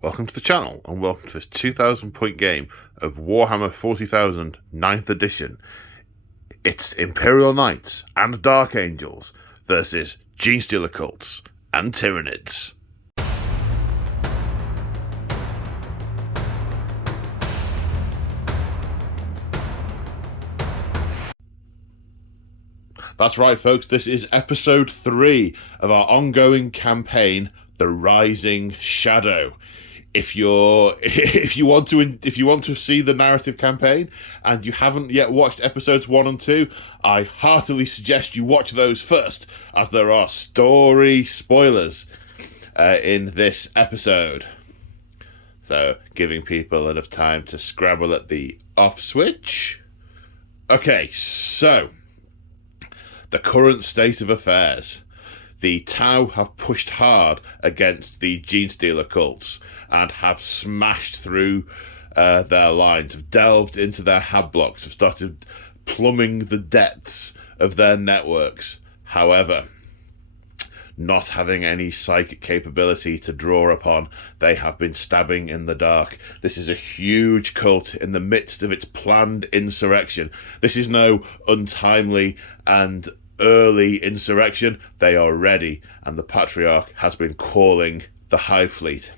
Welcome to the channel and welcome to this 2000 point game of Warhammer 40,000 9th edition. It's Imperial Knights and Dark Angels versus Genestealer Cults and Tyranids. That's right, folks, this is episode 3 of our ongoing campaign, The Rising Shadow. If you want to see the narrative campaign and you haven't yet watched episodes 1 and 2, I heartily suggest you watch those first, as there are story spoilers in this episode. So, giving people enough time to scrabble at the off switch. Okay, so the current state of affairs. The Tau have pushed hard against the Genestealer cults and have smashed through their lines, have delved into their hab blocks, have started plumbing the depths of their networks. However, not having any psychic capability to draw upon, they have been stabbing in the dark. This is a huge cult in the midst of its planned insurrection. This is no untimely and early insurrection. They are ready, and the Patriarch has been calling the Hive Fleet.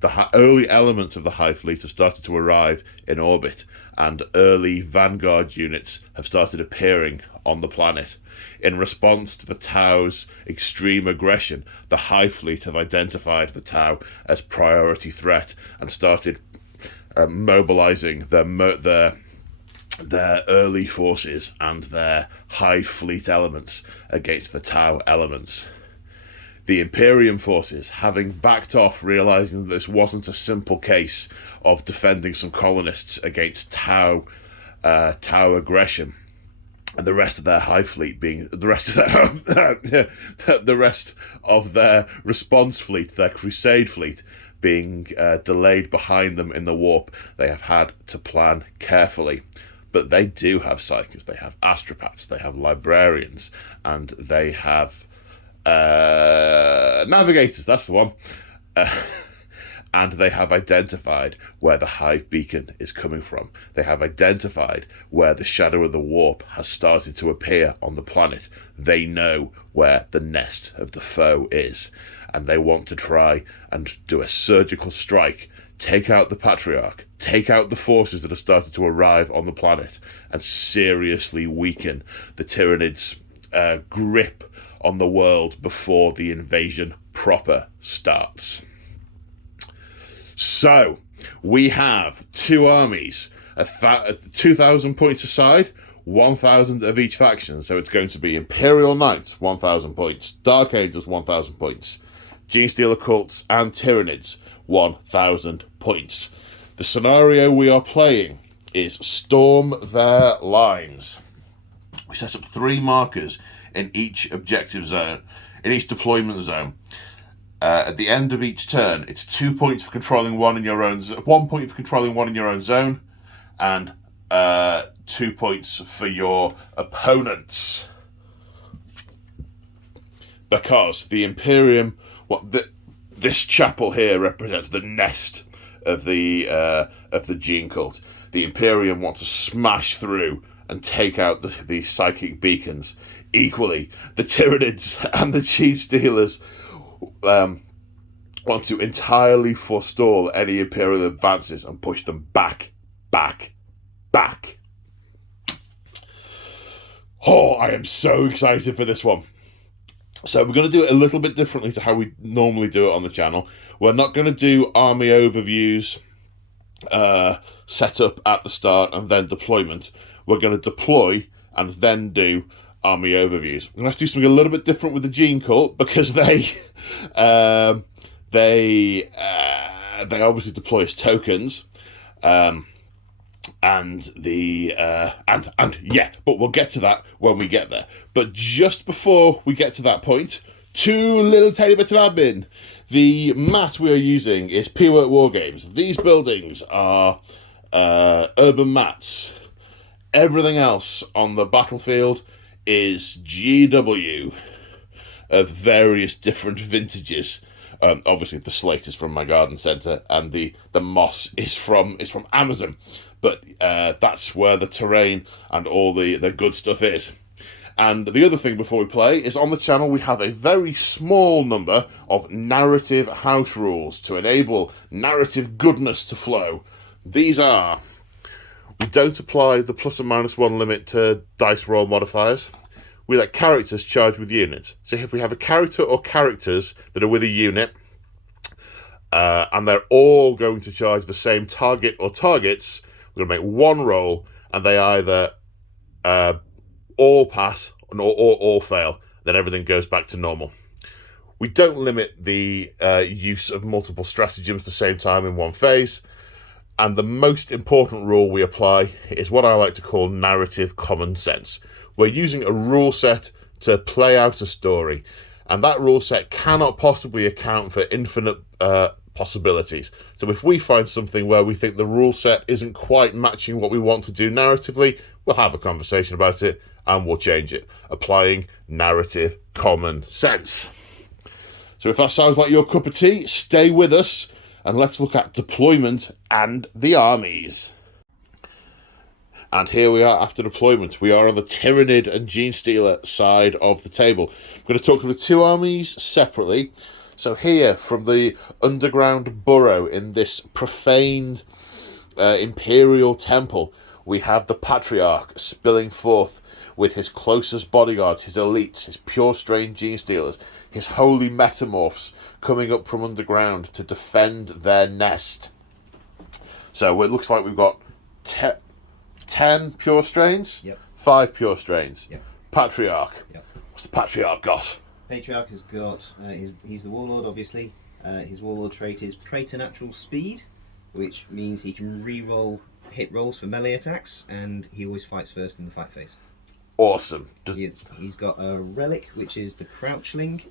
The early elements of the Hive Fleet have started to arrive in orbit, and early vanguard units have started appearing on the planet. In response to the Tau's extreme aggression, the Hive Fleet have identified the Tau as priority threat and started mobilizing their early forces and their Hive Fleet elements against the Tau elements. The Imperium forces, having backed off, realizing that this wasn't a simple case of defending some colonists against Tau aggression, and the rest of their Hive Fleet being the rest of their response fleet, their Crusade fleet, being delayed behind them in the warp, they have had to plan carefully. But they do have psychers, they have astropaths, they have librarians, and they have navigators, that's the one. And they have identified where the Hive beacon is coming from. They have identified where the shadow of the warp has started to appear on the planet. They know where the nest of the foe is, and they want to try and do a surgical strike, take out the Patriarch, take out the forces that have started to arrive on the planet, and seriously weaken the Tyranids' grip on the world before the invasion proper starts. So, we have two armies, 2,000 points aside, 1,000 of each faction. So it's going to be Imperial Knights, 1,000 points, Dark Angels, 1,000 points, Genestealer Cults and Tyranids, 1,000 points. The scenario we are playing is storm their lines. We set up 3 markers in each objective zone, in each deployment zone. At the end of each turn, it's 2 points for controlling one in your own, 1 point for controlling one in your own zone, and 2 points for your opponents. Because the Imperium, this chapel here represents the nest of the Gene Cult. The Imperium want to smash through and take out the psychic beacons. Equally, the Tyranids and the Genestealers want to entirely forestall any Imperial advances and push them back. Oh, I am so excited for this one. So we're going to do it a little bit differently to how we normally do it on the channel. We're not going to do army overviews, set up at the start and then deployment. We're going to deploy and then do army overviews. We're going to have to do something a little bit different with the Gene Cult, because they obviously deploy as tokens, but we'll get to that when we get there. But just before we get to that point, 2 little tiny bits of admin. The mat we are using is P-Work War Games. These buildings are urban mats. Everything else on the battlefield is GW of various different vintages. Obviously, the slate is from my garden centre, and the moss is from Amazon. But that's where the terrain and all the good stuff is. And the other thing before we play is on the channel we have a very small number of narrative house rules to enable narrative goodness to flow. These are: we don't apply the plus and minus 1 limit to dice roll modifiers. We let characters charge with units. So if we have a character or characters that are with a unit, and they're all going to charge the same target or targets, we're going to make one roll, and they either all pass or all fail. Then everything goes back to normal. We don't limit the use of multiple stratagems at the same time in one phase. And the most important rule we apply is what I like to call narrative common sense. We're using a rule set to play out a story, and that rule set cannot possibly account for infinite possibilities. So if we find something where we think the rule set isn't quite matching what we want to do narratively, we'll have a conversation about it and we'll change it, applying narrative common sense. So if that sounds like your cup of tea, stay with us and let's look at deployment and the armies. And here we are after deployment. We are on the Tyranid and Genestealer side of the table. I'm going to talk to the two armies separately. So here, from the underground burrow in this profaned Imperial temple, we have the Patriarch spilling forth with his closest bodyguards, his elites, his pure-strain Genestealers, his holy metamorphs coming up from underground to defend their nest. So it looks like we've got 10 pure strains, 5 pure strains. Patriarch. What's the Patriarch got? Patriarch has got, he's the warlord obviously. His warlord trait is preternatural speed, which means he can re-roll hit rolls for melee attacks, and he always fights first in the fight phase. Awesome. He's got a relic, which is the Crouchling,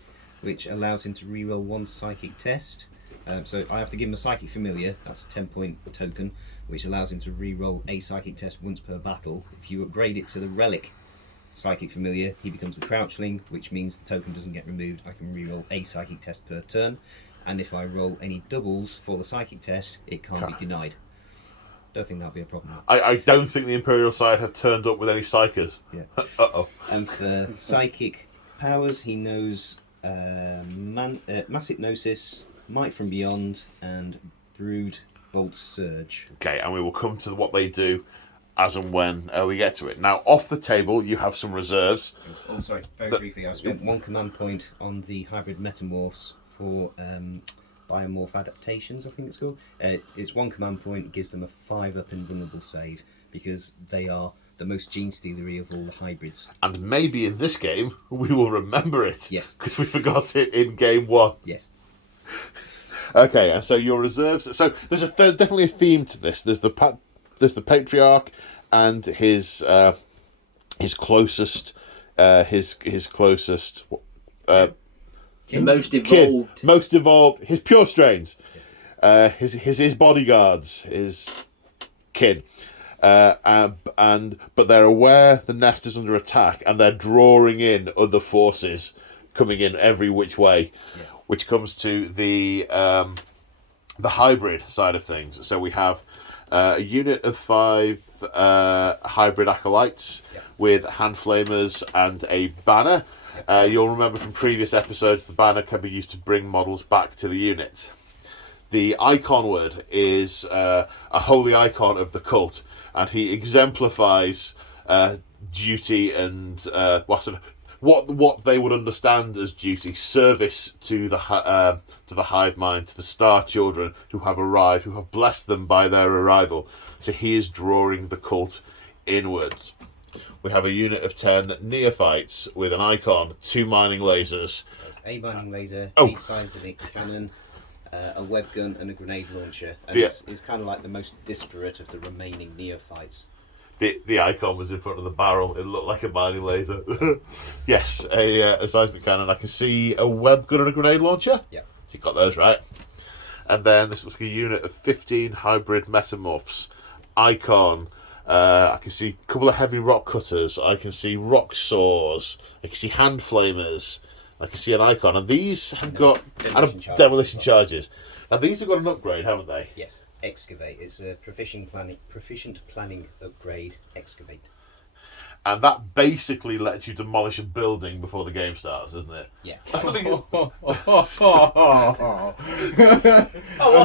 which allows him to re-roll 1 psychic test. So I have to give him a psychic familiar, that's a 10-point token, which allows him to re-roll a psychic test once per battle. If you upgrade it to the relic psychic familiar, he becomes the Crouchling, which means the token doesn't get removed. I can re-roll a psychic test per turn, and if I roll any doubles for the psychic test, it can't be denied. Don't think that'll be a problem. I don't think the Imperial side have turned up with any psychers. Yeah. Uh-oh. And for psychic powers, he knows Mass Hypnosis, Might from Beyond, and Brood Bolt Surge. Okay, and we will come to what they do as and when we get to it. Now, off the table, you have some reserves. Oh, sorry, very briefly, I spent 1 command point on the hybrid metamorphs for biomorph adaptations, I think it's called. It's 1 command point, gives them a 5-up invulnerable save, because they are the most Genestealery of all the hybrids. And maybe in this game, we will remember it. Yes. Because we forgot it in game 1. Yes. Okay, and so your reserves. So there's definitely a theme to this. There's the Patriarch and his closest most evolved. His pure strains, his bodyguards, his kid, but they're aware the nest is under attack, and they're drawing in other forces coming in every which way, which comes to the hybrid side of things. So we have a unit of 5 hybrid acolytes with hand flamers and a banner. You'll remember from previous episodes, the banner can be used to bring models back to the unit. The icon word is a holy icon of the cult, and he exemplifies duty and what they would understand as duty, service to the hive mind, to the star children who have arrived, who have blessed them by their arrival. So he is drawing the cult inwards. We have a unit of 10 neophytes with an icon, 2 mining lasers. A mining laser, a seismic cannon, a web gun, and a grenade launcher. And it's kind of like the most disparate of the remaining neophytes. The icon was in front of the barrel. It looked like a mining laser. Yes, a seismic cannon. I can see a web gun and a grenade launcher. Yeah. So you got those right. And then this looks like a unit of 15 hybrid metamorphs. Icon. I can see a couple of heavy rock cutters. I can see rock saws. I can see hand flamers. I can see an icon, and these have got Demolition charges. charges. And these have got an upgrade, haven't they? Yes, excavate. It's a proficient planning upgrade. Excavate. And that basically lets you demolish a building before the game starts, isn't it? Yeah. And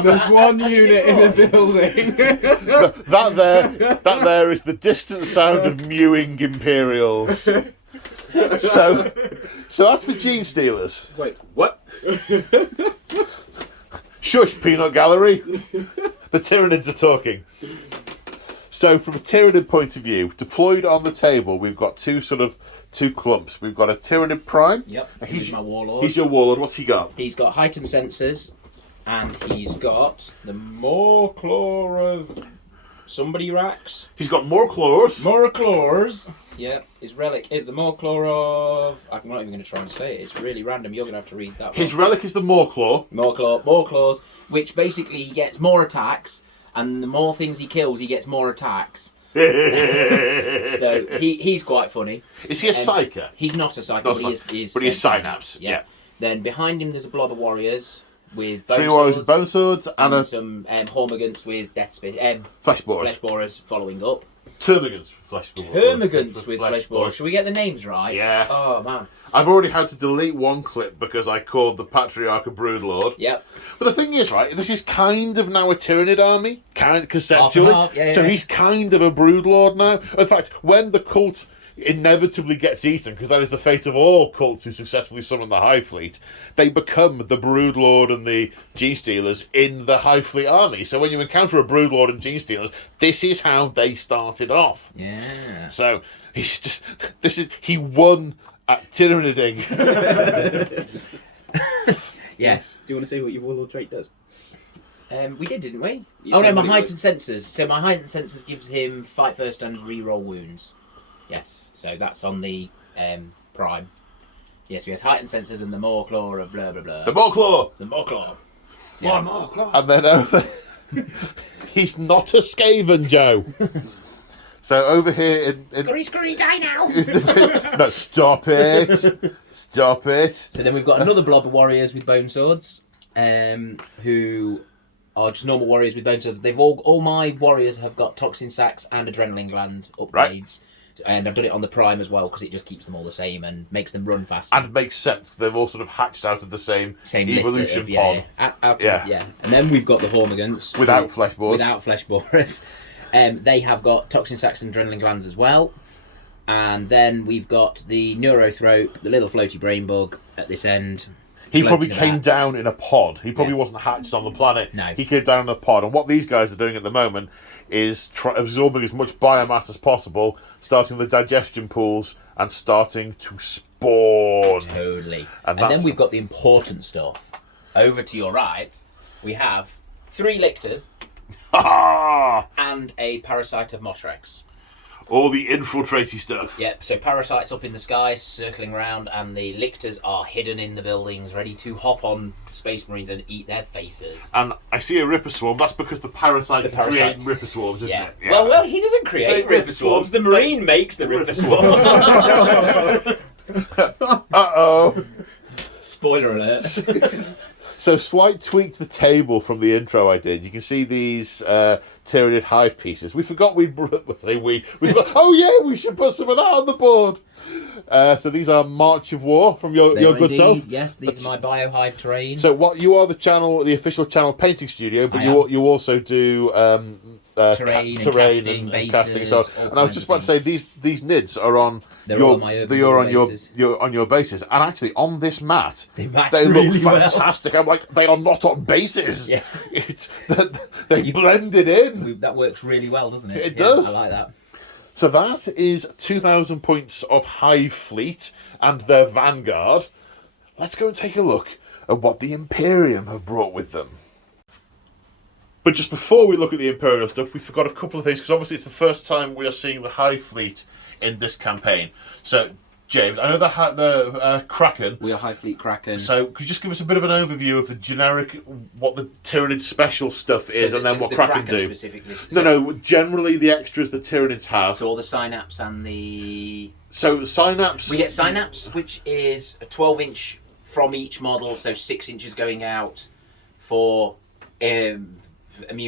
there's one unit in a building. that there is the distant sound of mewing Imperials. So that's the Genestealers. Wait, what? Shush, peanut gallery. The Tyranids are talking. So from a Tyranid point of view, deployed on the table, we've got two clumps. We've got a Tyranid Prime. Yep, he's my warlord. He's your warlord. What's he got? He's got heightened senses, and he's got the Maw-Claw of somebody racks. He's got more claws. More claws. Yeah, his relic is the Maw-Claw of... I'm not even going to try and say it. It's really random. You're going to have to read that one. His relic is the Maw-Claw. More claws, which basically he gets more attacks, and the more things he kills, he gets more attacks. So he's quite funny. Is he a psyker? He's not a psyker, but he is Synapse. Yeah. Then behind him there's a blob of warriors with three warriors with bone swords and some Hormigants with flesh borers. Flesh borers following up. Termagants with flesh borers. Termagants with flesh borers. Should we get the names right? Yeah. Oh man. I've already had to delete one clip because I called the Patriarch a Broodlord. Yep. But the thing is, right, this is kind of now a Tyranid army, conceptually. Half, yeah. So he's kind of a Broodlord now. In fact, when the cult inevitably gets eaten, because that is the fate of all cults who successfully summon the Hive Fleet, they become the Broodlord and the Genestealers in the Hive Fleet army. So when you encounter a Broodlord and Genestealers, this is how they started off. Yeah. So he won at Tyraniding. Yes. Do you want to say what your warlord trait does? We did, didn't we? You Oh no, said my we heightened senses. So my heightened senses gives him fight first and reroll wounds. Yes. So that's on the prime. Yes, he has heightened senses and the Maw-Claw of blah blah blah. The Maw-Claw! The Maw-Claw. Yeah. Maw-Claw. And then over... He's not a Skaven, Joe. So over here... Scurry, die now! No, stop it. Stop it. So then we've got another blob of warriors with bone swords, who are just normal warriors with bone swords. They've all my warriors have got toxin sacs and adrenaline gland upgrades. Right. And I've done it on the prime as well because it just keeps them all the same and makes them run faster. And it makes sense. They've all sort of hatched out of the same evolution pod. Yeah. And then we've got the Hormigants. Without flesh borers. Without flesh borers. They have got toxin sacs and adrenaline glands as well. And then we've got the Neurothrope, the little floaty brain bug at this end. He probably came down in a pod. He probably wasn't hatched on the planet. No. He came down in a pod. And what these guys are doing at the moment is absorbing as much biomass as possible, starting the digestion pools and starting to spawn. Totally. And then we've got the important stuff. Over to your right, we have 3 lictors and a parasite of Motrex. All the infiltratey stuff. Yep, so parasites up in the sky, circling around, and the lictors are hidden in the buildings, ready to hop on Space Marines and eat their faces. And I see a Ripper Swarm. That's because the parasite is creating Ripper Swarms, isn't it? Yeah. Well, he doesn't create Ripper Swarms. The Marine makes the Ripper Swarms. Uh-oh. Spoiler alert. So, slight tweak to the table from the intro I did. You can see these Tyranid hive pieces. We forgot we forgot, oh yeah, we should put some of that on the board. So these are March of War from your good self. Yes, these are my biohive terrain. So what you are the official channel painting studio, but you also do terrain and casting. So, and I was just about to say these NIDs are on on your bases, and actually on this mat they look fantastic. Well. I'm like, they are not on bases. Yeah. They blended in. That works really well, doesn't it? It does. I like that. So that is 2,000 points of Hive Fleet and their Vanguard. Let's go and take a look at what the Imperium have brought with them. But just before we look at the Imperial stuff, we forgot a couple of things, because obviously it's the first time we are seeing the Hive Fleet in this campaign. So, James, I know the Kraken. We are Hive Fleet Kraken. So, could you just give us a bit of an overview of the generic, what the Tyranid special stuff is, and then what Kraken do? Specifically. No, generally the extras that Tyranids have. So all the Synapse and the... So, Synapse... We get Synapse, which is a 12-inch from each model, so 6 inches going out for immune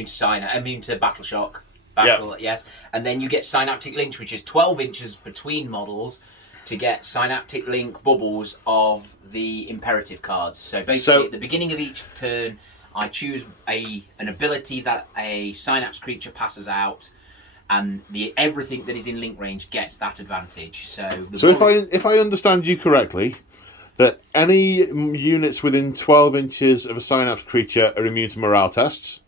to battle shock. Yes. And then you get synaptic links, which is 12 inches between models to get synaptic link bubbles of the imperative cards. So basically, at the beginning of each turn, I choose an ability that a synapse creature passes out, and everything that is in link range gets that advantage. So if I understand you correctly, that any units within 12 inches of a synapse creature are immune to morale tests.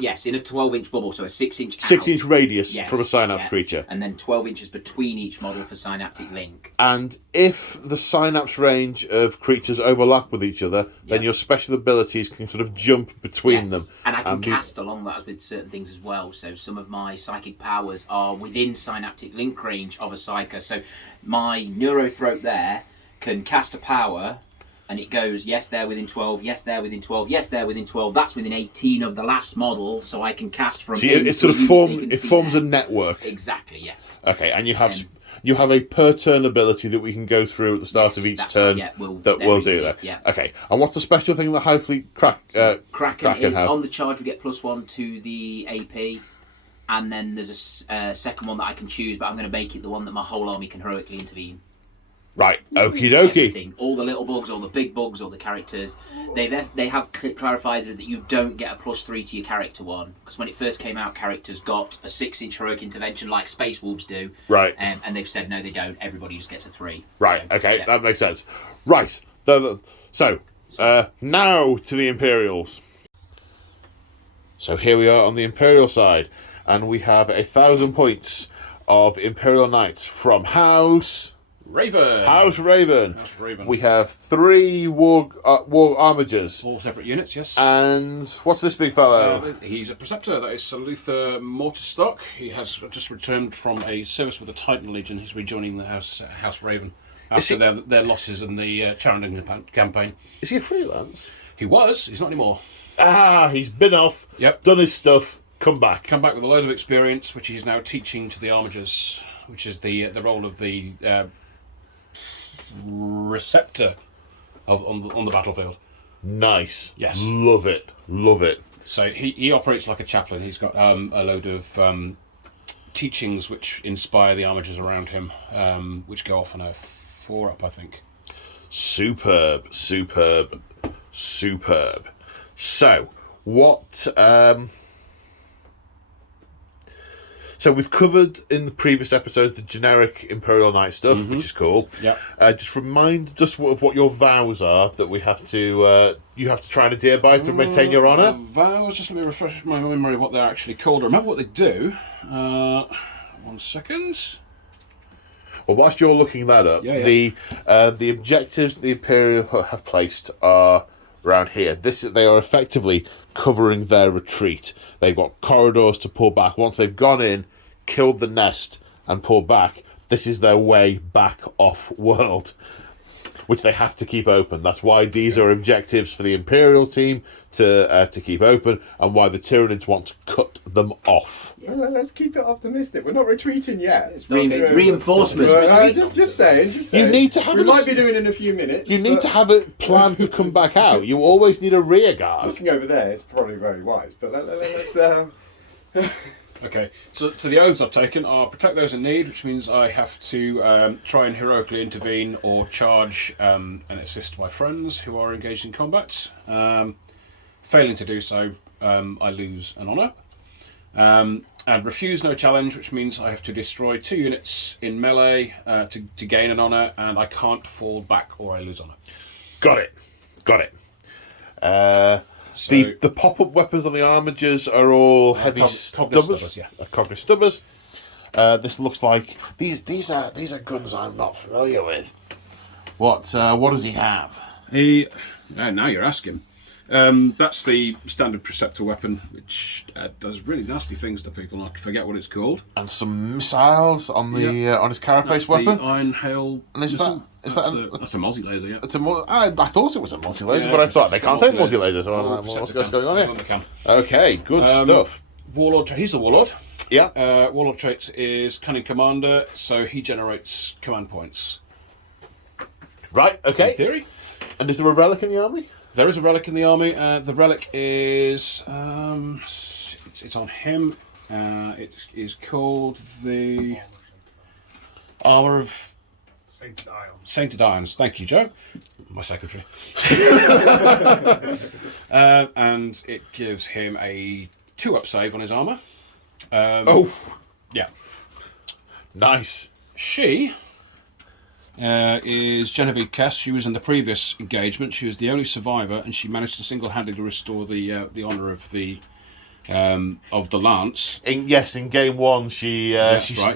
Yes, in a 12-inch bubble, so a 6-inch 6-inch radius from a synapse creature. And then 12 inches between each model for synaptic link. And if the synapse range of creatures overlap with each other, then your special abilities can sort of jump between them. And I can cast along that with certain things as well. So some of my psychic powers are within synaptic link range of a psyker. So my Neurothroat there can cast a power, and it goes, yes, they're within 12, yes, they're within 12, yes, they're within 12, that's within 18 of the last model, so I can cast from... So it sort of forms a network. Exactly, yes. Okay, and you have a per turn ability that we can go through at the start of each turn we'll do that. Yeah. Okay, and what's the special thing that Highfleet Kraken is have? On the charge we get +1 to the AP, and then there's a second one that I can choose, but I'm going to make it the one that my whole army can heroically intervene. Right, okie dokie. Everything. All the little bugs, all the big bugs, all the characters. They have clarified that you don't get a +3 to your character one, because when it first came out, characters got a 6-inch heroic intervention like Space Wolves do. Right. And they've said no, they don't. Everybody just gets a 3. Right. So, okay, that makes sense. Right. So now to the Imperials. So here we are on the Imperial side, and we have 1,000 points of Imperial Knights from House Raven. House Raven. House Raven. We have 3 war armigers. All separate units, yes. And what's this big fellow? He's a Preceptor. That is Sir Luther Mortarstock. He has just returned from a service with the Titan Legion. He's rejoining the House Raven after their losses in the Tyranid campaign. Is he a freelance? He was. He's not anymore. He's been off. Yep. Done his stuff. Come back with a load of experience, which he's now teaching to the armigers, which is the role of the receptor on the battlefield. Nice. Yes. Love it. So he operates like a chaplain. He's got a load of teachings which inspire the armigers around him, which go off on a 4-up, I think. Superb. So, what... So we've covered in the previous episodes the generic Imperial Knight stuff, which is cool. Yeah. Just remind us of what your vows are that we have to you have to try and adhere by to maintain your honour. Vows. Just let me refresh my memory of what they're actually called. I remember what they do. 1 second. Well, whilst you're looking that up, the objectives the Imperial have placed are around here. They are effectively covering their retreat. They've got corridors to pull back. Once they've gone in, killed the nest, and pulled back, this is their way back off world, which they have to keep open. That's why these are objectives for the Imperial team to keep open, and why the Tyranids want to cut them off. Well, let's keep it optimistic. We're not retreating yet. It's reinforcements. Just saying. You need to have we might be doing in a few minutes. You need to have it planned to come back out. You always need a rear guard. Looking over there is probably very wise, but let's. Okay, so the oaths I've taken are protect those in need, which means I have to try and heroically intervene or charge and assist my friends who are engaged in combat. Failing to do so, I lose an honour. And refuse no challenge, which means I have to destroy 2 units in melee to gain an honour, and I can't fall back or I lose honour. Got it. So, the pop-up weapons on the armigers are all heavy stubbers. Cognis stubbers. This looks like these are guns I'm not familiar with. What does he have? Now you're asking. That's the standard Preceptor weapon, which does really nasty things to people. I forget what it's called. And some missiles on the on his carapace weapon. The Iron Hail. And that's a multi-laser, yeah. I thought it was a multi-laser, but I thought they can't take multi-lasers. What's going on here? Okay, good stuff. Warlord. He's the Warlord. Yeah. Warlord trait is Cunning Commander, so he generates command points. Right. Okay. In theory. And is there a relic in the army? There is a relic in the army. The relic is it's on him. It is called the Armour of Sainted Irons. Thank you, Joe, my secretary. And it gives him a 2-up save on his armour. Yeah. Nice. She is Genevieve Kess. She was in the previous engagement. She was the only survivor, and she managed to single-handedly restore the honour of the lance. In game 1, she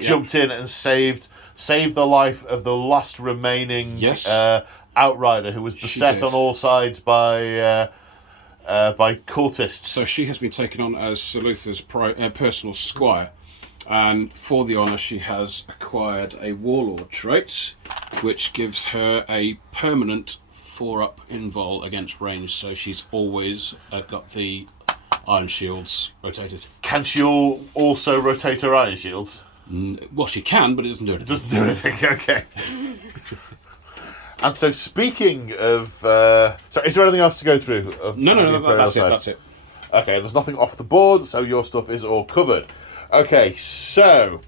jumped in and saved the life of the last remaining outrider who was beset on all sides by cultists. So she has been taken on as Sir Luther's personal squire. And for the honour, she has acquired a warlord trait, which gives her a permanent 4-up invul against range. So she's always got the iron shields rotated. Can she also rotate her iron shields? Well, she can, but it doesn't do anything. It doesn't do anything, okay. And so speaking of... so is there anything else to go through? No, that's it. Okay, there's nothing off the board, so your stuff is all covered. Okay, so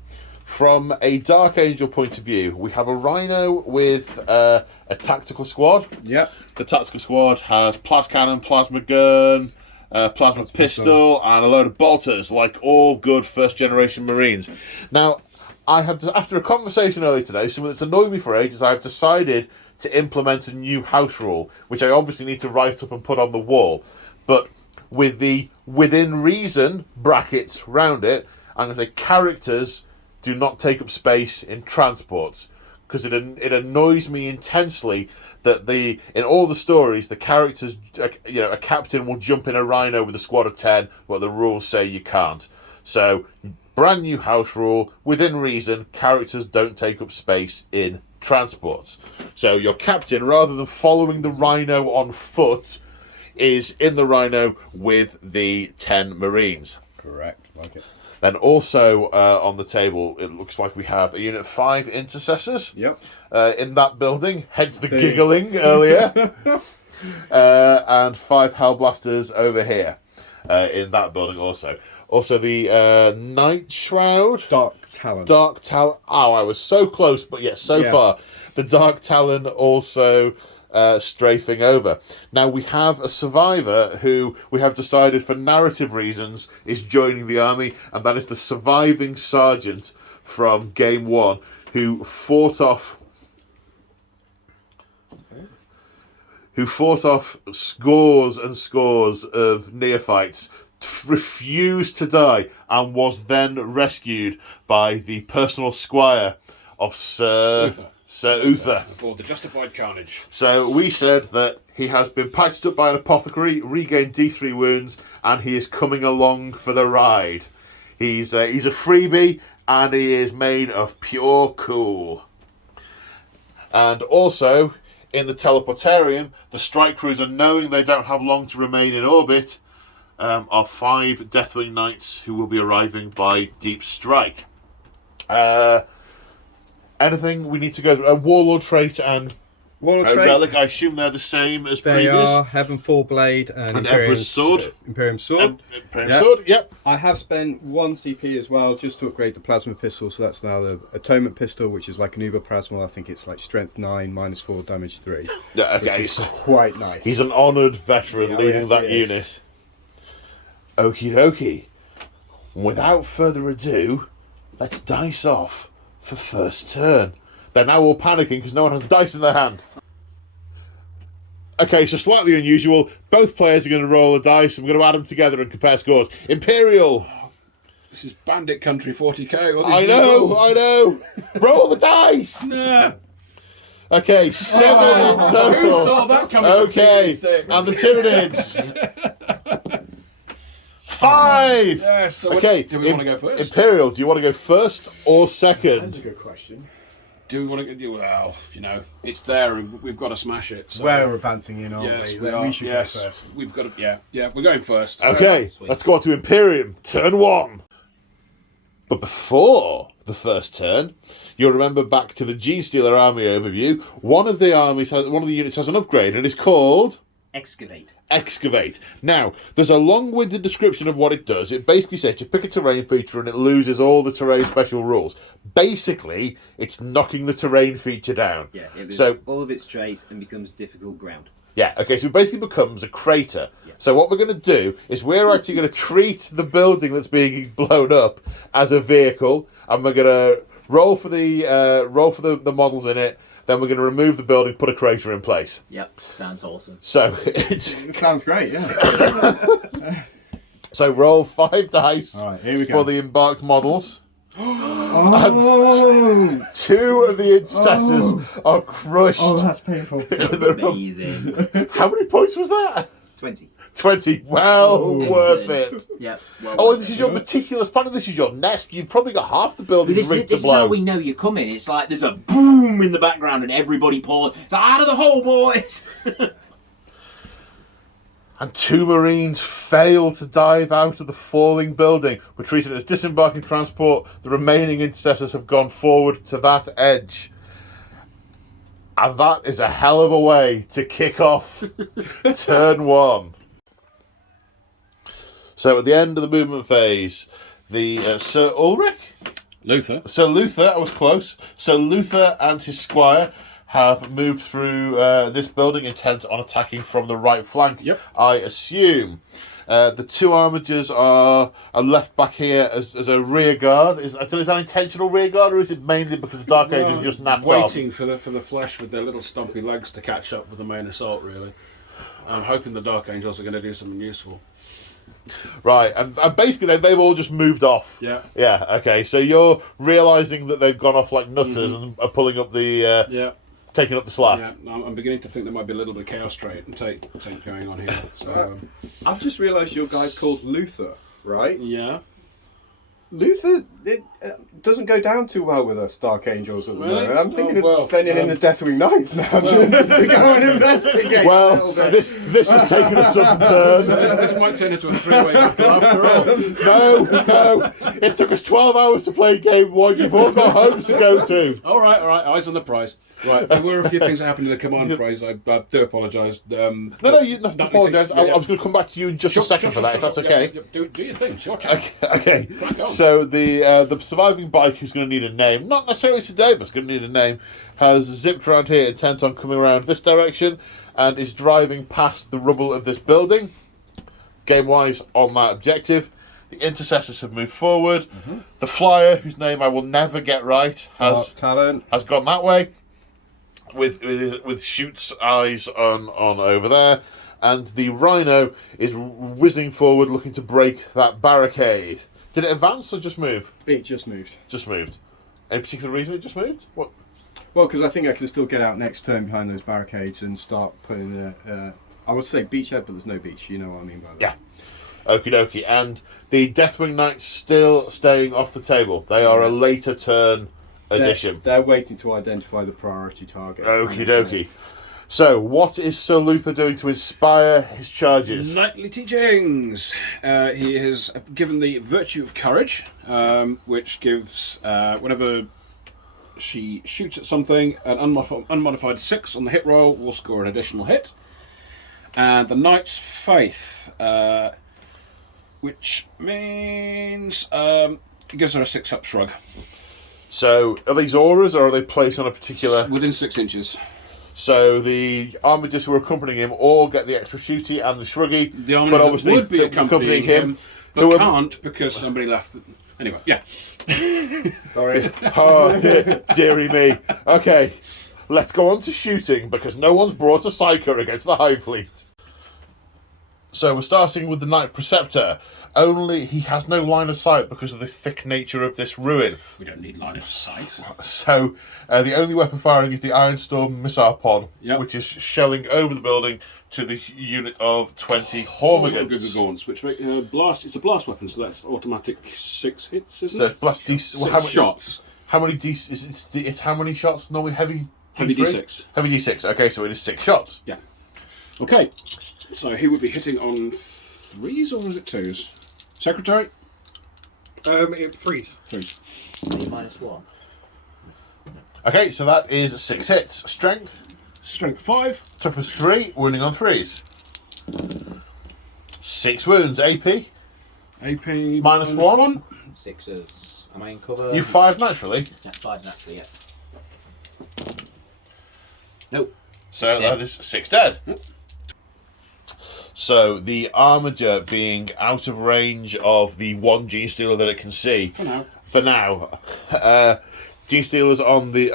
from a Dark Angel point of view, we have a Rhino with a tactical squad. Yep. The tactical squad has plas cannon, plasma gun, plasma pistol, and a load of bolters, like all good first-generation Marines. Now, after a conversation earlier today, something that's annoyed me for ages, I've decided to implement a new house rule, which I obviously need to write up and put on the wall. But with the within reason brackets round it, I'm going to say characters do not take up space in transports, because it annoys me intensely that in all the stories the characters, a captain will jump in a Rhino with a squad of 10, but the rules say you can't. So brand new house rule, within reason, characters don't take up space in transports. So your captain, rather than following the Rhino on foot, is in the Rhino with the 10 Marines. Correct, like it. Then also on the table, it looks like we have a Unit 5 Intercessors. Yep. In that building, hence the giggling earlier. And 5 Hellblasters over here in that building also. Also the Night Shroud. Dark Talon. Oh, I was so close, but yet so far. The Dark Talon also strafing over. Now we have a survivor who we have decided for narrative reasons is joining the army, and that is the surviving sergeant from game 1 who fought off scores and scores of neophytes, refused to die, and was then rescued by the personal squire of Sir Uther. For the justified carnage. So we said that he has been patched up by an apothecary, regained D3 wounds, and he is coming along for the ride. He's a freebie, and he is made of pure cool. And also, in the teleportarium, the strike cruiser, knowing they don't have long to remain in orbit, are 5 Deathwing Knights who will be arriving by Deep Strike. Anything we need to go through? A Warlord trait and Relic, I assume they're the same as previous. They are Heavenfall Blade and Emperor's Sword. Imperium Sword. Imperium Sword, yep. I have spent 1 CP as well just to upgrade the Plasma Pistol, so that's now the Atonement Pistol, which is like an Uber Plasma. I think it's like Strength 9, -4, Damage 3. Yeah, okay. Which is quite nice. He's an honoured veteran leading that he is. unit. Okie dokie. Without further ado, let's dice off for first turn. They're now all panicking because no one has dice in their hand. Okay, so slightly unusual. Both players are going to roll a dice, and we're going to add them together and compare scores. Imperial. This is Bandit Country 40k. I know. Roll the dice. Nah. Okay, 7 in total. Who saw that coming? Okay, and the Tyranids. 5. Yeah, so okay, do we want to go first? Imperial, do you want to go first or second? That's a good question. Do we want to go? Well, it's there and we've got to smash it. So. We're advancing in, aren't Yes, we? we are. We should Yes, go first. we've got to. Yeah, we're going first. Okay, let's go on to Imperium, turn 1. But before the first turn. You'll remember back to the Genestealer army overview. One of the units has an upgrade, and it's called Excavate. Now, there's a long-winded description of what it does. It basically says you pick a terrain feature and it loses all the terrain special rules. Basically, it's knocking the terrain feature down. Yeah, it loses So all of its traits and becomes difficult ground. yeah, okay, so it basically becomes a crater. Yeah. So what we're going to do is we're actually going to treat the building that's being blown up as a vehicle, and we're going to roll for the models in it. Then we're going to remove the building, put a crater in place. Yep, sounds awesome. So it's It sounds great, yeah. so roll 5 dice All right, here we go. for the embarked models. Oh, 2 of the intercessors are crushed. oh, that's painful. Amazing. How many points was that? 20. 20. Well worth it. Yep. Oh, this is your meticulous planning. This is your nest. You've probably got half the building This rigged to is how blow. we know you're coming. It's like there's a boom in the background and everybody pouring out of the hole, boys. And 2 Marines fail to dive out of the falling building. We're treated as disembarking transport. The remaining intercessors have gone forward to that edge. And that is a hell of a way to kick off turn 1. So at the end of the movement phase, the Sir Ulrich? Luther. Sir Luther, I was close. Sir Luther and his squire have moved through this building intent on attacking from the right flank. Yep. I assume. The 2 armigers are left back here as a rear guard. Is that intentional rear guard, or is it mainly because the Dark Angels just naffed off? Waiting for the flesh with their little stumpy legs to catch up with the main assault, really. I'm hoping the Dark Angels are going to do something useful. Right, and basically they've all just moved off. Yeah. Yeah, okay, so you're realising that they've gone off like nutters and are pulling up the... Yeah. taking up the slack. Yeah, I'm beginning to think there might be a little bit of chaos trait and take going on here. So, I've just realised your guy's called Luther, right? yeah. Luther, it doesn't go down too well with us Dark Angels at the Really? moment. I'm thinking Oh, well, of sending in the Deathwing Knights now to go and investigate. Well, a little bit. this has taken a sudden turn. This might turn into a 3-way battle after all. No. It took us 12 hours to play game 1. You've all got homes to go to. All right. Eyes on the prize. Right, there were a few things that happened in the command phrase. I do apologise. No, you don't have to apologise. I was going to come back to you in just a second for that, if that's okay. Yeah, do your thing. It's your turn. Okay. Crack on. So the surviving bike, who's going to need a name, not necessarily today, but it's going to need a name, has zipped around here intent on coming around this direction and is driving past the rubble of this building. Game-wise, on that objective. The intercessors have moved forward. Mm-hmm. The flyer, whose name I will never get right, has gone that way. With Shoot's eyes on over there, and the Rhino is whizzing forward looking to break that barricade. Did it advance or just move? It just moved. Just moved. Any particular reason it just moved? What? Well, because I think I can still get out next turn behind those barricades and start putting I would say beachhead, but there's no beach. You know what I mean by that. Yeah. Okie dokie. And the Deathwing Knights still staying off the table. They are a later turn addition. They're waiting to identify the priority target. Okie dokie. So, what is Sir Luther doing to inspire his charges? Knightly teachings. He has given the virtue of courage, which gives whenever she shoots at something, an unmodified 6 on the hit roll will score an additional hit. And the Knight's Faith, which means it gives her a 6-up shrug. So, are these auras, or are they placed on a particular... Within 6 inches. So, the armigers who are accompanying him all get the extra shooty and the shruggy. The armies that would be accompanying him, but who can't because somebody left. Anyway, yeah. Sorry. Oh, dearie me. Okay, let's go on to shooting, because no one's brought a Psyker against the Hive Fleet. So we're starting with the Knight Preceptor. Only he has no line of sight because of the thick nature of this ruin. We don't need line of sight. So the only weapon firing is the Ironstorm missile pod, Yep. which is shelling over the building to the unit of 20 Good Hormigans. Gaunts, which make blast. It's a blast weapon, so that's automatic 6 hits, isn't So it? it's blast D. 6 shots. How many D? It's how many shots? Normally heavy. Heavy D3? D6. Heavy D6. Okay, so it is 6 shots. Yeah. Okay. So he would be hitting on 3s or was it 2s? Secretary. Threes. -1. Okay, so that is 6 hits. Strength, Strength 5. toughness 3, wounding on 3s. 6 wounds. AP, AP -1. 6s. Am I in cover? You 5 naturally. Yeah, 5 naturally, yeah. Nope. So Dead. that is 6 dead. So the Armiger being out of range of the one Genestealer that it can see. For now. Genestealers on the...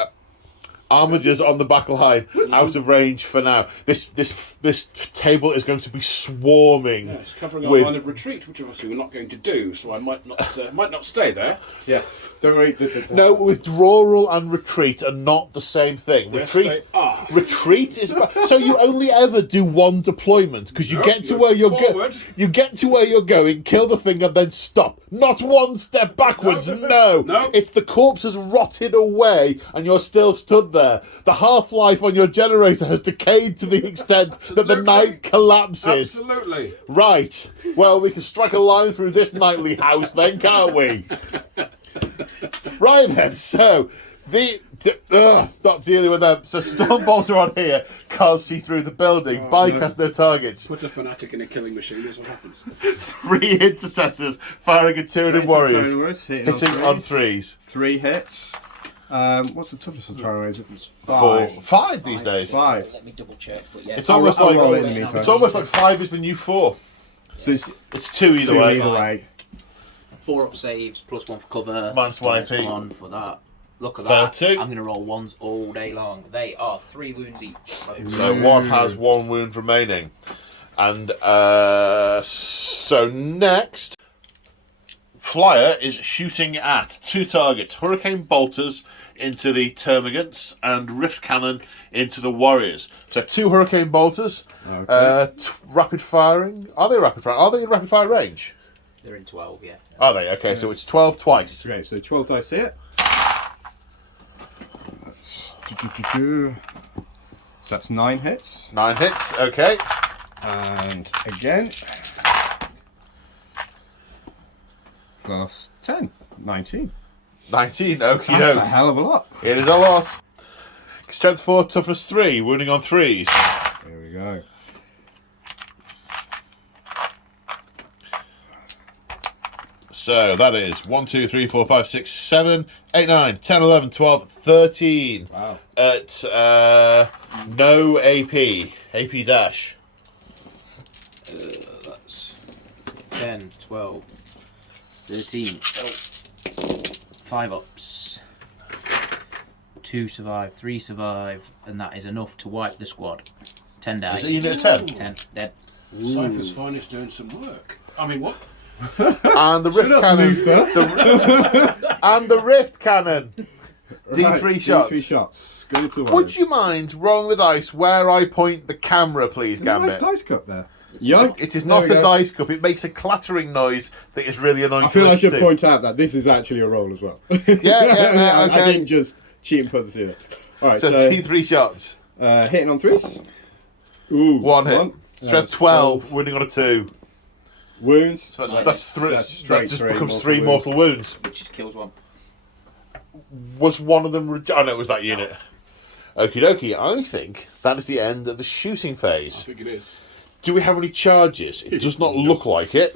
Armigers on the battle line, out of range for now. This table is going to be swarming. Yeah, it's covering our with... line of retreat, which obviously we're not going to do, so I might not stay there. Yeah. Don't worry. No, withdrawal and retreat are not the same thing. Yes, Retreat, they are. retreat is so you only ever do one deployment because you No, get to you're where you're forward. You get to where you're going, kill the thing, and then stop. Not one step backwards. No, No. It's the corpse has rotted away, and you're still stood there. The half-life on your generator has decayed to the extent that the night collapses. Absolutely. Right. Well, we can strike a line through this nightly house then, can't we? Right then, so not dealing with them. So Stormbolts are on here, can't see through the building. Bypass no targets. Put a fanatic in a killing machine, here's what happens. 3 intercessors firing at Tyranid warriors, Hitting on 3s. 3 hits. What's the toughest of Tyranids? It's 4, 5 these days. 5. Let me double check, but yeah. It's almost like roll it in the meantime. it's almost like 5 is the new 4. So it's It's 2 either 2 way. either way. 4 up saves, +1 for cover. -1 AP. -1 for that. Look at Fair that. two. I'm going to roll 1s all day long. They are 3 wounds each. So one has 1 wound remaining. And so next, Flyer is shooting at 2 targets. Hurricane Bolters into the Termagants and Rift Cannon into the Warriors. So 2 Hurricane Bolters, Okay. rapid firing. Are they rapid fire? Are they in rapid fire range? They're in 12, yeah. Are they? Okay, so it's 12 twice. Great, so 12 dice here. So that's 9 hits. 9 hits, okay. And again. Plus 10. 19. 19, That's a okie hell of a lot. It is a lot. Strength 4, toughness 3, wounding on 3s. There we go. So that is 1, 2, 3, 4, 5, 6, 7, 8, 9, 10, 11, 12, 13. Wow. At no AP. AP dash. That's 10, 12, 13. 5 ups. 2 survive, 3 survive, and that is enough to wipe the squad. 10 die. Is it unit 10? 10 dead. Cypher's finest doing some work. I mean, what? And the Rift Cannon. And the Rift Cannon. D3 Right, shots. D3 shots. Go to the Would you mind rolling the dice where I point the camera, please, There's a nice Gambit? dice cup there. Yoink. It is There not we a go. dice cup. It makes a clattering noise that is really annoying I to feel I listen should to. point out that this is actually a roll as well. yeah, I okay. didn't just cheat and put the theatre. Alright, So so D3 shots. hitting on 3s. Ooh, 1 hit. Strength 12, wounding on a 2. Wounds. So that's three. That's That straight just three becomes mortal 3 mortal wounds. Which just kills 1. Was one of them? Oh no, it was that unit. Okie dokie. I think that is the end of the shooting I phase. think it is. Do we have any charges? It does not look like it,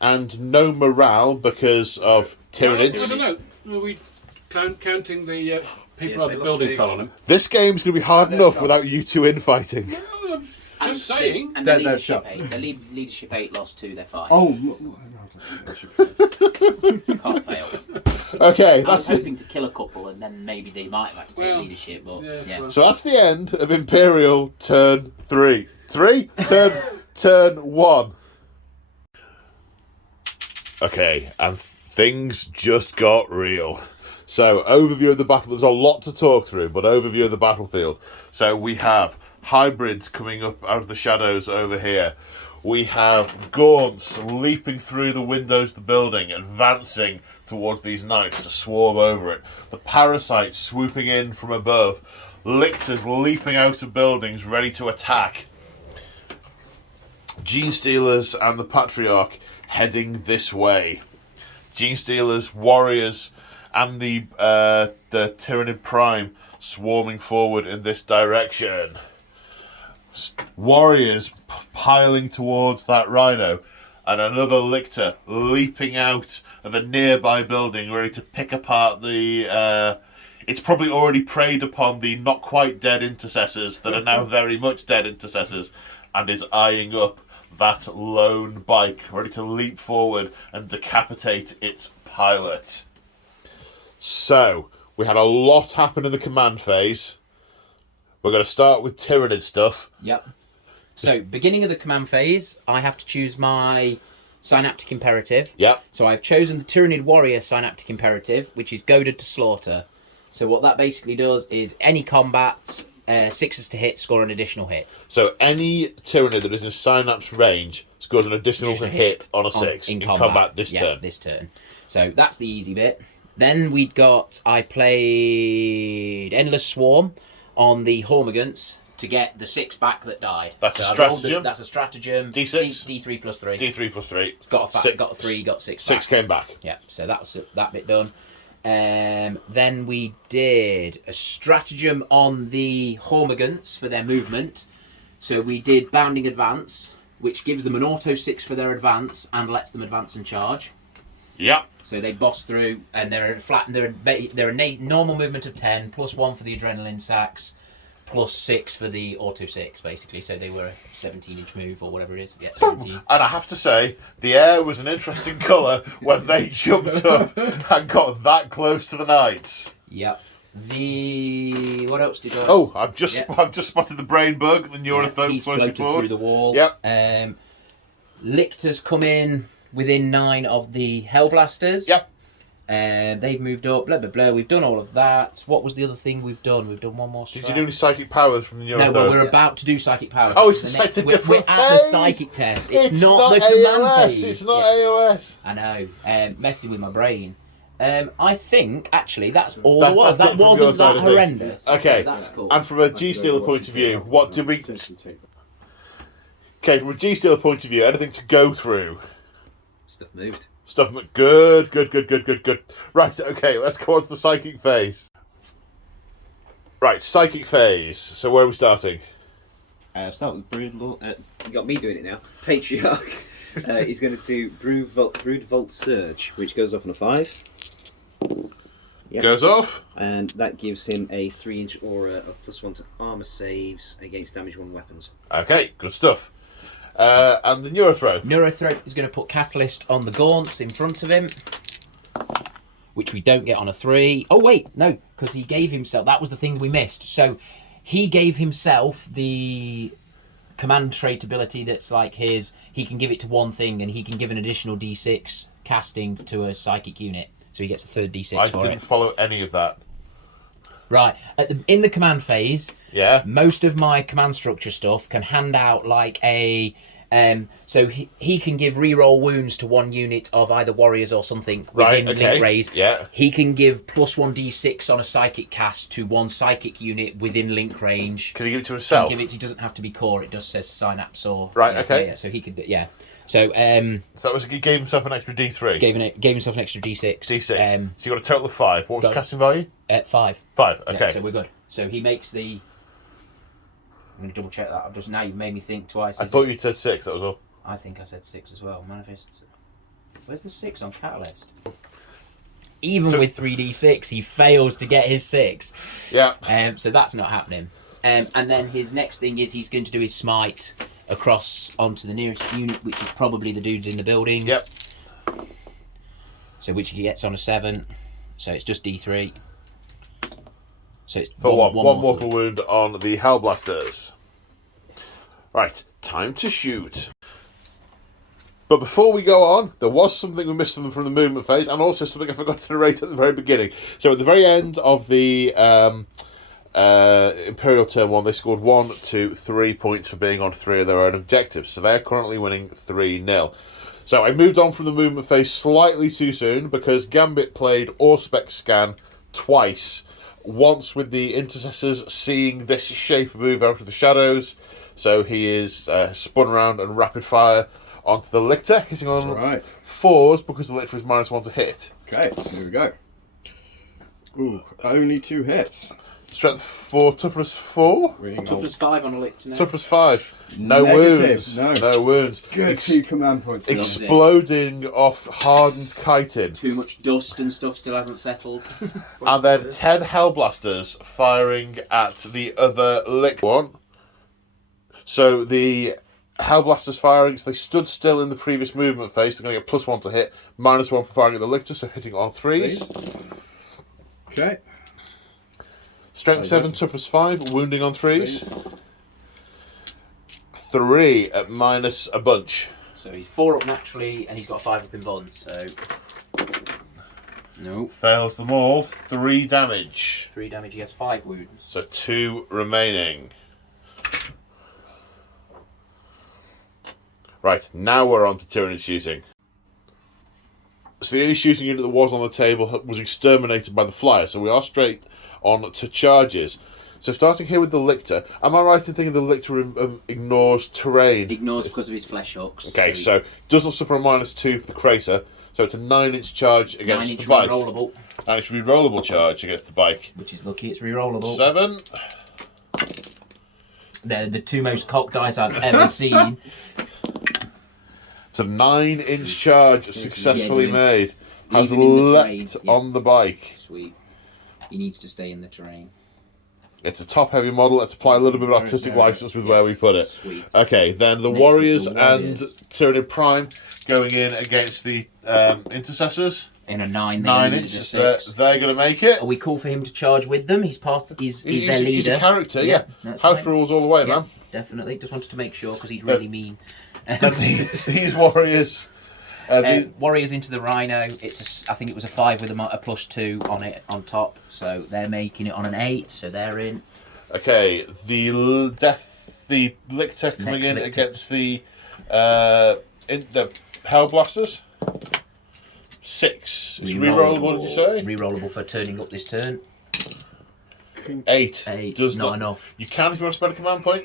and no morale because of I Tyranids. don't know. Are we counting the people Yeah, out they the lost building 2. fell on him? This game's going to be hard enough without you 2 infighting. Well, I'm just saying. And They're the leadership shot. 8. The leadership 8 lost 2, they're fine. Oh, Can't fail. Okay, I was that's it. hoping to kill a couple and then maybe they might have had to take Well, leadership, but yeah, yeah. well. So that's the end of Imperial turn 3. 3? Turn 1. Okay, and things just got real. So, overview of the battle. There's a lot to talk through, but overview of the battlefield. So, we have hybrids coming up out of the shadows over here. We have gaunts leaping through the windows of the building, advancing towards these knights to swarm over it. The parasites swooping in from above. Lictors leaping out of buildings, ready to attack. Genestealers and the Patriarch heading this way. Genestealers, Warriors, and the Tyranid Prime swarming forward in this direction. Warriors piling towards that Rhino, and another Lictor leaping out of a nearby building, ready to pick apart the... it's probably already preyed upon the not quite dead intercessors that are now very much dead intercessors, and is eyeing up that lone bike, ready to leap forward and decapitate its pilot. So, we had a lot happen in the command phase. We're going to start with Tyranid stuff. Yep. So, beginning of the command phase, I have to choose my synaptic imperative. Yep. So I've chosen the Tyranid Warrior synaptic imperative, which is goaded to slaughter. So what that basically does is any combat, 6s to hit, score an additional hit. So any Tyranid that is in Synapse range scores an additional hit on a 6 in combat this turn. This turn. So that's the easy bit. Then I played Endless Swarm on the Hormigants to get the 6 back that died. That's a stratagem. That's a stratagem. D6. D3 plus 3. D3 plus 3. Got a 3, got 6 6 back. came back. Yeah, so that was that bit done. Then we did a stratagem on the Hormigants for their movement. So we did Bounding Advance, which gives them an auto 6 for their advance and lets them advance and charge. Yep. So they boss through, and they're a normal movement of 10, plus 1 for the adrenaline sacks, plus 6 for the auto 6, basically. So they were a 17-inch move or whatever it is. Yeah, 17. And I have to say, the air was an interesting colour when they jumped up and got that close to the Knights. Yep. What else did I? Oh, I've just spotted the brain bug, the Neurothrope he's floating floated forward through the wall. Yep. Lictors come in within 9 of the Hellblasters. Yep. They've moved up, blah, blah, blah. We've done all of that. What was the other thing we've done? We've done one more strat. Did you do any psychic powers from the Neurothrope? No, but we're about to do psychic powers. Oh, it's a different we're phase. at the psychic test. It's not the AOS. command phase. It's not AOS. I know. Messing with my brain. I think, actually, that's all That- there was. that's That it from your wasn't side that of things. horrendous. Okay. That's cool. And from a G-Stealer point of view, what did we... Okay, from a G-Stealer point of view, anything to go through? Stuff moved. Stuff... Good. Right, okay, let's go on to the psychic phase. Right, psychic phase. So where are we starting? Start with Brood Lord. You got me doing it now. Patriarch. He's going to do Brood Volt Surge, which goes off on a 5. Yep. Goes off. And that gives him a 3-inch aura of +1 to armor saves against damage 1 weapons. Okay, good stuff. And the Neurothrope. Neurothrope is going to put Catalyst on the gaunts in front of him, which we don't get on a 3. Oh, wait, no, because he gave himself... That was the thing we missed. So he gave himself the command trait ability that's like his... He can give it to one thing, and he can give an additional D6 casting to a psychic unit. So he gets a third D6 I for didn't it. follow any of that. Right. In the command phase, Yeah. most of my command structure stuff can hand out like a... so he can give reroll wounds to one unit of either warriors or something within link raise. Yeah. He can give +1 D6 on a psychic cast to one psychic unit within link range. Can he give it to himself? He doesn't have to be core. It just says synapse or... Right, okay. Yeah, so he could... Yeah. So, So that was he gave himself an extra D3. gave himself an extra D6. D6. So you got a total of 5. What was got- casting value? 5. 5. Yeah, Okay. so we're good. So he makes the... I'm going to double check that. I've just now you've made me think twice. I thought you said 6. That was all. I think I said 6 as well. Manifest. Where's the 6 on Catalyst? Even with 3d6, he fails to get his 6. Yeah. So that's not happening. And then his next thing is he's going to do his smite across onto the nearest unit, which is probably the dudes in the building. Yep. So which he gets on a 7. So it's just D3. So it's For one mortal mortal wound on the Hellblasters. Right, time to shoot. But before we go on, there was something we missed from the movement phase, and also something I forgot to narrate at the very beginning. So at the very end of the Imperial turn 1, they scored 1, 2, 3 points for being on 3 of their own objectives. So they're currently winning 3-0. So I moved on from the movement phase slightly too soon because Gambit played Auspex Scan twice. Once with the intercessors seeing this shape move out of the shadows, so he is spun around and rapid fire onto the Lictor, hitting on Right. 4s because the Lictor is -1 to hit. Okay, here we go. Ooh, only 2 hits. Strength 4, toughness 4. Reading Toughness 5 on a lick now. Toughness 5. No Negative, wounds. no. No wounds. Good 2 command points. Exploding off hardened chitin. Too much dust and stuff still hasn't settled. And then 10 Hellblasters firing at the other Lictor one. So the Hellblasters firing, so they stood still in the previous movement phase. They're going to get +1 to hit, -1 for firing at the Lictor, so hitting on 3s. Okay. Strength 7, toughness 5, wounding on 3s. 3 at minus a bunch. So he's 4 up naturally, and he's got a 5 up in Von. So no, Fails them all. 3 damage. 3 damage. He has 5 wounds. So 2 remaining. Right, now we're on to Tyranids shooting. So the only shooting unit that was on the table was exterminated by the flyer, so we are straight on to charges. So starting here with the Lictor, am I right in thinking the Lictor ignores terrain? Ignores because of his flesh hooks. Okay, so does not suffer a -2 for the crater, so it's a 9-inch charge against 9-inch the bike. rollable, And it's re-rollable charge against the bike. which is lucky. It's re-rollable. 7. They're the 2 most cocked guys I've ever seen. It's a 9-inch charge successfully doing- made. Has Leaving in the leapt terrain, yeah. on the bike. Sweet. He needs to stay in the terrain. It's a top-heavy model. Let's apply a little bit of artistic license with where we put it. Sweet. Okay, then the Next, Warriors the and Warriors. Tyranid Prime going in against the Intercessors. In a 9, they 9 need a inches. 6. They're going to make it. Are we cool for him to charge with them? He's part. He's their leader. He's a character, yeah. that's House fine. rules all the way, Yeah, man. definitely. Just wanted to make sure because he's really mean. And these Warriors... Warriors into the Rhino. I think it was a 5 with a +2 on it on top. So they're making it on an 8. So they're in. Okay, the Lictor coming Next in Lictor. against the Hellblasters. 6. It's re-rollable, did you say? Re-rollable for turning up this turn. 8. 8. Does not enough. You can if you want to spend a command point.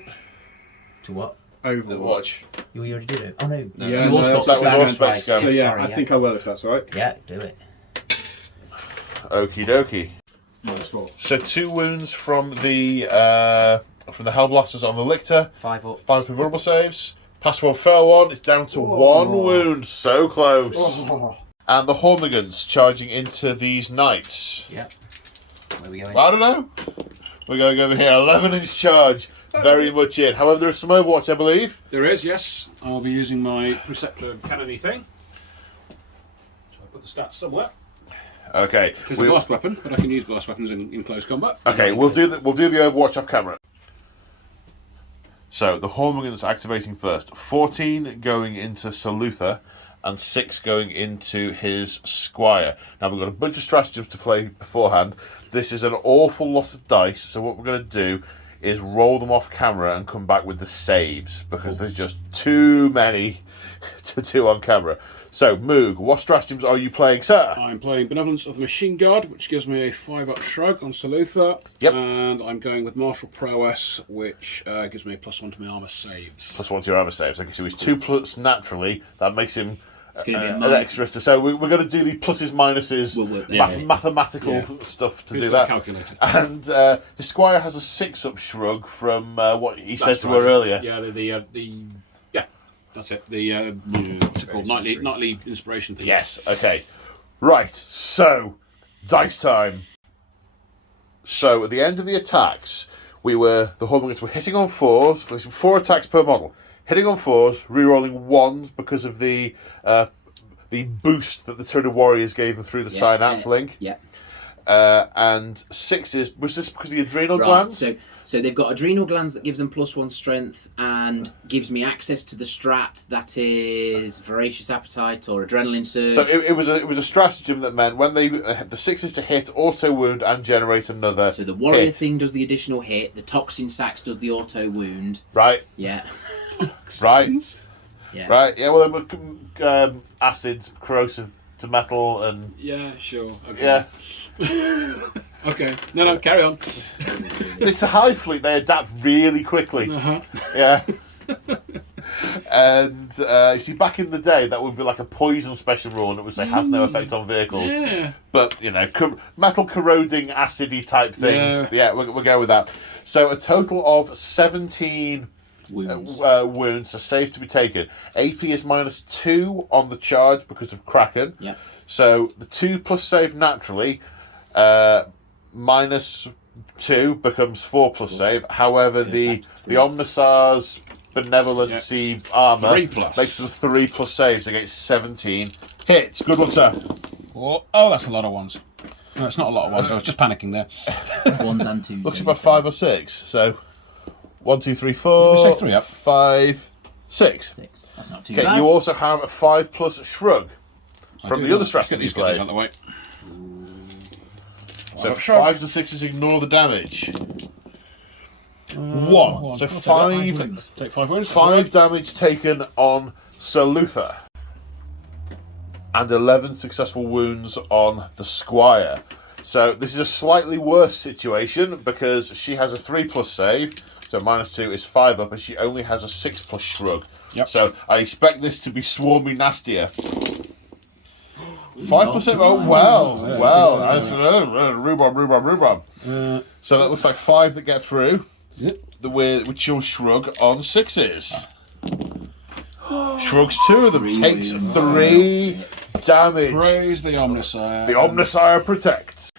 To what? Overwatch. You already did it. Oh no. Yeah, You no, also got that was spell all spec strike. scam. So yeah, Sorry, I think I will if that's all right. Yeah, do it. Okie dokie. -4. So 2 wounds from the Hellblasters on the Lictor. 5 up. 5 vulnerable saves. Pass 1, fail 1. It's down to 1 wound. So close. Oh. And the Hormigans charging into these knights. Yeah. Where are we going? I don't know. We're going over here. 11-inch charge. Very much in. However, there is some Overwatch, I believe. There is, yes. I'll be using my Preceptor cannony thing. So I put the stats somewhere. Okay. It's a blast weapon, but I can use blast weapons in close combat. Okay, we'll do the Overwatch off camera. So the Hormigans activating first. 14 going into Salutha, and 6 going into his Squire. Now we've got a bunch of stratagems to play beforehand. This is an awful lot of dice, so what we're going to do is roll them off camera and come back with the saves, because there's just too many to do on camera. So, Moog, what stratagems are you playing, sir? I'm playing Benevolence of the Machine Guard, which gives me a 5-up shrug on Salutha. Yep. And I'm going with Martial Prowess, which gives me a +1 to my armour saves. +1 to your armor saves. Okay, so he's 2+ naturally. That makes him It's going to be a an minus. extra. So we're going to do the pluses, minuses, We'll work that out. mathematical stuff to Who's do got that. calculated? And his Squire has a 6-up shrug from what he said That's to right. her earlier. Yeah, yeah, that's it. What's it called? Nightly inspiration thing. Yes, okay. Right, so, dice time. So, at the end of the attacks, the Hormigans were hitting on 4s, placing 4 attacks per model. Hitting on 4s, re-rolling 1s because of the boost that the Tyranid Warriors gave them through the Synapse link. Yeah. And 6s, was this because of the adrenal Right. glands? So they've got adrenal glands that gives them +1 strength and gives me access to the strat that is voracious appetite or adrenaline surge. So it was a stratagem that meant when they the 6s to hit, auto wound, and generate another. So the warrior hit. thing does the additional hit. The toxin sacs does the auto wound. Right, Yeah. right, Yeah. right. Yeah, well, they were acid, corrosive to metal, and Yeah, sure. Okay. yeah. Okay. No, carry on. It's a high fleet. They adapt really quickly. Uh-huh. Yeah. And you see, back in the day, that would be like a poison special rule, and it would say has no effect on vehicles. Yeah. But, metal corroding, acidy type things. Yeah, we'll go with that. So a total of 17 wounds are safe to be taken. AP is -2 on the charge because of Kraken. Yeah. So the 2 plus save naturally, -2 becomes 4 plus save. However, the Omnisar's Benevolency armour 3+. makes them 3 plus saves against 17 hits. Good one, sir. Oh, that's a lot of ones. No, it's not a lot of ones. I was just panicking there. 1s and 2s. Looks about 5 or 6. So 1, 2, 3, 4, Say 3 up. 5, 6. 6. That's not too Okay, bad. you also have a 5 plus shrug from the other Let's strategy get these played. guys out of the way. So Shrug. 5s and 6s ignore the damage. 1. So I'll take 5 wounds. Take 5 wounds. 5 damage taken on Sir Luther. And 11 successful wounds on the Squire. So this is a slightly worse situation because she has a 3 plus save. So -2 is 5 up, and she only has a 6 plus shrug. Yep. So I expect this to be swarmy nastier. 5%. Oh well. Rhubarb. So that looks like 5 that get through. Yep. With chill shrug on 6s. Shrugs 2 of them, takes 3 damage. Praise the Omnisire. The Omnisire protects.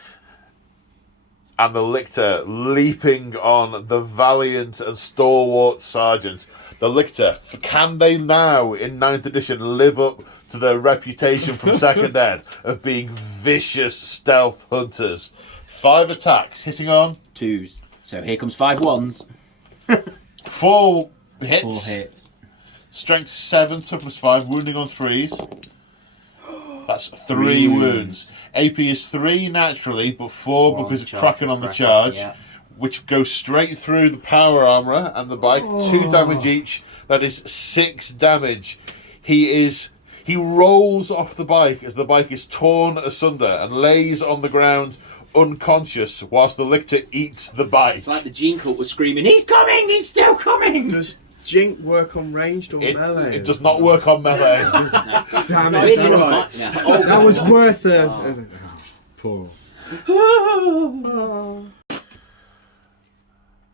And the Lictor leaping on the valiant and stalwart Sergeant. The Lictor, can they now, in 9th edition, live up to their reputation from 2nd ed of being vicious stealth hunters? 5 attacks, hitting on 2s. So here comes 5 1s. 4 4 hits. hits. Strength 7, toughness 5, wounding on 3s. That's 3 wounds. AP is 3 naturally, but 4 because of Kraken on the charge, which goes straight through the power armourer and the bike. 2 damage each. That is 6 damage. He rolls off the bike as the bike is torn asunder and lays on the ground unconscious whilst the Lictor eats the bike. It's like the Gene Cult was screaming, "He's coming! He's still coming!" Does Jink work on ranged or melee? It does not work on melee. Damn No, it! he didn't Right. fight. No. Oh, That was worth a. Poor.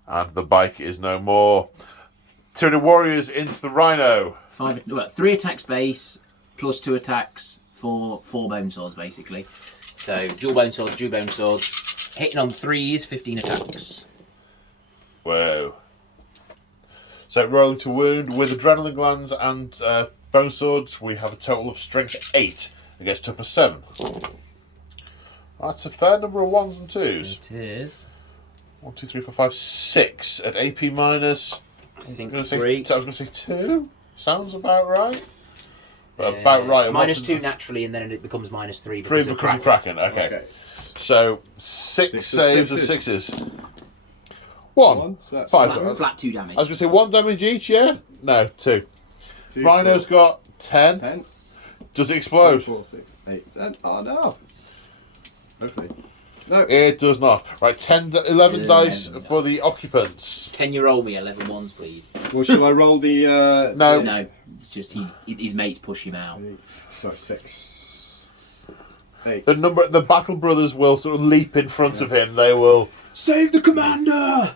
And the bike is no more. Tyranid warriors into the Rhino. 3 attacks base, plus 2 attacks for 4 bone swords, basically. So dual bone swords. Hitting on 3s, 15 attacks. Whoa. So rolling to wound with adrenaline glands and bone swords, we have a total of strength 8 against toughness 7. That's a fair number of 1s and 2s. It is. 1, 2, 3, 4, 5, 6 at AP minus. I think I was 3. going to say 2. Sounds about right. But about right. -2 naturally, and then it becomes -3 3 because of Kraken. Okay. So 6 6 saves of sixes. 6s. 1. So that's 5. Flat 2 damage. I was going to say 1 damage each, yeah? No, 2. 2, Rhino's 4, got 10. 10. Does it explode? 4, 6, 8, 10. Oh no. Hopefully. No. It does not. Right, 11 dice for the occupants. Can you roll me 11 1s, please? Well, shall I roll the. No. No, it's just his mates push him out. Sorry, 6. 8. The Battle Brothers will sort of leap in front of him. They will Save the commander!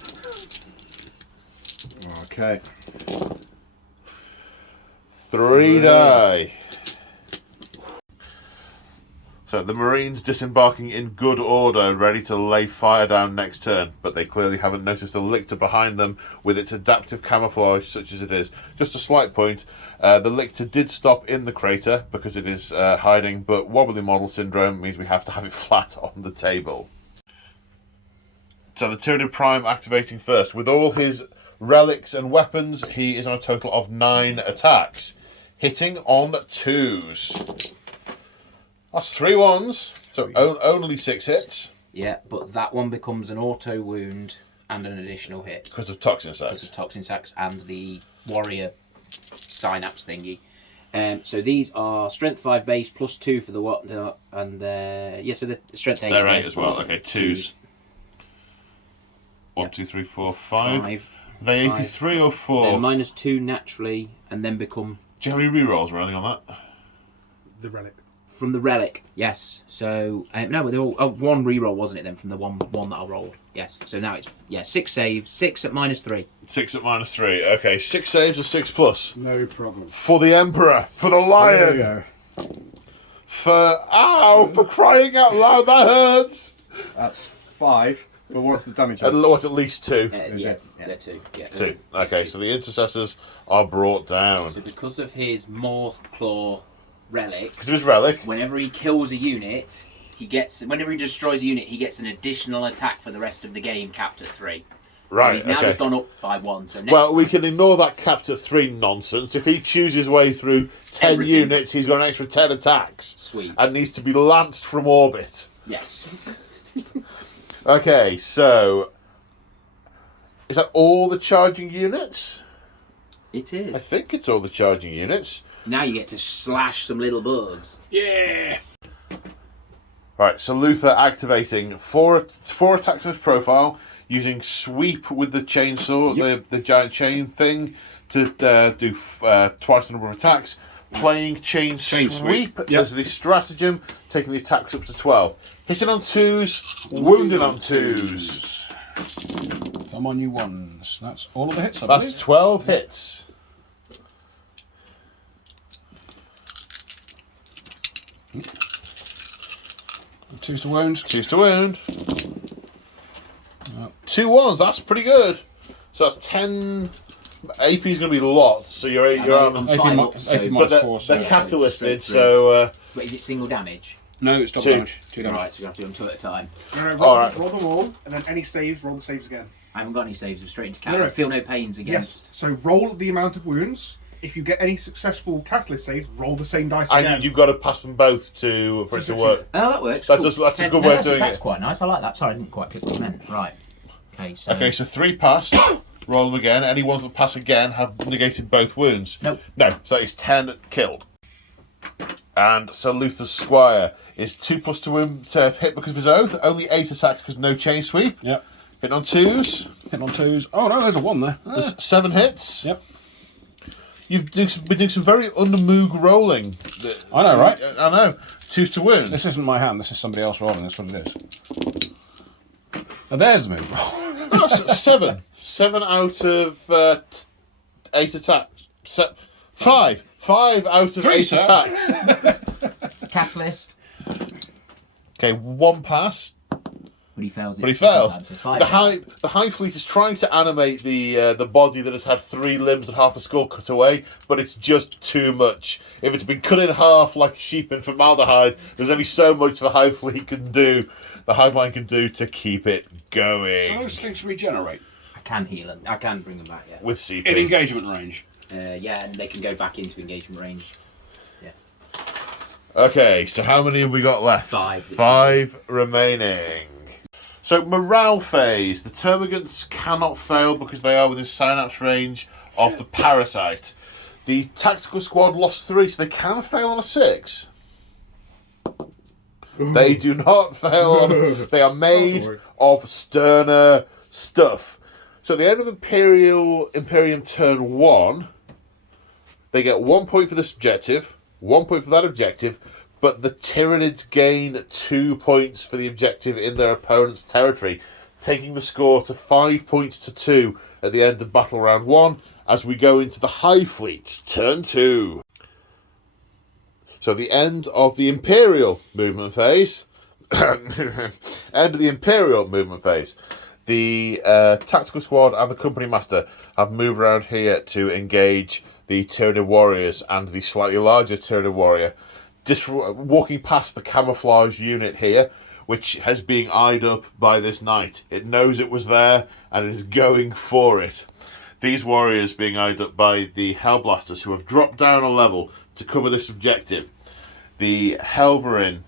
Okay. 3 die. So the Marines disembarking in good order, ready to lay fire down next turn, but they clearly haven't noticed the Lictor behind them with its adaptive camouflage, such as it is. Just a slight point, the Lictor did stop in the crater because it is hiding, but wobbly model syndrome means we have to have it flat on the table. So the Tyranid Prime activating first. With all his relics and weapons, he is on a total of 9 attacks, hitting on 2s. That's 3 1s, so only 6 hits. Yeah, but that one becomes an auto wound and an additional hit. Because of toxin Because sacks. of toxin sacks and the warrior synapse thingy. So these are strength 5 base plus 2 for the whatnot, and so the strength 8. They're 8 as well. Okay, 2s. 1, 2, 3, 4, 5. They AP 5. 3 or 4? Then -2 naturally, and then become Do you have any rerolls or anything on that? The relic. from the relic. Yes. So no, but they all one reroll, wasn't it? Then from the one that I rolled. Yes. So now it's 6 saves, 6 at -3. 6 at -3. Okay, 6 saves or 6 plus. No problem. For the Emperor, for the There Lion, we go. for crying out loud, that hurts. That's 5. But what's the damage? At least 2. Yeah, they're 2. Yeah. 2. Okay, so the intercessors are brought down. So because of his Maw Claw relic, Because of his relic. whenever he kills a unit, whenever he destroys a unit, he gets an additional attack for the rest of the game, capped at 3. Right, So he's now okay. just gone up by 1. So next Well, we time- can ignore that capped at 3 nonsense. If he chews his way through 10 Everything. units, he's got an extra 10 attacks. Sweet. And needs to be lanced from orbit. Yes. Okay, so... Is that all the charging units? It I is. think it's all the charging units. Now you get to slash some little bugs. Yeah. Right, so Luther activating 4 attacks on his profile, using sweep with the chainsaw, the giant chain thing, to do twice the number of attacks. Playing chain Chain sweep sweep, yep. as the stratagem, taking the attacks up to 12. Hitting on 2s, wounding on 2s. Come on, you ones. That's all of the hits, I That's believe. 12 hits. Twos to wound. 2s to wound. 2 1s, that's pretty good. So that's 10. AP is going to be lots, so you're on. I'm AP, fine, mi- so- AP But minus they're, 4, so... they're catalysted, so- so. But is it single damage? No, it's double 2. damage. 2 damage. Right, so we have to do them 2 at a time. No, roll, Alright. roll them all, and then any saves, roll the saves again. I haven't got any saves, we're straight into cat. No, no. I feel no pains against. Yes. So roll the amount of wounds. If you get any successful catalyst saves, roll the same dice And again. you've got to pass them both for it to work. Oh, that works. That's a good way of doing That's it. quite nice. I like that. Sorry, I didn't quite click what you meant. Right. Okay, so. Okay, so 3 passed. Roll them again. Any ones that pass again have negated both wounds. Nope. No, so that is 10 killed. And Sir Luther's Squire is 2+ to hit because of his oath. Only 8 attacks because no chain sweep. Yep. Hit on 2s. Hitting on 2s. Oh, no, there's a 1 there. There's 7 hits. Yep. You've been doing some very under-moog rolling. I know, right? I know. 2s to wound. This isn't my hand, this is somebody else rolling, that's what it is. And there's the move. Oh, 7. 7 out of 8 attacks. 5. 5 out of 3, 8 sir. attacks. Catalyst. Okay, 1 pass. But he fails it. But he fails. Sometimes, so 5 The High Fleet is trying to animate the body that has had 3 limbs and half a skull cut away, but it's just too much. If it's been cut in half like a sheep in formaldehyde, there's only so much the High Fleet can do, the Hive Mind can do to keep it So going those things regenerate I can heal them. I can bring them back, yeah. with CP. in engagement range. Yeah, and they can go back into engagement range. Yeah. Okay, so how many have we got left? 5. 5 remaining. So, morale phase. The Termagants cannot fail because they are within synapse range of the Parasite. The Tactical Squad lost 3, so they can fail on a 6. They do not fail on... They are made of sterner stuff. So at the end of Imperium turn 1, they get 1 point for this objective, 1 point for that objective, but the Tyranids gain 2 points for the objective in their opponent's territory, taking the score to 5 points to 2 at the end of battle round 1 as we go into the High Fleet, turn 2. So the end of the Imperial movement phase. End of the Imperial movement phase. The Tactical Squad and the Company Master have moved around here to engage the Tyranid Warriors and the slightly larger Tyranid Warrior. Walking past the camouflage unit here, which has been eyed up by this knight. It knows it was there and it is going for it. These warriors being eyed up by the Hellblasters, who have dropped down a level to cover this objective. The Helverin,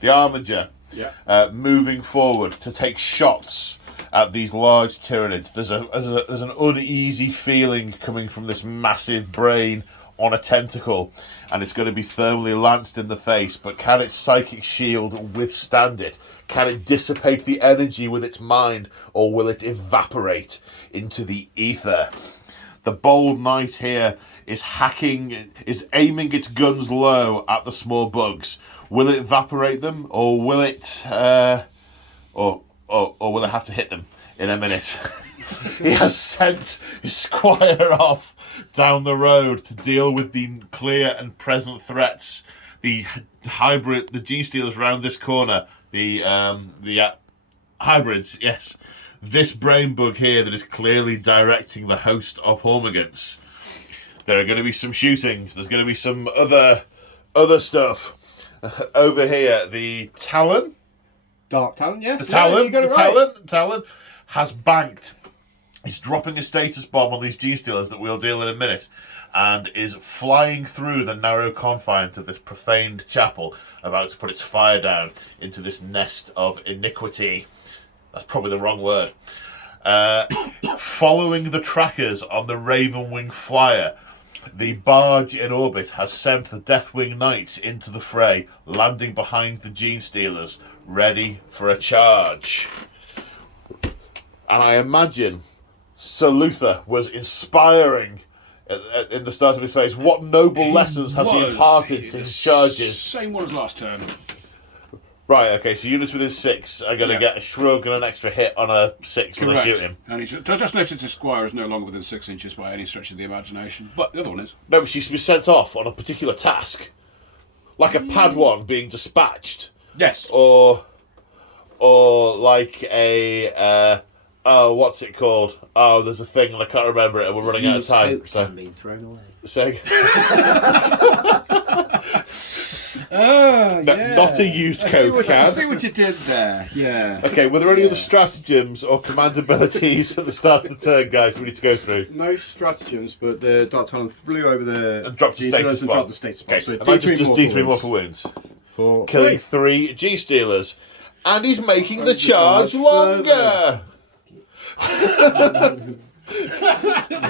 the Armiger, moving forward to take shots at these large Tyranids. There's an uneasy feeling coming from this massive brain on a tentacle, and it's going to be thermally lanced in the face, but can its psychic shield withstand it? Can it dissipate the energy with its mind, or will it evaporate into the ether? The bold knight here is aiming its guns low at the small bugs. Will it evaporate them, or will it, or will it have to hit them in a minute? He has sent his squire off down the road to deal with the clear and present threats. The Genestealers round this corner, the hybrids, yes. This brain bug here that is clearly directing the host of Hormagaunts. There are going to be some shootings. There's going to be some other stuff. Over here, the Talon. Dark Talon, yes. The Talon, you got it the right. Talon has banked. He's dropping a status bomb on these Genestealers that we'll deal in a minute, and is flying through the narrow confines of this profaned chapel, about to put its fire down into this nest of iniquity. That's probably the wrong word. Following the trackers on the Ravenwing flyer, the barge in orbit has sent the Deathwing Knights into the fray, landing behind the Genestealers, ready for a charge. And I imagine Sir Luther was inspiring in the start of his phase. What noble lessons has he imparted to his charges? Same one as last turn. Right, okay, so units within 6 are going to get a shrug and an extra hit on a 6 when I shoot him. And I just noticed his squire is no longer within 6 inches by any stretch of the imagination, but the other one is. No, but she's to be sent off on a particular task. Like a Padawan being dispatched. Yes. Or like a... what's it called? Oh, there's a thing and I can't remember it and we're running out of time. So being thrown away. Say Yeah. not a used Coke I can. see what you did there. Yeah. Okay, were there any other stratagems or command abilities at the start of the turn, guys, we need to go through? No stratagems, but the Dark Talon flew over the And dropped the status and bomb. dropped the status bomb. Okay, So and I just more D3 for more for wounds. For Killing 3 Genestealers. And he's making the charge longer!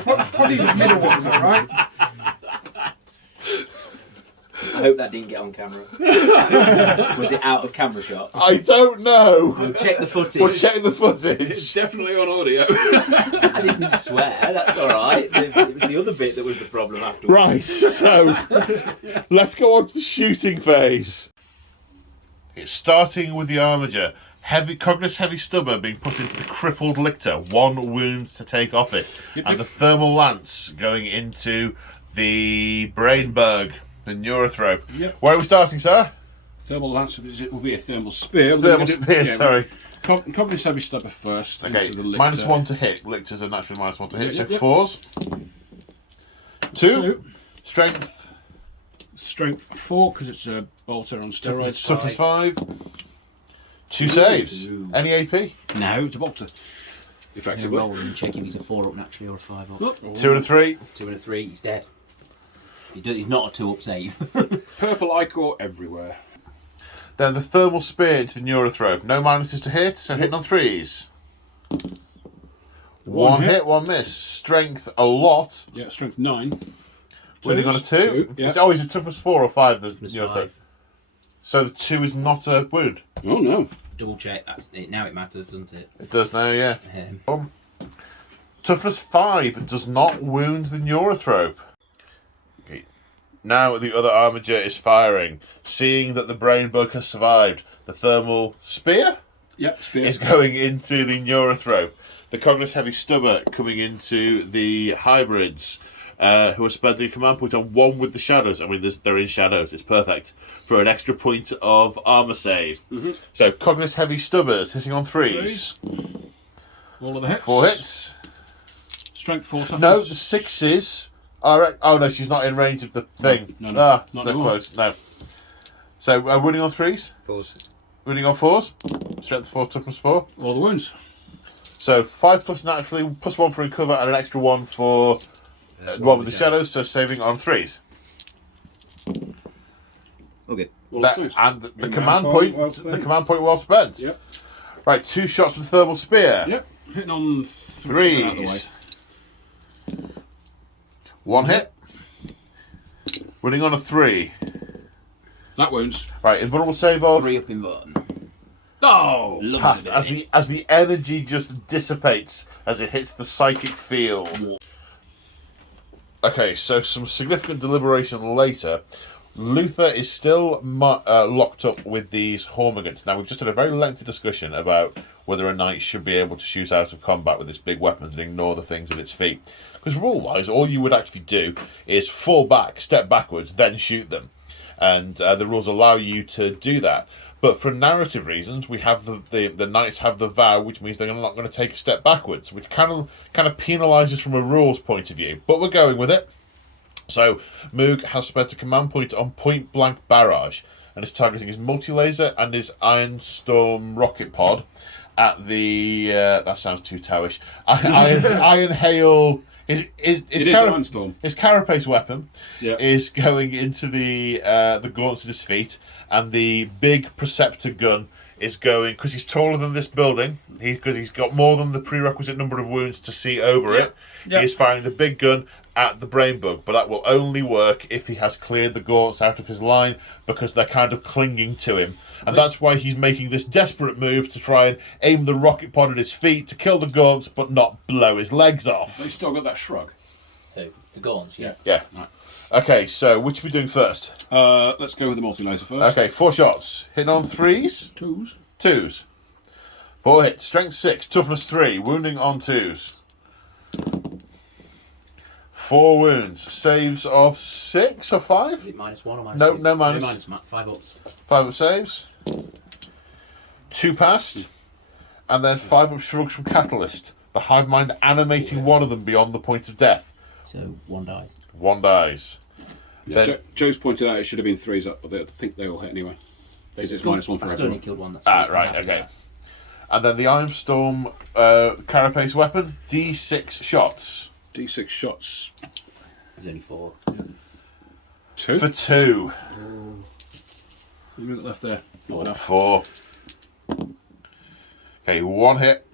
Probably the middle ones, right? I hope that didn't get on camera. Was it out of camera shot? I don't know. We'll check the footage. We'll check the It's footage. definitely on audio. I didn't swear. That's all right. It was the other bit that was the problem afterwards. Right, so let's go on to the shooting phase. It's starting with the Armiger. Cognus Heavy Stubber being put into the crippled Lictor. 1 wound to take off it. And the Thermal Lance going into the Brainberg, the Neurothrope. Yep. Where are we starting, sir? Thermal lance, it will be a thermal spear. Thermal Spear, sorry. Cognus Heavy Stubber first. Okay, into the Lictor. -1 to hit. Lictors are naturally -1 to hit, Yep, so yep. 4s. 2. Strength. Strength 4, because it's a bolter on steroids. Toughness 5. 2 saves. Ooh. Any AP? No, it's a bolter. Yeah, Effectively. roll and check if he's a 4 up naturally or a 5 up. 2 and a 3. 2 and a 3, he's dead. He's not a 2 up save. Purple ichor everywhere. Then the Thermal Spear into the Neurothrope. No minuses to hit, so hitting on 3s. 1 hit, 1 miss. Strength a lot. Yeah, strength 9. Winning on a 2. Yeah. Is it toughness 4 or 5? The Toughness Neurothrope. 5. So the 2 is not a wound. Oh no. Double check. That's it. Now it matters, doesn't it? It does now, yeah. Um, Toughness 5 does not wound the Neurothrope. Okay. Now the other Armiger is firing. Seeing that the brain bug has survived, the Thermal Spear Yep, spear. is going into the Neurothrope. The Cognus Heavy Stubber coming into the hybrids, who are spending a command point on 1 with the shadows. I mean, they're in shadows. It's perfect for an extra point of armor save. Mm-hmm. So Cognus Heavy Stubbers hitting on 3s. All of the hits. 4 hits. Strength 4 toughness. No, the 6s are... Oh, no, she's not in range of the thing. No, Ah, not so anymore. close. No. So, winning on 3s. 4s. Winning on 4s. Strength 4, toughness 4. All the wounds. So 5 plus naturally, plus 1 for recover, and an extra 1 for 1 with the shadows, so saving on 3s. All good. All That, the saves. and the Command command point point, well the spent. command point well spent. Yep. Right, 2 shots with the Thermal Spear. Yep. Hitting on 3. Out of the way. 3s. 1 hit. Running on a 3. That wounds. Right, invulnerable save of 3 up in button. Oh! passed as the energy just dissipates as it hits the psychic field. Okay, so some significant deliberation later. Luther is still locked up with these Hormigans. Now, we've just had a very lengthy discussion about whether a knight should be able to shoot out of combat with this big weapon and ignore the things at its feet. Because rule-wise, all you would actually do is fall back, step backwards, then shoot them. And the rules allow you to do that. But for narrative reasons, we have the knights have the vow, which means they're not going to take a step backwards, which kind of penalises from a rules point of view. But we're going with it. So, Moog has spent a command point on point blank barrage and is targeting his multi-laser and his Iron Storm rocket pod at the. That sounds too towish. Iron Hail. His carapace weapon is going into the gaunts at his feet, and the big Preceptor gun is going, because he's taller than this building, because he's got more than the prerequisite number of wounds to see over it. He is firing the big gun at the brain bug, but that will only work if he has cleared the gaunts out of his line, because they're kind of clinging to him. And that's why he's making this desperate move to try and aim the rocket pod at his feet to kill the gaunts, but not blow his legs off. They still got that shrug. The gaunts, yeah. Yeah. Right. Okay, so which are we doing first? Let's go with the multi-laser first. Okay, 4 shots. Hitting on 3s? 2s. 2s. 4 hits. Strength 6, toughness 3, wounding on 2s. 4 wounds. Saves of 6 or 5? Is it -1 or -2? No minus. Minus 5 ups. 5 up saves. 2 passed. And then 5 up shrugs from Catalyst. The hive mind animating one of them beyond the point of death. So 1 dies. 1 dies. Yeah, Then, Joe's pointed out it should have been 3s up, but I think they all hit anyway. Because it's -1 for I've still everyone. only killed one. That's right, okay. And then the Iron Storm carapace weapon, D6 shots. D6 shots. There's only 4. 2? For 2. You've got left there. Not enough. 4. Okay, 1 hit.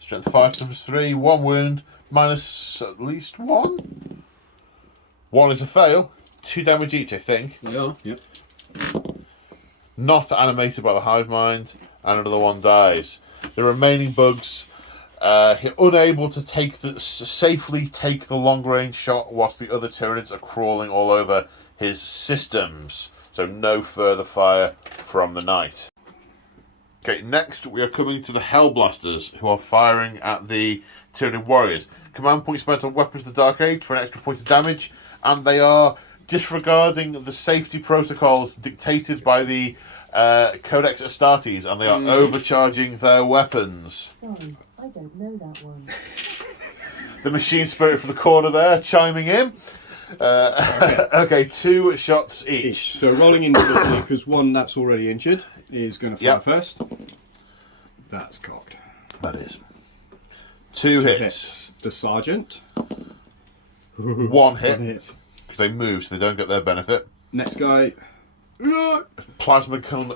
Strength 5, toughness 3, 1 wound, minus at least 1. 1 is a fail. 2 damage each, I think. They are, yep. Not animated by the hive mind, and another 1 dies. The remaining bugs, unable to safely take the long range shot, whilst the other Tyranids are crawling all over his systems. So no further fire from the knight. Okay, next we are coming to the Hellblasters, who are firing at the Tyranid warriors. Command point spent on weapons of the Dark Age for an extra point of damage, and they are disregarding the safety protocols dictated by the Codex Astartes, and they are overcharging their weapons. Sorry, I don't know that one. The machine spirit from the corner there, chiming in. Okay, 2 shots each. So rolling into the because one that's already injured is going to fire first. That's cocked. That is. 2 hits. The sergeant. 1 hit. Because they move, so they don't get their benefit. Next guy. Plasma gun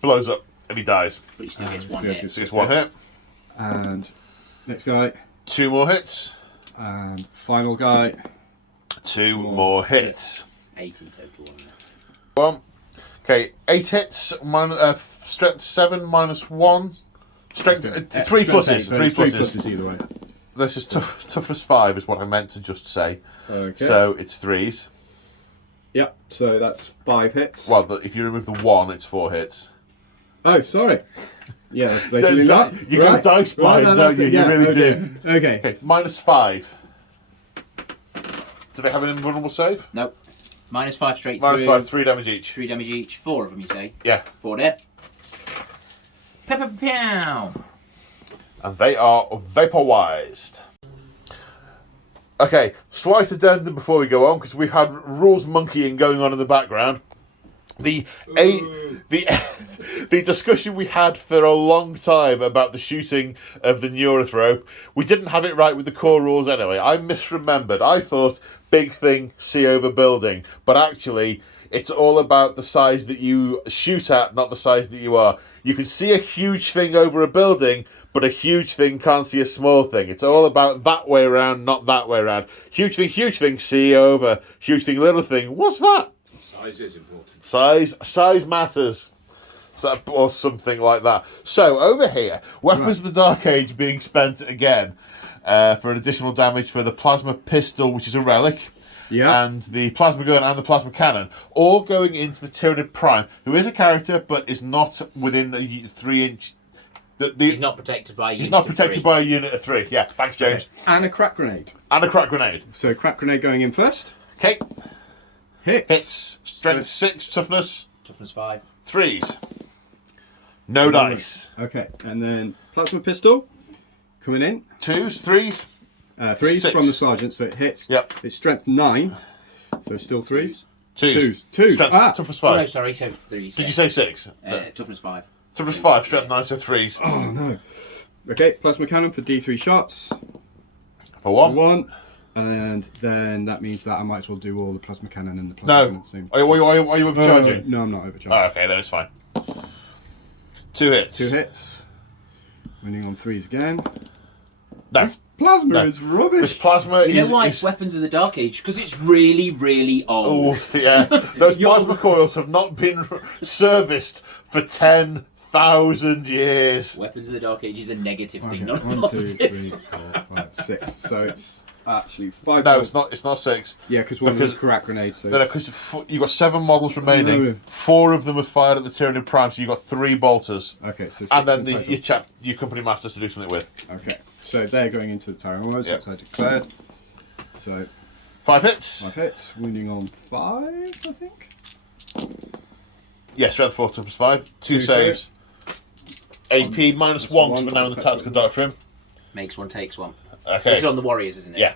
blows up, and he dies. But he still gets 1 hit. So it's 1 hit. And next guy. 2 more hits. And final guy. 2 more hits. 8 in total. 1. Okay, 8 hits. Strength 7 minus 1. Strength 3 pluses. 3 pluses. Either way. This is toughness 5 is what I meant to just say. Okay. So it's 3s. Yep. So that's 5 hits. Well, if you remove the 1, it's 4 hits. Oh, sorry. Yeah, that's basically that. You got dice blind, don't you? You really do. Okay. Okay, minus 5. Do they have an invulnerable save? Nope. -5 straight Minus through. 5, 3 damage each. 3 damage each. 4 of them, you say? Yeah. 4 dead. Pow. And they are vaporized. Okay, slight addendum before we go on, because we've had rules monkeying going on in the background. The discussion we had for a long time about the shooting of the Neurothrope, we didn't have it right with the core rules anyway. I misremembered. I thought big thing, see over building. But actually, it's all about the size that you shoot at, not the size that you are. You can see a huge thing over a building, but a huge thing can't see a small thing. It's all about that way around, not that way around. Huge thing, see over. Huge thing, little thing. What's that? Size is important. Size matters. So, or something like that. So, over here, Weapons of the Dark Age being spent again for additional damage for the Plasma Pistol, which is a relic. Yeah. And the Plasma Gun and the Plasma Cannon, all going into the Tyranid Prime, who is a character, but is not within a 3-inch... He's not protected by a unit. He's not protected by a unit of 3. Yeah, thanks, James. Okay. And a crack grenade. And a crack grenade. So crack grenade going in first. Okay. Hits. Strength 6, toughness Toughness 5. 3s. No dice. Okay, and then plasma pistol coming in. 2s, 3s. 3s 6. from the sergeant, so it hits. Yep. It's strength 9, so still 3s. 2s. 2. Strength, toughness Oh, no, 5. sorry, so 3. Did you say 6? Toughness 5. Toughness 5, strength 9, so 3s. Oh no. Okay, plasma cannon for D3 shots. For 1. 1. And then that means that I might as well do all the plasma cannon and the plasma No. cannon soon. Are you overcharging? No, I'm not overcharging. Oh, okay, then it's fine. 2 hits. 2 hits. Winning on 3s again. No. This plasma No. is rubbish. This plasma You know is... why it's Weapons of the Dark Age? Because it's really, really old. Oh, yeah. Those plasma coils have not been serviced for 10,000 years. Weapons of the Dark Age is a negative Okay, thing, not a 1, 2, positive. 3, 4, 5, 6. So it's actually 5. No, more. it's not. It's not 6. Yeah, because one Because- was crack grenade. So No, because you've got 7 models remaining. No. 4 of them have fired at the Tyranid Prime, so you've got 3 bolters. okay, so 6 And then in total. your company masters to do something with. Okay, so they're going into the Tyranids, Yep. as I declared. So 5 hits. 5 hits, wounding on 5, I think. Yeah, strength 4, toughness 5. 2 2 saves. AP minus 1 1, to now in the tactical doctrine. Makes one, takes one. Okay. This is on the Warriors, isn't it? Yeah.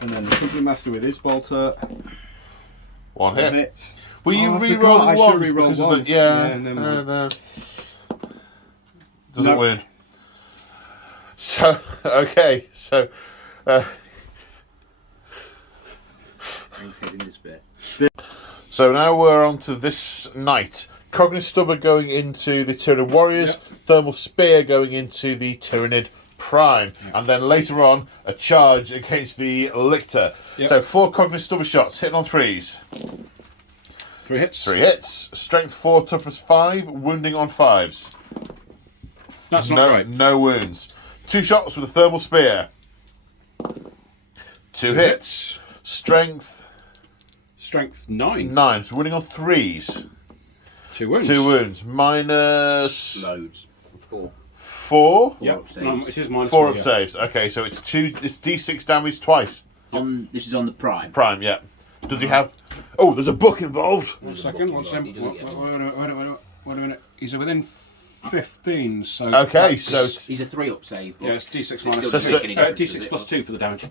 And then the company master with his bolter. 1 1 hit. hit. Were you Oh, I forgot, re-rolling I should ones re-roll because of ones. the... Yeah. Yeah, never mind. no. Doesn't No. wound. So, okay. So, Things head in despair. so now we're on to this night. Cognate Stubber going into the Tyranid Warriors. Yep. Thermal Spear going into the Tyranid Prime. And then later on, a charge against the Lictor. Yep. So 4 Cognate Stubber shots, hitting on 3s. 3 hits. 3 hits. Strength 4, toughness 5, wounding on 5s. That's no, not right. No wounds. 2 shots with a Thermal Spear. 2 hits. Strength Strength 9. 9, so winning on 3s. 2 wounds. 2 wounds. Minus Loads. 4. 4. Yep. up saves. No, it is minus 4 4. up Yeah. saves. Okay, so it's D6 damage twice. This is on the Prime. Prime, yeah. Does he have... Oh, there's a book involved. One second. One second. He doesn't get Wait a minute. He's within 15, so... Okay, that's- so... It's, He's a 3-up save. Yeah, it's D6 It's minus still 2. making a difference, D6 does it? plus 2 for the damage.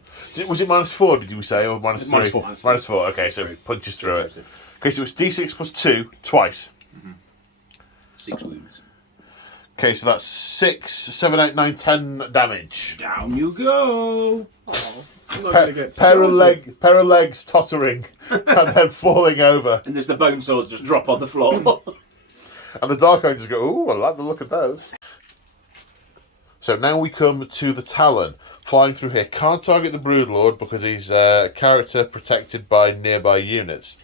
was it minus 4, did you say, or minus 3? Minus 4. Minus 4, okay, so it punches through it. Okay, so it's D6 plus 2 twice. 6 wounds. Okay, so that's 6, 7, 8, 9, 10 damage. Down you go. I'm not gonna get Pair of legs tottering and then falling over. And there's the bone swords just drop on the floor. And the Dark Angels go, ooh, I like the look of those. So now we come to the Talon. Flying through here. Can't target the Broodlord because he's a character protected by nearby units.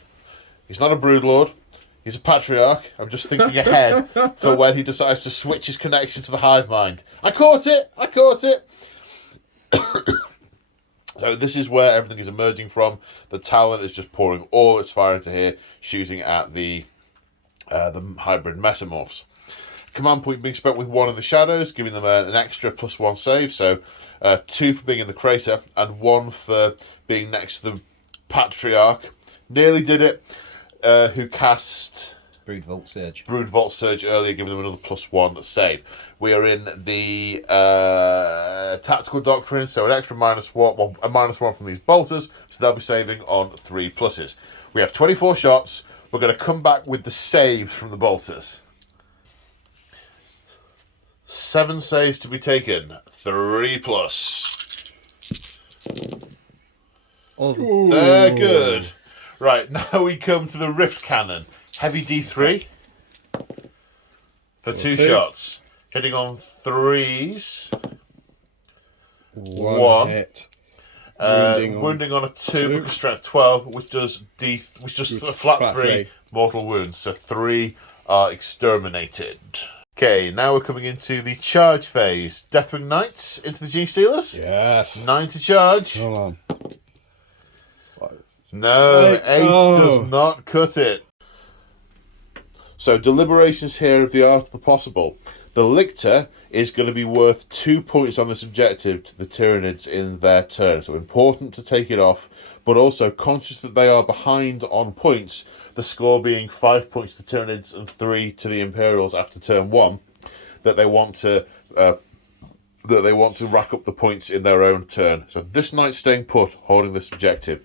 He's not a Broodlord. He's a Patriarch. I'm just thinking ahead for when he decides to switch his connection to the Hive Mind. I caught it! So this is where everything is emerging from. The Talon is just pouring all its fire into here, shooting at the hybrid mesomorphs. Command point being spent with 1 in the shadows, giving them an extra +1 save. So 2 for being in the crater and 1 for being next to the Patriarch. Nearly did it. Who cast Brood Volt Surge. Brood Vault Surge earlier, giving them another +1 save. We are in the tactical doctrine, so an extra -1, well, a -1 from these bolters, so they'll be saving on 3 pluses. We have 24 shots. We're going to come back with the saves from the bolters. 7 saves to be taken. 3+. They're good. Right, now we come to the Rift Cannon. Heavy D3 for 2 shots. Hitting on 3s. One hit. Wounding on a 2 because strength 12, which does a flat 3 3. mortal wounds. So 3 are exterminated. Okay, now we're coming into the charge phase. Deathwing Knights into the Genestealers. Yes. 9 to charge. Hold on. 5. No, 8 does not cut it. So, deliberations here of the art of the possible. The Lictor is going to be worth 2 points on this objective to the Tyranids in their turn. So, important to take it off, but also conscious that they are behind on points, the score being 5 points to the Tyranids and 3 to the Imperials after turn 1, that they want to rack up the points in their own turn. So, this Knight staying put, holding this objective.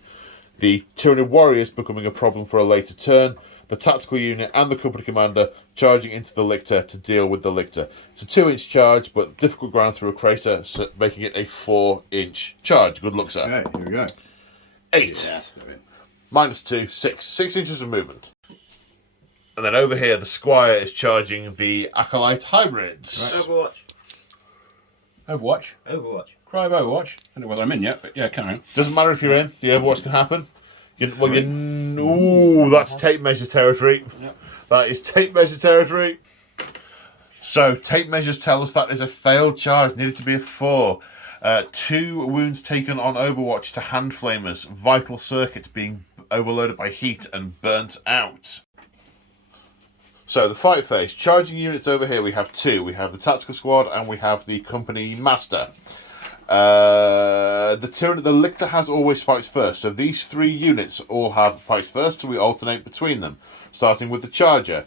The Tyranid Warriors becoming a problem for a later turn. The tactical unit and the company commander charging into the Lictor to deal with the Lictor. It's a 2-inch charge, but difficult ground through a crater, so making it a 4-inch charge. Good luck, sir. Okay, here we go. 8. Yes, they're in. -2, 6. 6 inches of movement. And then over here, the Squire is charging the Acolyte Hybrids. Overwatch. Overwatch. Cry of Overwatch. I don't know whether I'm in yet, but yeah, carry on. Doesn't matter if you're in. The Overwatch can happen. Ooh, that's tape measure territory. Yep. That is tape measure territory. So, tape measures tell us that is a failed charge. Needed to be a 4. 2 wounds taken on Overwatch to hand flamers. Vital circuits being overloaded by heat and burnt out. So, the fight phase. Charging units over here, we have 2. We have the tactical squad and we have the company master. The Lictor has always fights first, so these 3 units all have fights first, so we alternate between them, starting with the Charger.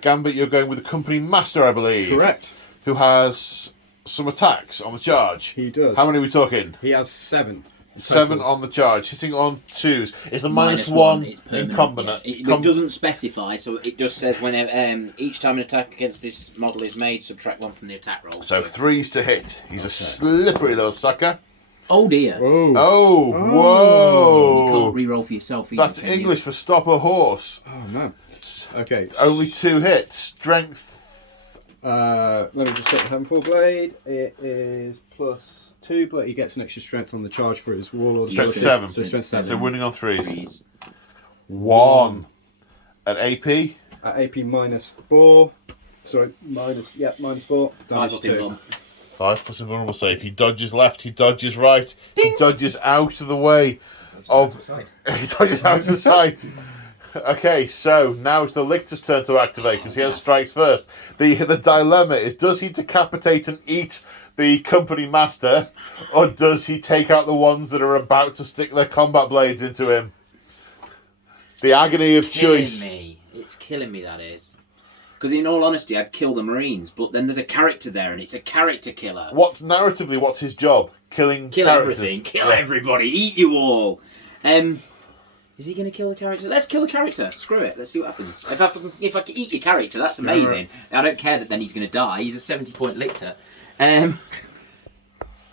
Gambit, you're going with the Company Master, I believe. Correct. Who has some attacks on the charge. He does. How many are we talking? He has 7. 7 on the charge, hitting on 2s. It's the -1 It's in permanent. combat. It doesn't specify, so it just says whenever each time an attack against this model is made, subtract 1 from the attack roll. So 3s to hit. He's a slippery little sucker. Oh dear. Oh. Oh, You whoa. can't re-roll for yourself either. That's can you? English for stop a horse. Oh, no. Okay. Only 2 hits. Strength. Let me just check the Heavenfall Blade. It is +2, but he gets an extra strength on the charge for his Warlord. Strength skill. 7. So strength 7. So winning on 3s. Threes. 1. At AP. At AP -4. Sorry, -4. 5 Damage up in 2. one. 5 plus invulnerable save. He dodges left, he dodges right, he dodges out of the way of. He dodges out of sight. Okay, so now it's the Lictor's turn to activate because he has strikes first. The dilemma is: does he decapitate and eat the company master, or does he take out the ones that are about to stick their combat blades into him? The agony of choice. It's killing me, that is. Because in all honesty, I'd kill the Marines, but then there's a character there, and it's a character killer. Narratively, what's his job? Kill characters. Everything. Kill everybody. Eat you all. Is he going to kill the character? Let's kill the character. Screw it. Let's see what happens. If I can eat your character, that's amazing. I don't care that then he's going to die. He's a 70-point Lictor.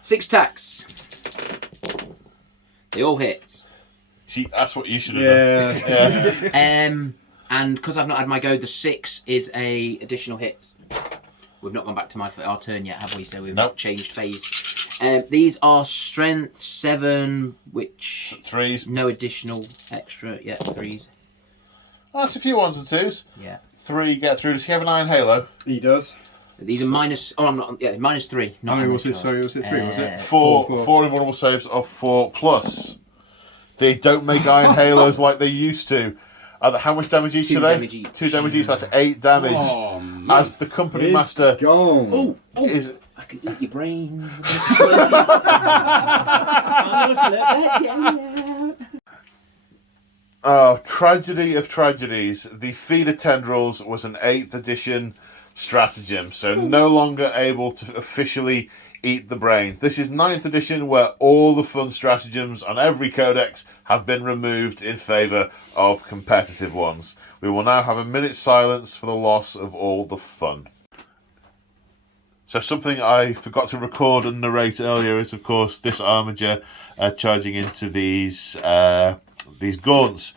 6 attacks. They all hit. See, that's what you should have done. Yeah. And because I've not had my go, the 6 is a additional hit. We've not gone back to our turn yet, have we? So we've not changed phase. These are strength 7, which 3s. No additional extra. Yeah, 3s. Oh, that's a few 1s and 2s. Yeah. 3 get through. Does he have an Iron Halo? He does. These are minus. Oh, I'm not. Yeah, -3. Not How many was it? -4. Sorry, was it 3? Was it? 4 invulnerable saves of 4 plus. They don't make Iron Halos like they used to. How much damage each 2 today? damage each. 2 damage each. That's 8 damage. Oh, man. As the company master Gone. is. I can eat your brains. I'm gonna slip it. Oh, tragedy of tragedies. The Feeder Tendrils was an 8th edition stratagem, so no longer able to officially eat the brains. This is 9th edition, where all the fun stratagems on every codex have been removed in favour of competitive ones. We will now have a minute's silence for the loss of all the fun. So something I forgot to record and narrate earlier is, of course, this armiger charging into these gaunts.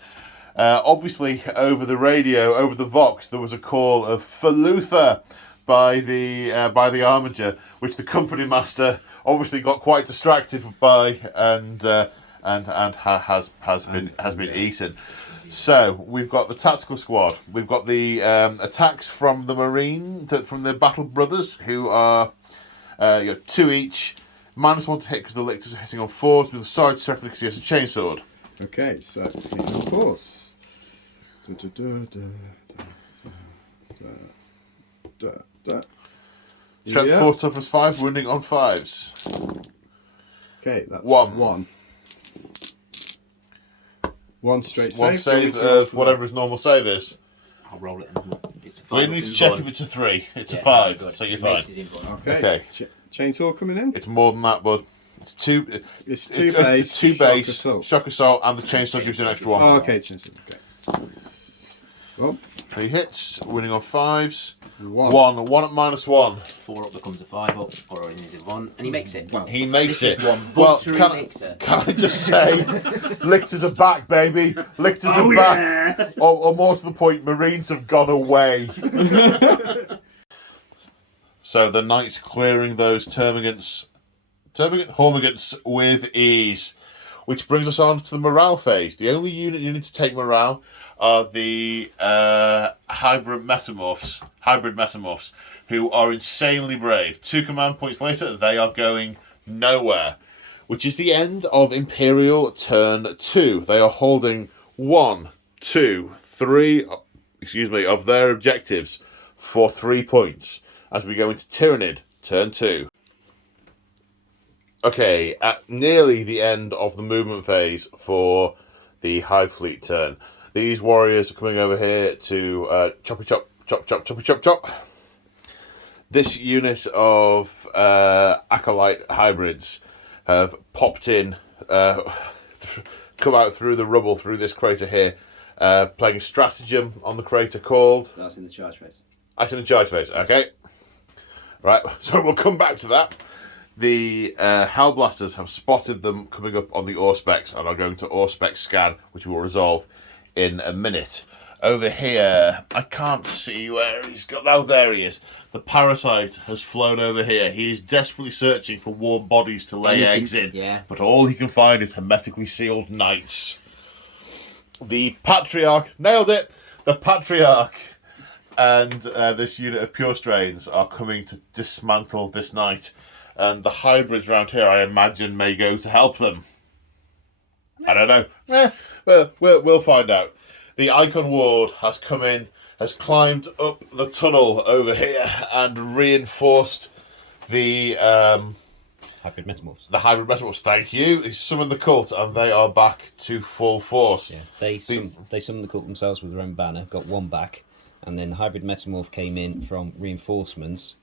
Obviously, over the radio, over the Vox, there was a call of "For Luther" by the armiger, which the company master obviously got quite distracted by, and has been eaten. So we've got the tactical squad. We've got the attacks from the from the Battle Brothers, who are 2 each. -1 to hit because the lictors are hitting on 4s with a side separately because he has a chainsword. Okay, so hitting on 4s. Strength 4, toughness 5, wounding on 5s. Okay, that's 1. 1 straight One save. save of whatever his normal save is. I'll roll it. And it's a 5. We need to check if it's a 3. It's a 5, good. so you're Makes fine. his input. Okay. Chainsaw coming in. It's more than that, bud. It's 2. It's 2 base. It's 2 base. Assault. Shock assault, and the chainsaw gives you an extra 1. Oh, okay, chainsaw. Okay. Well, 3 hits, winning on 5s. 1. 1 at -1. 4 up becomes a 5 up, or is it 1? And he makes it. Well, He makes this it. is one Well, buttery can lictor. I just say, lictors are back, baby. Lictors are back. Or more to the point, Marines have gone away. So the knights clearing those termagants Hormagaunts with ease. Which brings us on to the morale phase. The only unit you need to take morale are the hybrid metamorphs, who are insanely brave. 2 command points later, they are going nowhere. Which is the end of Imperial turn 2. They are holding 1, 2, 3, of their objectives for 3 points. As we go into Tyranid turn 2. Okay, at nearly the end of the movement phase for the Hive Fleet turn. These warriors are coming over here to choppy chop, chop, chop, choppy chop, chop. This unit of Acolyte hybrids have popped in, come out through the rubble through this crater here, playing a stratagem on the crater called... That's in the charge phase. That's in the charge phase, okay. Right, so we'll come back to that. The Hellblasters have spotted them coming up on the Auspex and are going to Auspex scan, which we will resolve in a minute. Over here, I can't see where he's got... Oh, there he is. The Parasite has flown over here. He is desperately searching for warm bodies to lay eggs in. Yeah. But all he can find is hermetically sealed knights. The Patriarch... Nailed it! The Patriarch and this unit of Pure Strains are coming to dismantle this knight. And the hybrids around here, I imagine, may go to help them. I don't know. We'll find out. The Icon Ward has come in, has climbed up the tunnel over here and reinforced the Hybrid Metamorphs. The hybrid metamorphs. Thank you. He summoned the cult, and they are back to full force. Yeah, they summoned the cult themselves with their own banner, got 1 back, and then the Hybrid Metamorph came in from reinforcements.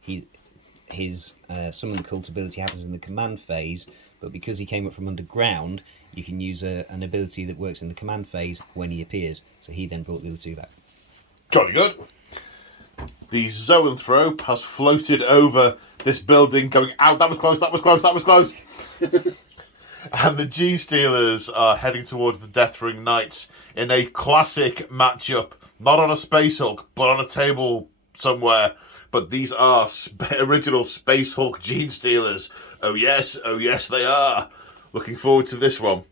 His summon the cult ability happens in the command phase, but because he came up from underground, you can use an ability that works in the command phase when he appears. So he then brought the other 2 back. Jolly good. The Zoanthrope has floated over this building, going, "Ow, that was close, that was close, that was close." And the Genestealers are heading towards the Deathring Knights in a classic matchup, not on a Space Hulk, but on a table somewhere. But these are original Space Hulk Genestealers. Oh yes, they are. Looking forward to this one.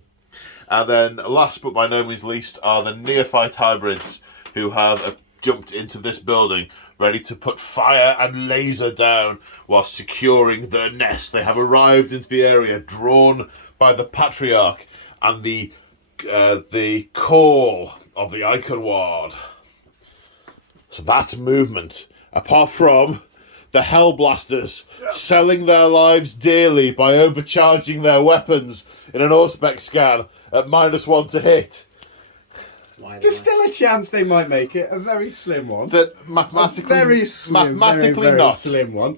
And then, last but by no means least, are the Neophyte Hybrids, who have jumped into this building, ready to put fire and laser down while securing their nest. They have arrived into the area, drawn by the Patriarch and the call of the Icon Ward. So that's movement. Apart from the Hellblasters selling their lives dearly by overcharging their weapons in an Auspex scan at -1 to hit. There's still a chance they might make it, a very slim one. That mathematically, Very slim, very not. slim one.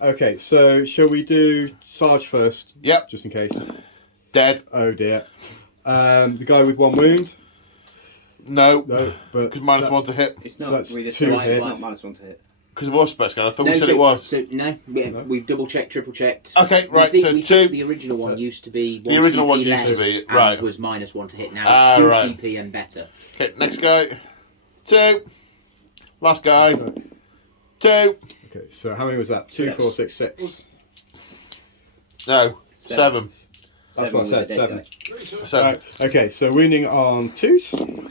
Okay, so shall we do Sarge first? Yep. Just in case. Dead. Oh dear. The guy with 1 wound? No, No, but... because -1 to hit. It's So not. that's We just 2 it's hits. not -1 to hit. Because of Auspex scan. I thought we said it was. We've double checked, triple checked. Okay, right, We so think 2. the original one used to be The original CP one used to less be, and right. was -1 to hit. Now it's 2 right. CP and better. Okay, next guy. 2. Last guy. 2. Okay, Okay, so how many was that? 2, 4, 6, 6. No, 7. That's what I said, 7. 7. Right, okay, so wounding on 2s.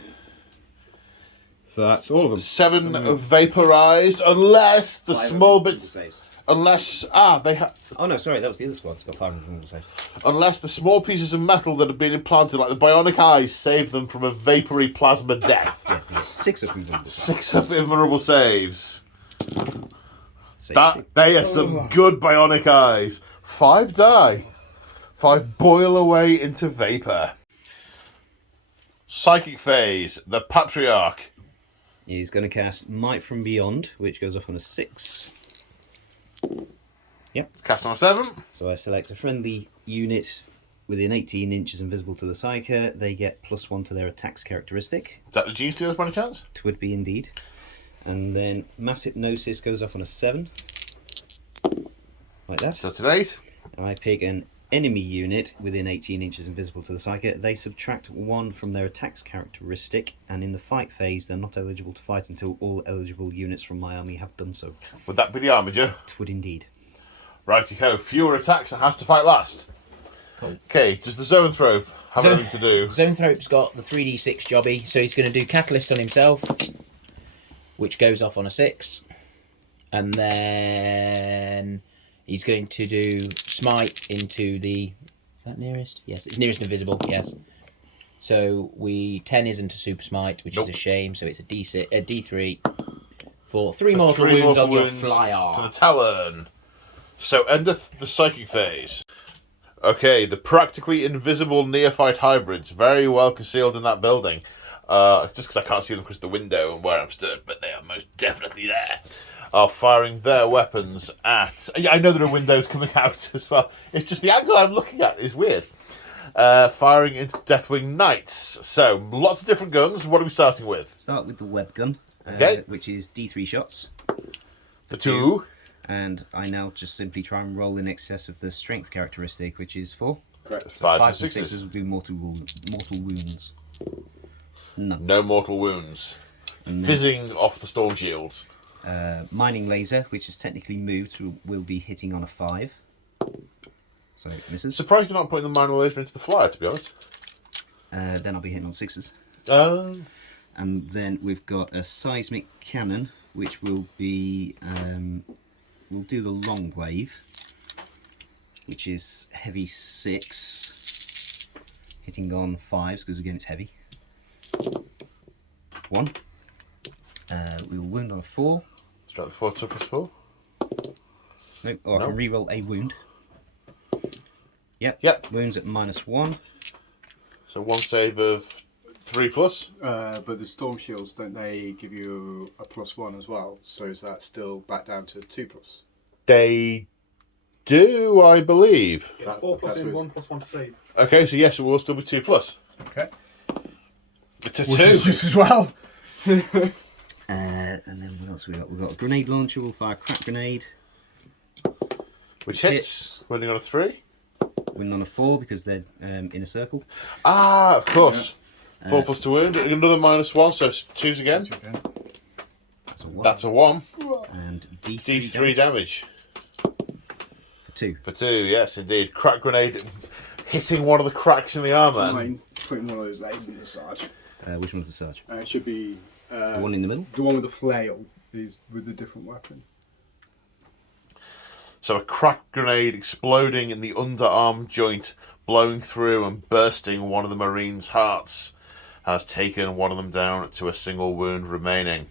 So that's all of them. 7 vaporized, unless the 5 small invulnerable bits. saves. Unless they have. Oh no, sorry, that was the other squad. It's got 5 invulnerable saves. Unless the small pieces of metal that have been implanted, like the bionic eyes, save them from a vapory plasma death. Yeah, 6 of invulnerable. 6 of invulnerable saves. Save. They are some good bionic eyes. 5 die. 5 boil away into vapor. Psychic phase. The Patriarch. He's going to cast Might from Beyond, which goes off on a 6. Yep. Cast on a 7. So I select a friendly unit within 18 inches invisible to the Psyker. They get +1 to their attacks characteristic. Is that the Genestealers by any chance? Twould be indeed. And then Mass Hypnosis goes off on a 7. Like that. That's an 8. And I pick an enemy unit within 18 inches invisible to the Psyker. They subtract 1 from their attacks characteristic, and in the fight phase, they're not eligible to fight until all eligible units from my army have done so. Would that be the Armiger? Twould indeed. Righty-ho. Fewer attacks and has to fight last. Cool. Okay, does the Zoanthrope have anything to do? Zoanthrope's got the 3d6 jobby, so he's going to do Catalyst on himself, which goes off on a 6. And then he's going to do Smite into the... Is that nearest? Yes, it's nearest invisible, yes. So 10 isn't a Super Smite, which is a shame, so it's a D3 for 3 mortal wounds on your flyer. To the Talon. So endeth the Psychic phase. Okay, the practically invisible neophyte hybrids, very well concealed in that building. Just because I can't see them because the window and where I'm stood, but they are most definitely there. Are firing their weapons at... Yeah, I know there are windows coming out as well. It's just the angle I'm looking at is weird. Firing into Deathwing Knights. So, lots of different guns. What are we starting with? Start with the web gun, Okay. which is D3 shots. The 2. And I now just simply try and roll in excess of the strength characteristic, which is 4. Correct. 5 5 and and 6s. 6s will do mortal wounds. None. No mortal wounds. And then, Fizzing off the storm shields. mining laser, which is technically moved, will be hitting on a 5. So it misses. Surprised you're not putting the minor laser into the flyer, to be honest. Then I'll be hitting on 6s. And then we've got a seismic cannon, which will be we'll do the long wave, which is heavy 6, hitting on 5s because again it's heavy. 1. We will wound on a 4. Strike the 4 toughness 4. Nope. Or I can reroll a wound. Yep. Wounds at -1. So 1 save of 3+. But the storm shields, don't they give you a +1 as well? So is that still back down to 2+? They do, I believe. Yeah, 4 plus in, 1 plus 1 to save. Okay, so yes, it will still be 2+. Okay. To Which is 2. just as well. And then what else we got? We've got a grenade launcher. We'll fire a crack grenade. Which hits. Winning on a 3. Wound on a 4 because they're in a circle. Ah, of course. 4 plus to wound. Another -1, so 2s again. That's a 1. That's a 1. And D3 damage. For 2. For 2, yes, indeed. Crack grenade hitting one of the cracks in the armour. Mine, putting one of those legs in the sarge. Which one's the Sarge? It should be The one in the middle? the one with the flail is with the different weapon. So a crack grenade exploding in the underarm joint, blowing through and bursting one of the Marines' hearts, has taken one of them down to a single wound remaining.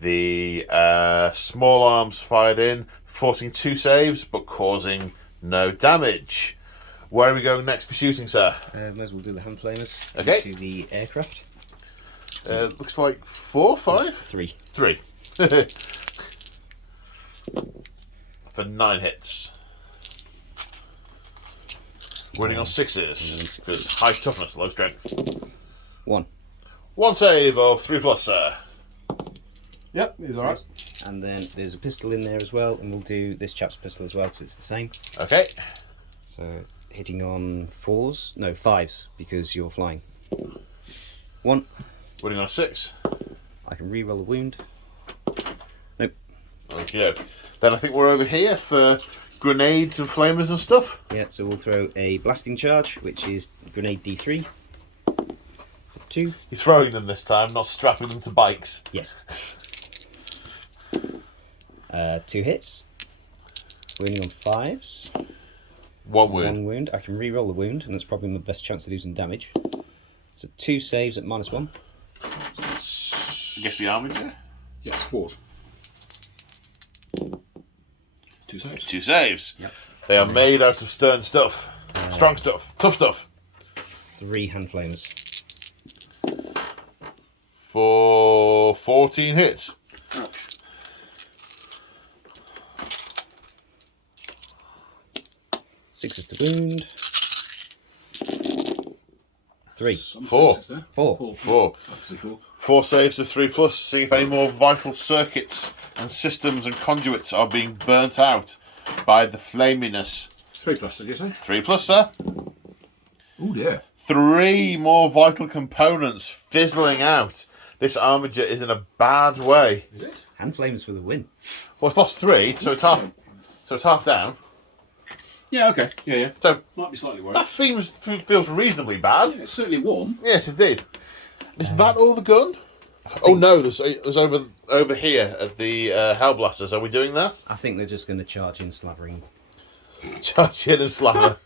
The small arms fired in, forcing 2 saves, but causing no damage. Where are we going next for shooting, sir? May as well do the hand flamers. Okay. To the aircraft. Looks like 4, 5? 3. 3. For 9 hits. Winning on 6s. Because high toughness, low strength. 1. 1 save of 3+, sir. Yep, he's alright. And then there's a pistol in there as well, and we'll do this chap's pistol as well because it's the same. Okay. So hitting on 4s, no 5s because you're flying. 1. Winning on a 6. I can re-roll a wound. Nope. Okay. Then I think we're over here for grenades and flamers and stuff. Yeah, so we'll throw a blasting charge, which is grenade D3. For 2. You're throwing them this time, not strapping them to bikes. Yes. 2 hits. Wounding on 5s. 1 wound. 1 wound. I can re-roll the wound, and that's probably my best chance to do some damage. So 2 saves at -1. I guess the armature? Yes, 4. 2 saves. 2 saves. Yep. They are made out of stern stuff. Strong stuff. Tough stuff. 3 hand flames. For 14 hits. Ouch. 6 to wound. 3. Some 4. saves there. 4. 4. Actually 4. 4 saves of 3+. See if any more vital circuits and systems and conduits are being burnt out by the flaminess. 3+, did you say? 3+, sir. Oh dear. 3 more vital components fizzling out. This armature is in a bad way. Is it? Hand flames for the win. Well, it's lost 3, so it's half down. Yeah, okay. Yeah. So Might be slightly worried. that feels reasonably bad. Yeah, it's certainly warm. Yes, indeed. Is that all the gun? Oh no, there's over here at the Hellblasters. Are we doing that? I think they're just going to charge in slavering. Charge in and slammer.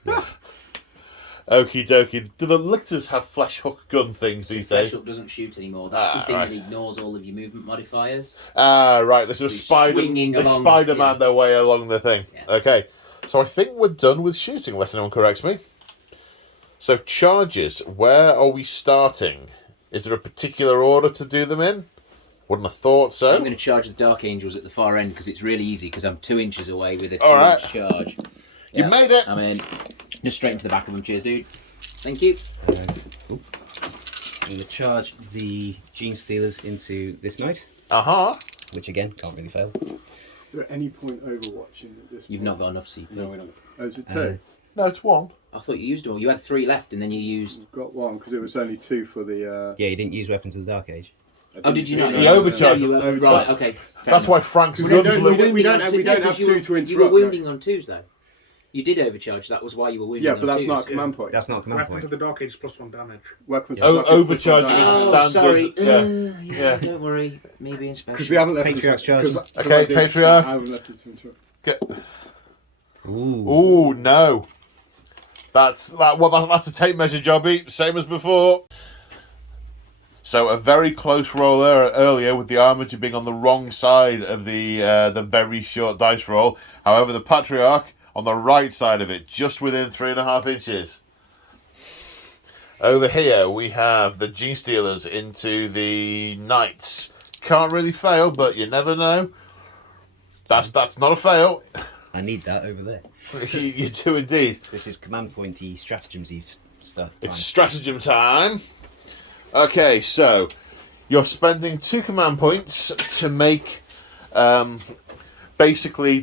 Okie dokie. Do the lictors have flash hook gun things these days? Flash up doesn't shoot anymore. That's the thing right. that ignores all of your movement modifiers. Right. There's a Swinging along, Spider-Man yeah. their way along the thing. Yeah. Okay. So I think we're done with shooting, unless anyone corrects me. So charges, where are we starting? Is there a particular order to do them in? Wouldn't have thought so. I'm going to charge the Dark Angels at the far end because it's really easy because I'm 2 inches away with a 2 All right. inch charge. You made it. I'm in. Just straight into the back of them. Cheers, dude. Thank you. I'm going to charge the Genestealers into this knight, which again can't really fail. Is there at any point overwatching at this You've point? not got enough CP. No, we don't. Oh, is it 2? No, it's 1. I thought you used all. You had 3 left, and then you used. I've got 1 because it was only 2 for the. Yeah, you didn't use weapons of the Dark Age. Oh, did you not? He overcharged. No, you were, right. Okay. That's why Frank's We guns don't- look... we don't have 2 to You were interrupt. wounding on 2s though. You did overcharge. That was why you were wounding. Yeah, on but that's 2s. not a command point. That's not a command Weapons point. of the Dark Age is +1 damage. Weapons. overcharging is a Oh, standard. sorry. Yeah. Yeah. Don't worry. Me being special. Because we haven't left Patriarch's this, charge. 'cause Okay, I did- Patriarch. I haven't left it to interrupt. Get... Ooh. Ooh, no. That's a tape measure, Jobby. Same as before. So a very close roll there earlier with the armature being on the wrong side of the very short dice roll. However, the Patriarch on the right side of it, just within 3.5 inches. Over here we have the Genestealers into the Knights. Can't really fail, but you never know. That's not a fail. I need that over there. You do indeed. This is command pointy, stratagems-y stuff. It's stratagem time. Okay, so you're spending 2 command points to make basically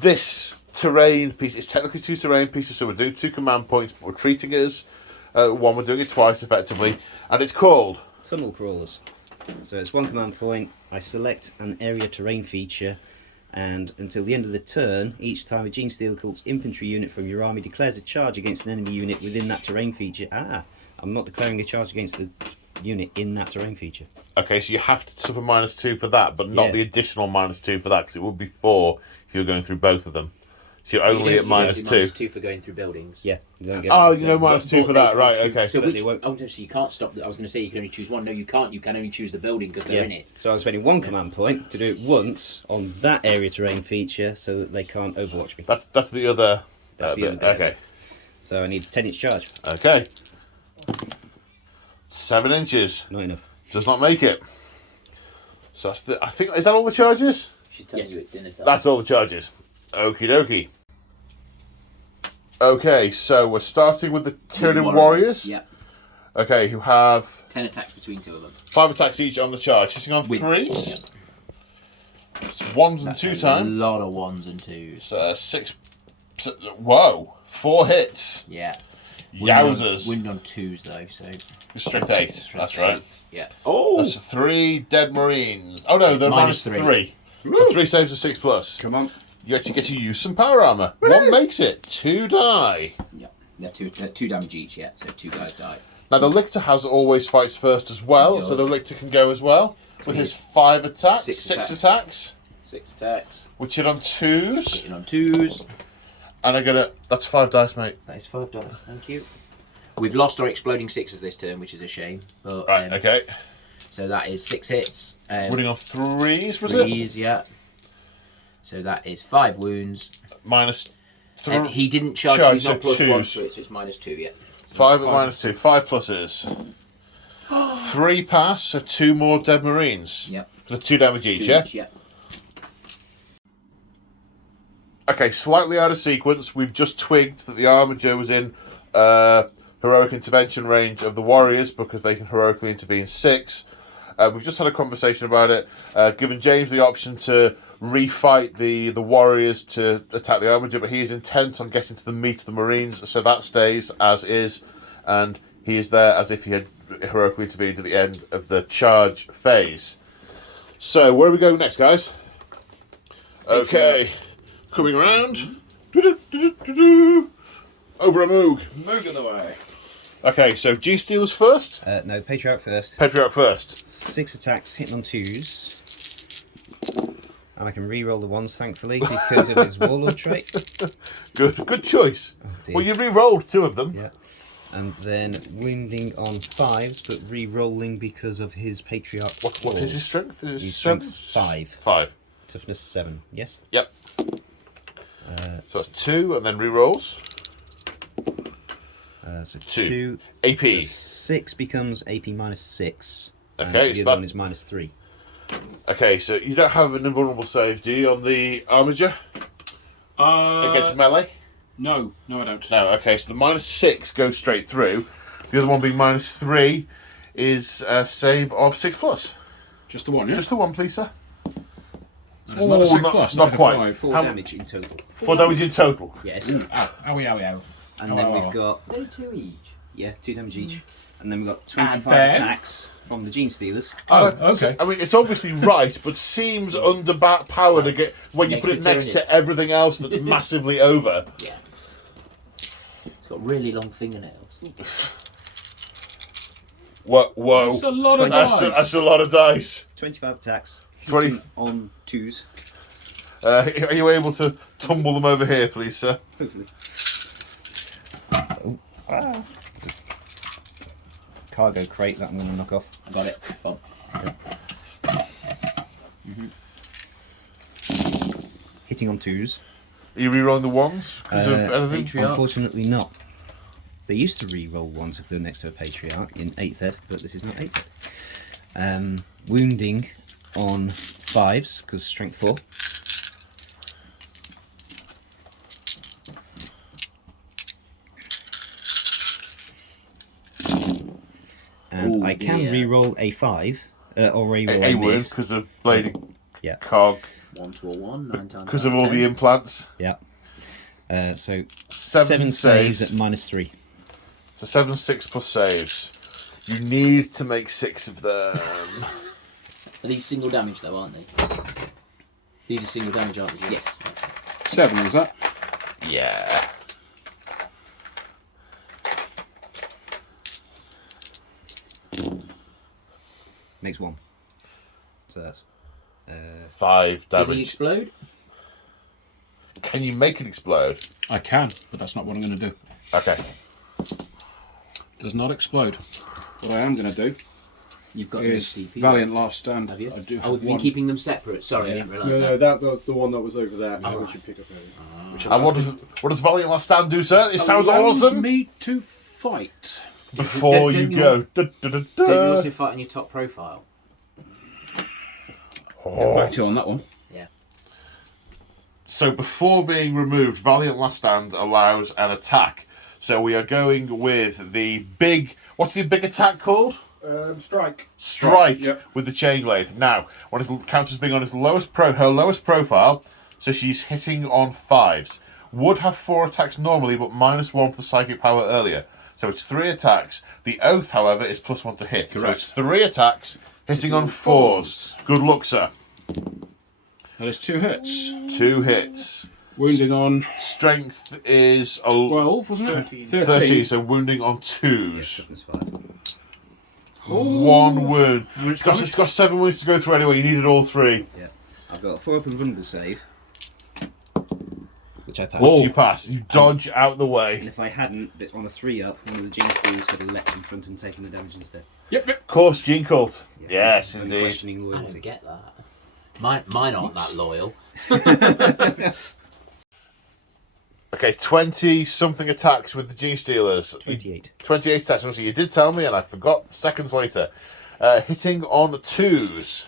this terrain piece. It's technically 2 terrain pieces, so we're doing 2 command points, but we're treating it as 1. We're doing it twice effectively, and it's called Tunnel crawlers. So it's 1 command point. I select an area terrain feature, and until the end of the turn, each time a Genestealer Cults infantry unit from your army declares a charge against an enemy unit within that terrain feature. I'm not declaring a charge against the unit in that terrain feature. Okay, so you have to suffer -2 for that, but not Yeah. the additional -2 for that, because it would be 4 if you're going through both of them. So you're only at -2. -2 for going through buildings. Yeah. You don't get Oh, you know -2 for that, right? Okay. So But which? they won't- Oh, no, so you can't stop. I was going to say you can only choose 1. No, you can't. You can only choose the building because they're in it. So I'm spending 1 command point to do it once on that area terrain feature, so that they can't overwatch me. That's the other. That's the bit. other bit. Okay. So I need a 10-inch charge. Okay. 7 inches. Not enough. Does not make it. So that's I think, is that all the charges? She's telling Yes. you it's dinner time. That's all the charges. Okie dokie. Okay, so we're starting with the Tyranid Warriors. Yeah. Okay, who have 10 attacks between 2 of them. 5 attacks each on the charge. Hitting on With- 3s. yeah. It's 1s and That's 2 a times. lot of 1s and 2s. So 6. Whoa. 4 hits. Yeah. Yowzers. Wind on 2s though, so. Strict 8. That's right. Yeah. Oh! That's 3 dead Marines. Oh no, they're Minus -3. three. So 3 saves are 6+. Come on. you actually get to use some power armor. One makes it. 2 die. Yeah. They're two damage each, yeah. So 2 guys die. Now, the Lictor has always fights first as well, so the Lictor can go as well. With his 5 attacks, 6 attacks. 6 attacks. Which hit on 2s. Hitting on 2s. And I get it. That's 5 dice, mate. That is 5 dice, thank you. We've lost our exploding 6s this turn, which is a shame. But, Right, okay. So that is 6 hits. Running on 3s, was it? 3s, yeah. So that is 5 wounds. Minus And he didn't charge, Charge, he's not so plus 1 twos. to it, so it's minus 2, yeah. 5 at minus 2. 5 pluses. 3 pass, so 2 more dead marines. Yep. So 2 damage each, 2 yeah? each, yeah. Okay, slightly out of sequence. We've just twigged that the Armiger was in heroic intervention range of the warriors because they can heroically intervene 6. We've just had a conversation about it. Given James the option to refight the warriors to attack the Armiger, but he is intent on getting to the meat of the marines, so that stays as is, and he is there as if he had heroically intervened at the end of the charge phase. So, where are we going next, guys? Okay, coming around. Over a Moog. Moog in the way. Okay, so Genestealers first? No, Patriarch first. Patriarch first. 6 attacks, hitting on 2s. And I can re-roll the 1s, thankfully, because of his Warlord trait. Good choice. Oh, dear. Well, you re-rolled 2 of them. Yeah. And then wounding on 5s, but re-rolling because of his Patriarch. What is his strength? His strength 5. 5. Toughness 7, yes? Yep. So that's 2, and then re-rolls. So 2. 2. AP. 6 becomes AP minus 6. Okay, And the so other one is minus 3. Okay, so you don't have an invulnerable save, do you, on the Armiger? Against melee? No, I don't. No, okay, so the minus 6 goes straight through. The other one being minus 3 is a save of 6+. Just the one, yeah? Just the one, please, sir. That is not a 6 plus, not that is a quite. 5. 4 How- damage in total. 4 damage in total. Yes. Owie. And then Oh. we've got, Only 2 each. yeah, 2 damage each. And then we've got 25 then- attacks from the Genestealers. Oh, okay. I mean, it's obviously right, but seems underpowered to get when you Next put it to next Tyranids. to everything else that's massively over. Yeah. It's got really long fingernails. Whoa. That's a lot of That's dice. a lot of dice. 25 attacks. 20 hitting on 2s. Are you able to tumble them over here, please, sir? Hopefully. Cargo crate that I'm going to knock off. I got it. Oh. Hitting on 2s. Are you re-rolling the ones because of anything? Patriarch. Unfortunately not. They used to re-roll 1s if they were next to a Patriarch in 8th Ed, but this is not 8th Ed. Wounding on 5s, because strength 4. And Ooh, I can dear. re-roll a 5, or re-roll A a wound miss. because of blading Yeah. cog, 1 to a 1, 9 times. because of all the implants. Yeah. So 7 7 saves saves. at minus 3. So 7, 6 plus saves. You need to make 6 of them. Are these single damage though, aren't they? These are single damage, aren't they? Yes. 7, was that? Yeah. Makes 1. So that's 5 Does he damage. explode? Can you make it explode? I can, but that's not what I'm going to do. Okay. Does not explode. What I am going to do You've got is no CP. Valiant Last Stand. Have you? I do Oh, have we've been one. keeping them separate. Sorry, I didn't realise No, that. that was the one that was over there, Oh, which right. you picked up earlier. Which And what does Valiant Last Stand do, sir? It sounds allows awesome. me to fight. Before Don't you you go. want- Don't you also fight on your top profile? Get back to you on that one. Yeah. So before being removed, Valiant Last Stand allows an attack. So we are going with the big... What's the big attack called? Strike. Strike Yep. with the chain blade. Now, when it counts as being on her lowest profile, so she's hitting on 5s. Would have 4 attacks normally, but minus 1 for the psychic power earlier. So it's 3 attacks. The oath, however, is +1 to hit. So Correct. it's 3 attacks, hitting on 4s. Good luck, sir. That is 2 hits. 2 hits. Wounding on Strength is 12, wasn't it? 13, so wounding on 2s. Toughness 5. One wound. It's got 7 wounds to go through anyway. You needed all 3. Yeah. I've got a 4 up and vulnerable save, which I passed. You pass. You dodge out the And way. if I hadn't, on a 3 up, one of the Genestealers could have leapt in front and taken the damage instead. Yep. Of course, Gene Cult. Yeah. Yes, I'm indeed. questioning I loyalty. don't get that. Mine aren't that loyal. Okay, 20-something attacks with the Genestealers. 28. 28 attacks. So you did tell me, and I forgot seconds later. Hitting on 2s.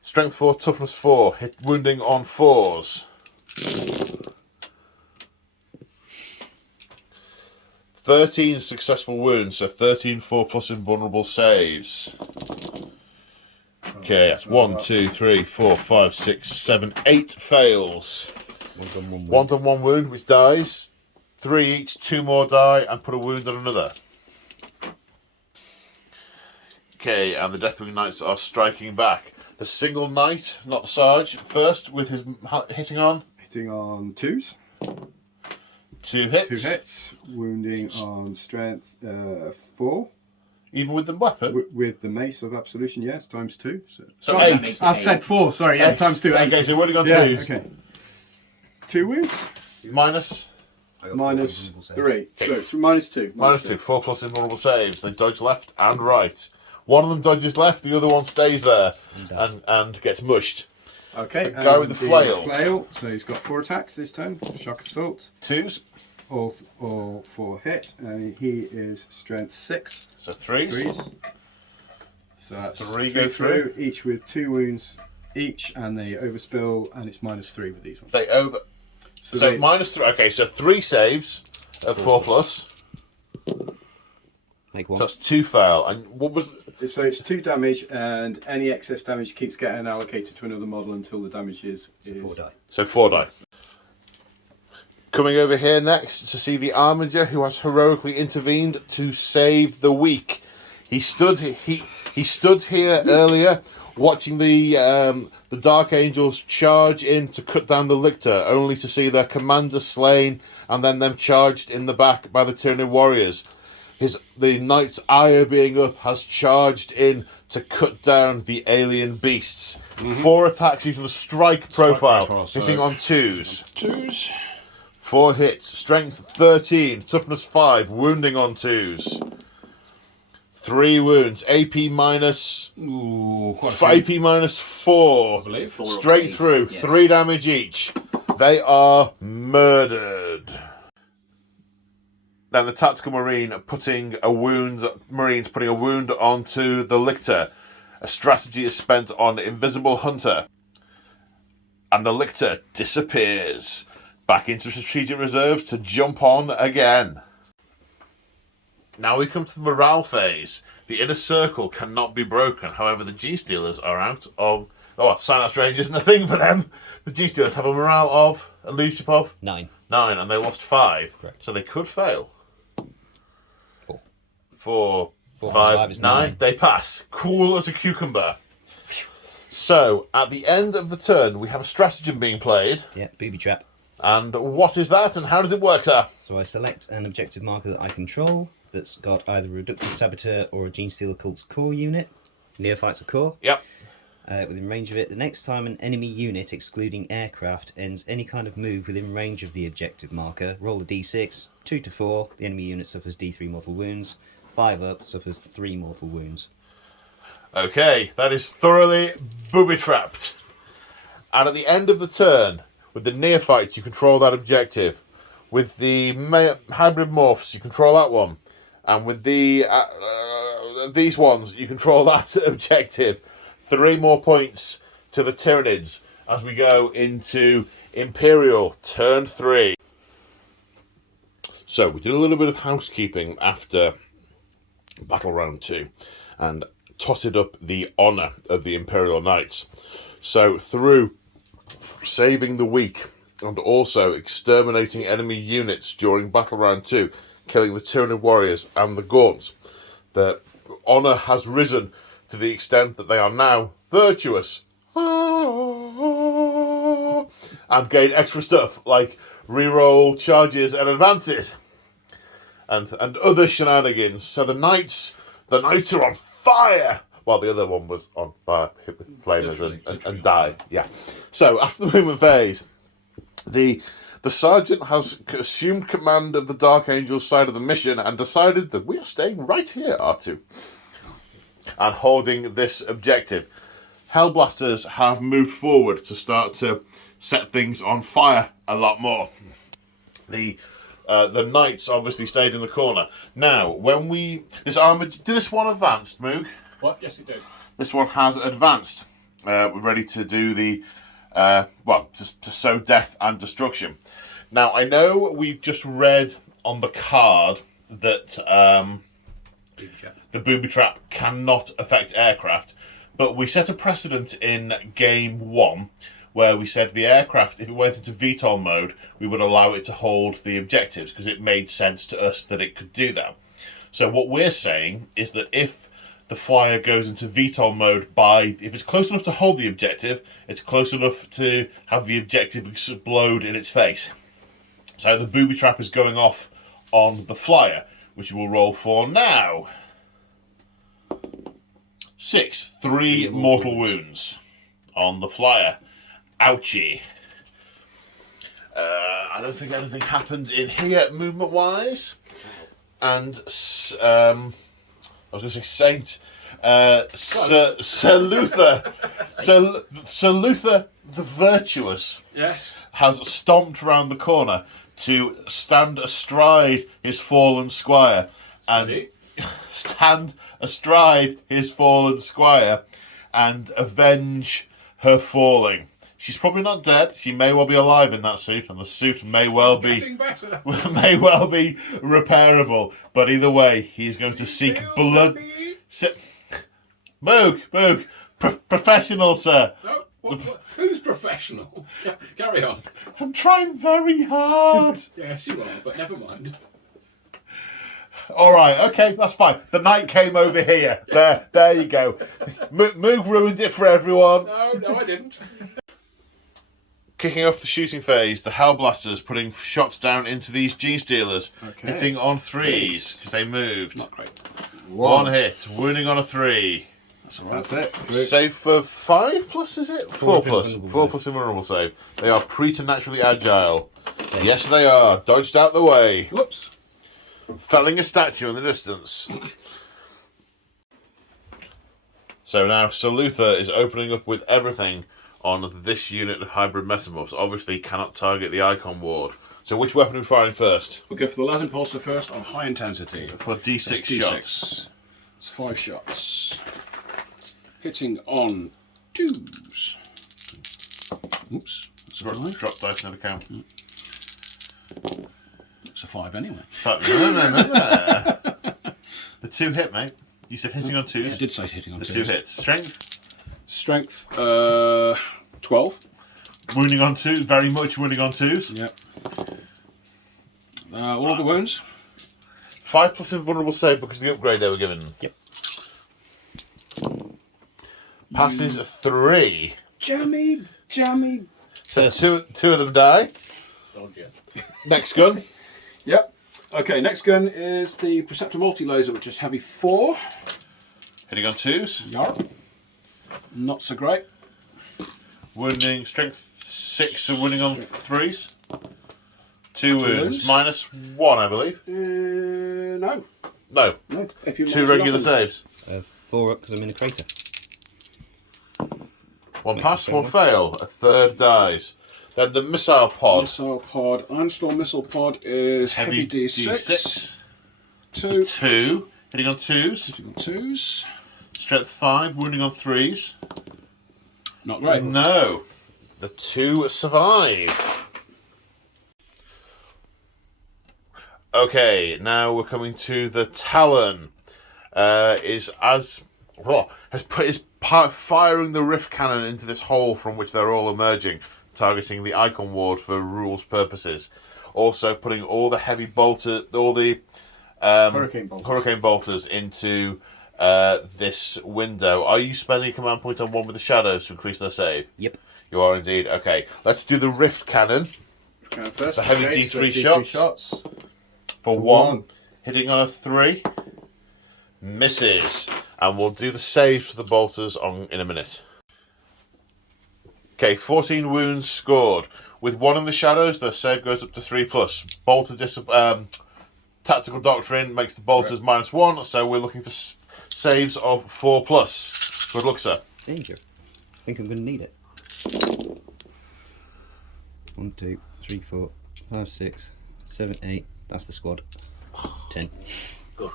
Strength 4, toughness 4. Hit wounding on 4s. 13 successful wounds, so 13 4+ invulnerable saves. Okay, that's 1, 2, 3, 4, 5, 6, 7, 8 fails. One's on 1 wound. One's on 1 wound, which dies. 3 each, 2 more die, and put a wound on another. Okay, and the Deathwing Knights are striking back. The single knight, not the Sarge, first with his hitting on. Hitting on 2s. 2 hits. 2 hits. Wounding on strength 4. Even with the weapon. With the mace of absolution, yes, times 2. So So That 8. makes I it said 4, sorry, yeah, times 2. Okay, so wounding on yeah, 2s. okay. 2 wounds. Minus. I got 4 Minus vulnerable saves. 3. Okay. So minus 2. Minus 2. 4+ invulnerable saves. They dodge left and right. One of them dodges left, the other one stays there and gets mushed. Okay. The guy with the flail. Flail. So he's got 4 attacks this time. Shock assault. 2s. All 4 hit, and he is strength 6. So 3s. 3s. So that's 3 go through. each with 2 wounds each, and they overspill, and it's minus 3 with these ones. They over. So they- minus 3. Okay, so 3 saves of 4+. Make So 1. that's 2 fail. And what was. So it's 2 damage, and any excess damage keeps getting allocated to another model until the damage is 4 die. So 4 die. Coming over here next to see the Armiger, who has heroically intervened to save the weak. He stood here earlier, watching the Dark Angels charge in to cut down the Lictor, only to see their commander slain, and then them charged in the back by the Tyranid warriors. The Knight's ire being up has charged in to cut down the alien beasts. 4 attacks using the strike profile, so- hitting on 2s. 2s. 4 hits, strength 13, toughness 5, wounding on 2s. 3 wounds, AP minus Ooh, quite a few, AP minus 4, I believe. straight saves, through, yes. 3 damage each. They are murdered. Then the tactical marines putting a wound onto the Lictor. A strategy is spent on Invisible Hunter, and the Lictor disappears back into strategic reserves to jump on again. Now we come to the morale phase. The inner circle cannot be broken. However, the Genestealers are out of. Oh, Synapse Range isn't a thing for them. The Genestealers have a morale of, a leadership of 9. 9, and they lost 5. Correct. So they could fail. 4. 4, 4 5, 5 is 9. 9. They pass. Cool as a cucumber. So, at the end of the turn, we have a stratagem being played. Yeah, booby trap. And what is that, and how does it work, sir? So I select an objective marker that I control that's got either a Reductive Saboteur or a Genestealer Cults core unit. Neophytes are core. Yep. Within range of it, the next time an enemy unit, excluding aircraft, ends any kind of move within range of the objective marker, roll a d6. 2 to 4, the enemy unit suffers d3 mortal wounds. 5 up, suffers 3 mortal wounds. Okay, that is thoroughly booby-trapped. And at the end of the turn, with the neophytes, you control that objective. With the hybrid morphs, you control that one. And with the these ones, you control that objective. 3 more points to the Tyranids as we go into Imperial, turn 3. So, we did a little bit of housekeeping after Battle Round 2 and totted up the honour of the Imperial Knights. So, through saving the weak and also exterminating enemy units during Battle Round 2, killing the Tyranid warriors and the Gaunts, the honour has risen to the extent that they are now virtuous. And gain extra stuff like reroll charges and advances. And other shenanigans. So the knights are on fire. Well, the other one was on fire, hit with flamers and died. Yeah. So after the movement phase, the sergeant has assumed command of the Dark Angel's side of the mission and decided that we are staying right here, R2, and holding this objective. Hellblasters have moved forward to start to set things on fire a lot more. The knights obviously stayed in the corner. Now, when this armor, did this one advanced, Moog? What? Yes, it did. This one has advanced. We're ready to do the, to sow death and destruction. Now, I know we've just read on the card that the booby trap cannot affect aircraft, but we set a precedent in game 1 where we said the aircraft, if it went into VTOL mode, we would allow it to hold the objectives because it made sense to us that it could do that. So what we're saying is that if the flyer goes into VTOL mode if it's close enough to hold the objective, it's close enough to have the objective explode in its face. So the booby trap is going off on the flyer, which we will roll for now. 6, 3 mortal wounds on the flyer. Ouchie. I don't think anything happened in here movement-wise. And I was going to say Saint Sir Luther. Sir Luther the Virtuous. Yes. Has stomped round the corner to stand astride his fallen squire and avenge her falling. She's probably not dead. She may well be alive in that suit, and the suit may well be repairable. But either way, he's going to seek blood. Moog, professional, sir. No, who's professional? Carry on. I'm trying very hard. Yes, you are, but never mind. All right, okay, that's fine. The knight came over here. There you go. Moog ruined it for everyone. No, I didn't. Kicking off the shooting phase, the Hellblasters putting shots down into these Genestealers, hitting on 3s because they moved. Not great. One hit, wounding on a 3. That's all right. That's it. Save for 5 plus, is it? 4 plus. 4 plus invulnerable save. They are preternaturally agile. Yes, they are. Dodged out the way. Whoops. Felling a statue in the distance. So now Sir Luther is opening up with everything on this unit of hybrid metamorphs. Obviously cannot target the icon ward. So which weapon are we firing first? We'll go for the Las Impulsor first on high intensity. For D6 shots. It's 5 shots. Hitting on 2s. Oops. That's a 5. Drop dice, never count. It's a 5 anyway. No. The 2 hit, mate. You said hitting on 2s. Yeah, I did say hitting on 2s. The 2 hits. Strength? 12. Wounding on 2s, very much wounding on 2s. Yep. All of the wounds. 5 plus invulnerable save because of the upgrade they were given. Yep. Passes 3. Jammy. So two of them die. Soldier. Next gun. Yep. Okay, next gun is the Preceptor Multi-Laser, which is heavy 4. Hitting on 2s. Yarp. Not so great. Wounding, strength 6 and wounding on 3s. 2 wounds. wounds. Minus 1, I believe. No. No. If you 2 regular saves. 4 up because I'm in a crater. 1 pass, 1 fail. A 3rd dies. Then the missile pod. Missile pod. Iron Missile pod is heavy D6. 2. 2. Hitting on 2s. Hitting on 2s. Strength 5. Wounding on 3s. Not great. No. The 2 survive. Okay, now we're coming to the Talon. Is firing the rift cannon into this hole from which they're all emerging, targeting the icon ward for rules purposes. Also putting all the heavy hurricane bolters into this window. Are you spending a command point on one with the shadows to increase their save? Yep. You are indeed. Okay, let's do the rift cannon. First, The heavy D3 shots. For one. Hitting on a 3. Misses. And we'll do the saves for the bolters in a minute. Okay, 14 wounds scored. With 1 in the shadows, the save goes up to 3+. Bolter Tactical Doctrine makes the bolters -1, so we're looking for saves of 4+. Good luck, sir. Thank you. I think I'm going to need it. 1, 2, 3, 4, 5, 6, 7, 8. That's the squad. 10. Good.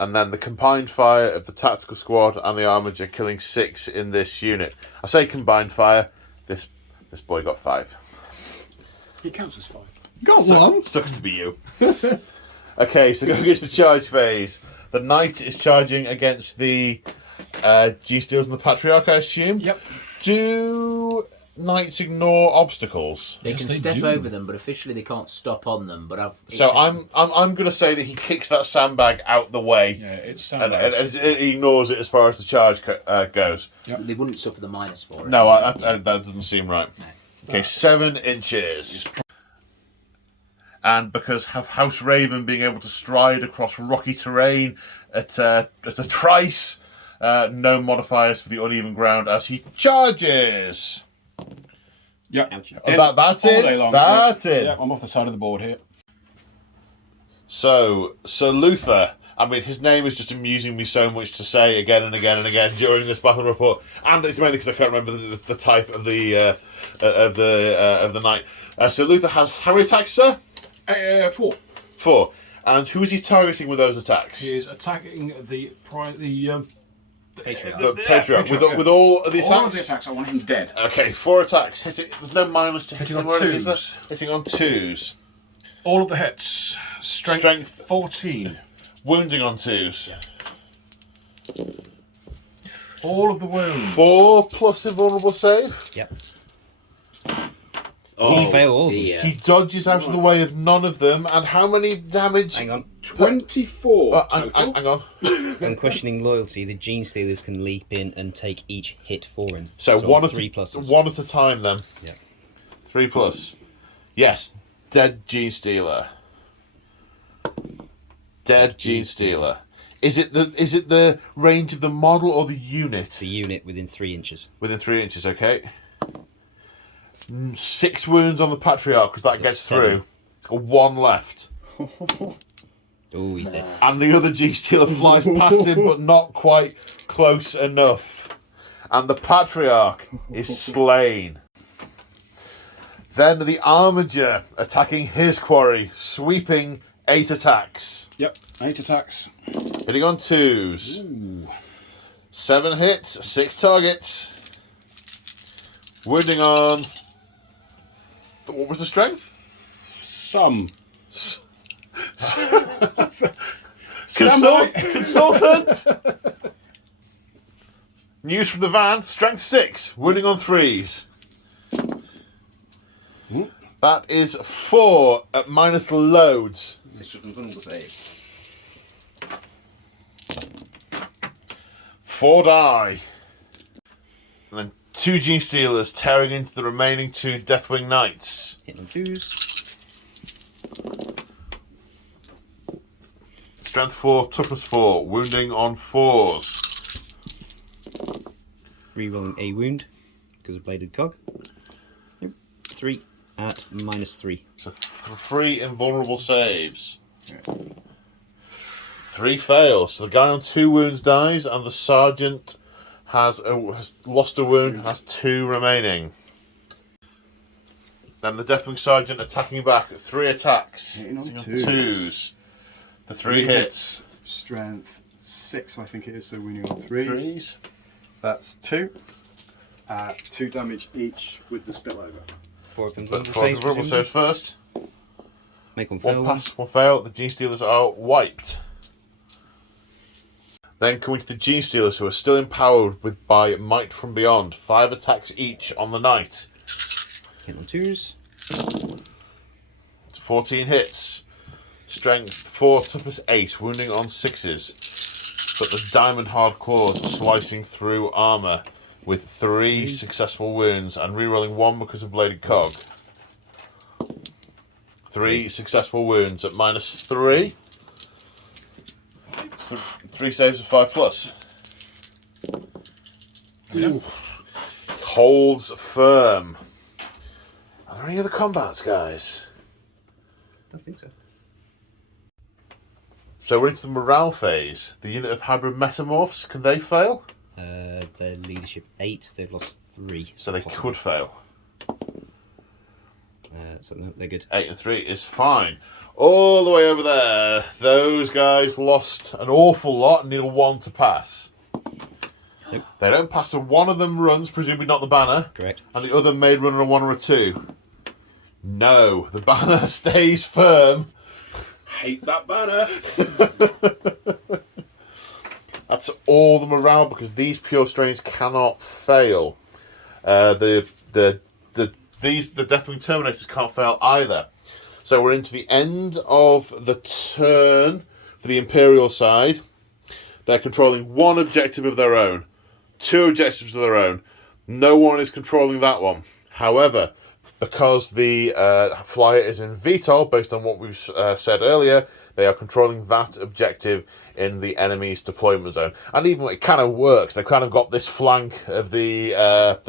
And then the combined fire of the tactical squad and the armiger killing 6 in this unit. I say combined fire. This boy got 5. He counts as 5. Got one. Sucks to be you. Okay, so going into the charge phase. The knight is charging against the Genestealers and the Patriarch, I assume. Yep. Do knights ignore obstacles? They Yes, can they step do. over them, but officially they can't stop on them. But So I'm going to say that he kicks that sandbag out the way Yeah, it's and sandbags. he ignores it as far as the charge goes. they wouldn't suffer the minus for it. No, that doesn't seem right. Okay, 7 inches. And because of House Raven being able to stride across rocky terrain at a trice, no modifiers for the uneven ground as he charges. Yeah. Ouchie. That's All it. day long. That's it. Yeah, I'm off the side of the board here. So, Sir Luther, I mean, his name is just amusing me so much to say again and again and again during this battle report, and it's mainly because I can't remember the type of the knight. So Luther has how many attacks, sir? 4. 4. And who is he targeting with those attacks? He is attacking the Patriarch. The Patriarch. With all of the all of attacks? the attacks. I want him dead. Okay, 4 attacks. There's no minus to Hitting hitting on on twos. twos. Hitting on 2s. All of the hits. Strength 14. Wounding on 2s. All of the wounds. 4 plus invulnerable save. Yep. Oh, fail all of them. dear. He dodges out of the way of none of them. And how many damage? Hang on. 24 Hang total. on. Unquestioning loyalty, the Genestealers can leap in and take each hit for him. So one at 3 pluses. one at a time then. Yeah. 3 plus. Yes, dead Genestealer. Dead Genestealer. Is it the range of the model or the unit? The unit within 3 inches. Within 3 inches, okay. 6 wounds on the Patriarch because that got gets 7. through. It's got 1 left. Oh, he's dead. And the other Genestealer flies past him, but not quite close enough. And the Patriarch is slain. Then the Armiger attacking his quarry, sweeping 8 attacks. Yep, 8 attacks. Hitting on 2s. 7 hits, 6 targets. Wounding on... What was the strength? Some. Consultant! News from the van, strength 6, wounding on 3s. That is 4 at minus the loads. 4 die. And then 2 Genestealers tearing into the remaining 2 Deathwing Knights. Hitting on 2s. Strength 4, toughness 4, wounding on 4s. Rerolling a wound because of bladed cog. 3 at -3. So 3 invulnerable saves. 3 fails. So the guy on 2 wounds dies, and the sergeant has lost a wound, has 2 remaining. Then the Deathwing Sergeant attacking back, 3 attacks. Hitting on Hitting 2s. The 3 hits. Strength 6, I think it is, so winning on 3. 3s. That's 2. 2 damage each with the spillover. 4 of them But 4 invulnerable saves first. Make one fail. 1 pass, 1 fail. The Genestealers are wiped. Then coming to the Genestealers, who are still empowered by might from beyond. 5 attacks each on the knight. Hitting on 2s. 14 hits. Strength 4, toughness 8, wounding on 6s. But the diamond hard claws slicing through armour with 3 successful wounds and rerolling 1 because of bladed cog. 3 successful wounds at -3. 3 saves of 5+. Ooh. Holds firm. Are there any other combats, guys? I don't think so. So we're into the morale phase. The unit of hybrid metamorphs, can they fail? Their leadership 8. They've lost 3. So they could fail. So no, they're good. 8 and 3 is fine. All the way over there, those guys lost an awful lot and need a 1 to pass. Nope. They don't pass, so one of them runs, presumably not the banner. Correct. And the other may run on a 1 or a 2. No, the banner stays firm. Hate that banner. That's all the morale because these pure strains cannot fail. The Deathwing Terminators can't fail either. So we're into the end of the turn for the Imperial side. They're controlling 1 objective of their own, 2 objectives of their own. No one is controlling that one. However, because the flyer is in VTOL, based on what we've said earlier, they are controlling that objective in the enemy's deployment zone. And even it kind of works. They've kind of got this flank of the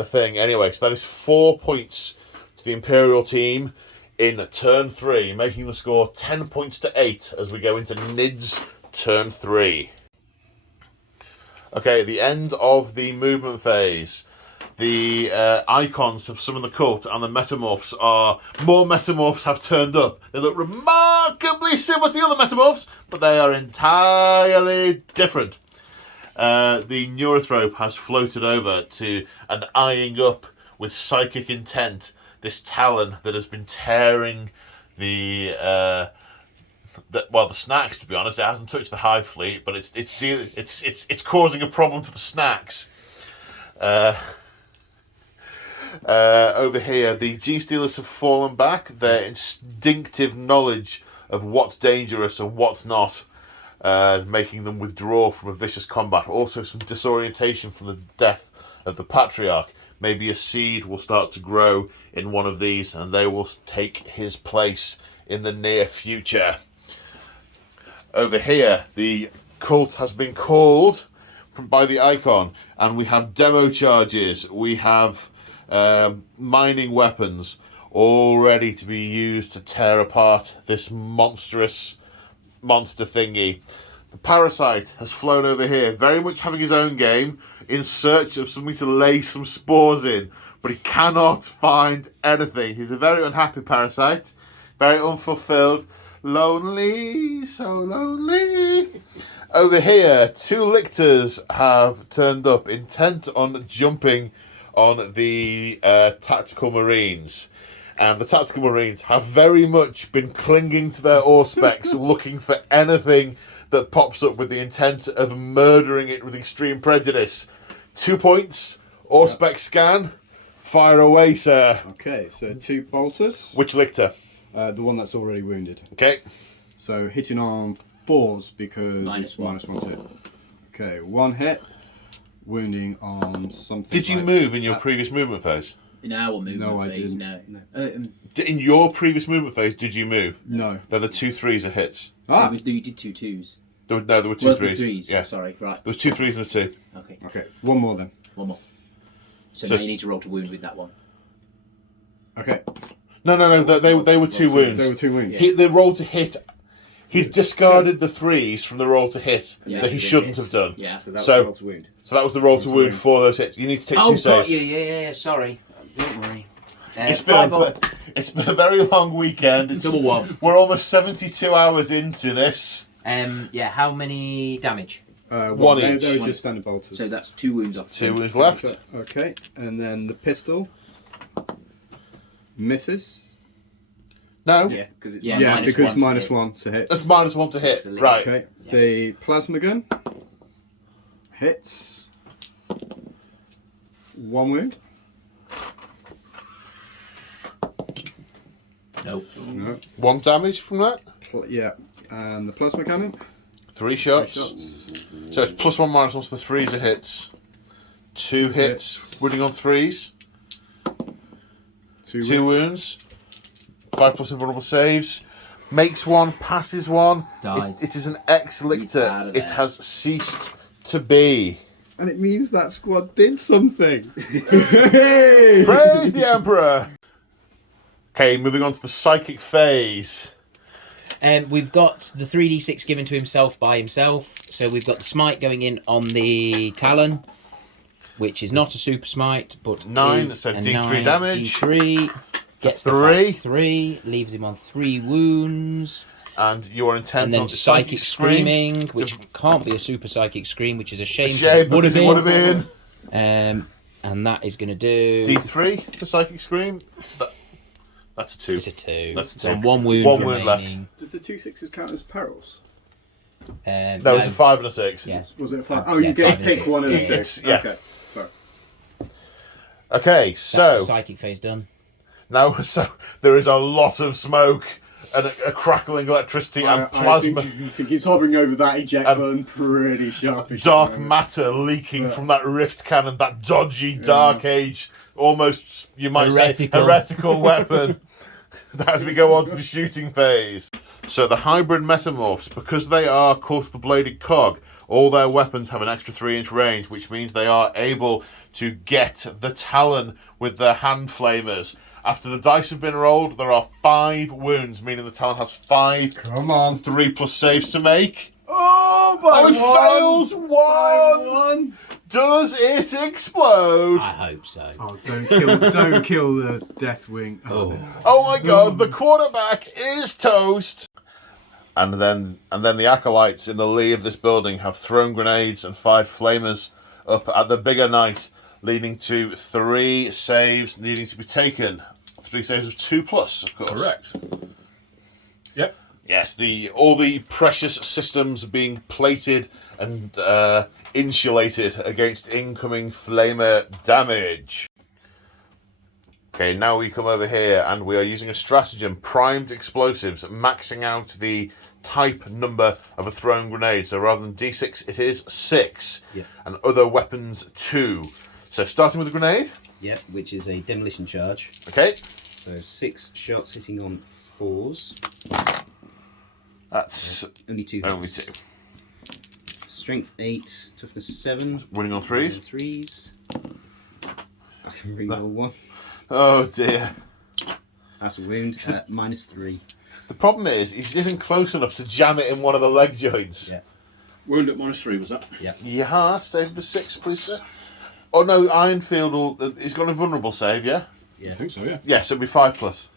thing anyway. So that is 4 points to the Imperial team in turn 3, making the score 10 points to 8 as we go into Nid's turn 3. Okay, at the end of the movement phase, the icons of some of the cult and the metamorphs are... More metamorphs have turned up. They look remarkably similar to the other metamorphs, but they are entirely different. The Neurothrope has floated over to and eyeing up with psychic intent this talon that has been tearing the snacks. To be honest, it hasn't touched the Hive Fleet, but it's causing a problem to the snacks. Over here, the Genestealers have fallen back. Their instinctive knowledge of what's dangerous and what's not, making them withdraw from a vicious combat. Also, some disorientation from the death of the Patriarch. Maybe a seed will start to grow in one of these, and they will take his place in the near future. Over here, the cult has been called by the icon, and we have demo charges. We have mining weapons all ready to be used to tear apart this monstrous monster thingy. The Parasite has flown over here, very much having his own game, in search of something to lay some spores in, but he cannot find anything. He's a very unhappy Parasite, very unfulfilled, lonely, so lonely. Over here, 2 Lictors have turned up, intent on jumping on the Tactical Marines. And the Tactical Marines have very much been clinging to their Auspex, looking for anything that pops up with the intent of murdering it with extreme prejudice. 2 points, Auspex scan, fire away, sir. Okay, so 2 bolters. Which Lictor? The one that's already wounded. Okay. So hitting on 4s because -1. -1 to hit. Okay, 1 hit. Wounding on something. Did you like move in your that. previous movement phase? In our movement No, I phase, didn't. no. In your previous movement phase, did you move? No. They're the 2 3s are hits. Ah! You did 2 2s. There were 2 Well, 3s. 3s. Yeah. Sorry, right. There was 2 3s and a 2. Okay, Okay, 1 more then. one more. So So- now you need to roll to wound with that one. Okay, No. They were 2 wounds. there were 2 wounds. The roll to hit. He discarded the 3s from the roll to hit Yeah, that he he shouldn't did. have done. Yeah. So that's So- World's wound. So that was the roll to wound for those hits. You need to take 2 Oh, saves. got you. Yeah. Sorry. Don't worry. It's 5 been a very long weekend. It's, Double 1. we're almost 72 hours into this. Yeah. How many damage? One They each. were just standard bolters. So that's 2 wounds off. 2 wounds left. Okay, and then the pistol misses. No, Yeah, because it's Yeah, Yeah, minus because one to minus hit. 1 to hit. that's -1 to hit. Excellent. Right. Okay, Yeah. the plasma gun hits. 1 wound. Nope. No. 1 damage from that. Yeah. And the plasma cannon. 3 shots. 3 shots. So it's +1 -1 for 3s are hits. 2 hits, wounding on 3s. 2 wounds. 5+ invulnerable saves. Makes 1, passes 1. Dies. It is an He's out ex-lictor. of It there. has ceased to be. And it means that squad did something. Praise the Emperor! Okay, moving on to the psychic phase. We've got the 3d6 given to himself by himself. So we've got the smite going in on the Talon, which is not a super smite, but 9, is so a D3 9 damage. D3 gets the 3. fat 3, leaves him on 3 wounds, And you are and intent then on psychic screaming, which can't be a super psychic scream, which is a shame. 'cause Shame, it would because have it would have been. been. And that is going to do. D3 for psychic scream. That's a 2. It's a 2. That's a It's 2. on 1 wound. 1 wound left. remaining. Does the 2 6s count as perils? No, it's a 5 and a 6. Yeah. Was it a 5? Yeah, Oh, you get 5 to and take 6. 1 and a Yeah. 6. Yeah. Okay, sorry. Okay, That's so the psychic phase done. now there is a lot of smoke and a crackling electricity and plasma. I think he's hovering over that eject button pretty sharpish. Dark matter leaking from that rift cannon, that dodgy Dark Age, almost, you might say, heretical weapon. As we go on to the shooting phase. So the hybrid mesomorphs, because they are caught the bladed cog, all their weapons have an extra 3-inch range, which means they are able to get the Talon with their hand flamers. After the dice have been rolled, there are 5 wounds, meaning the Talon has 5 Come on. 3+ saves to make. Oh, It fails 1! Does it explode? I hope so. Oh, don't kill the Deathwing. Oh. Oh my god, the quarterback is toast! And then the acolytes in the lee of this building have thrown grenades and fired flamers up at the bigger knight, leading to 3 saves needing to be taken. 3 saves of 2+, of course. Correct. Yep. Yes, all the precious systems being plated and insulated against incoming flamer damage. Okay, now we come over here and we are using a stratagem, primed explosives, maxing out the type number of a thrown grenade. So rather than D6, it is 6. Yeah. And other weapons 2. So starting with a grenade. Yeah, which is a demolition charge. Okay, So 6 shots hitting on 4s. that's Only 2 hits. only 2. Strength 8, toughness 7. Winning on 3s. 3s. I can reroll 1. Oh dear. That's a wound at -3. The problem is, he isn't close enough to jam it in one of the leg joints. Yeah. Wound at -3, was that? Yeah, save for 6, please, sir. Oh no, Ironfield he's got a vulnerable save, yeah? I think so, yeah. Yes, it'll be 5+.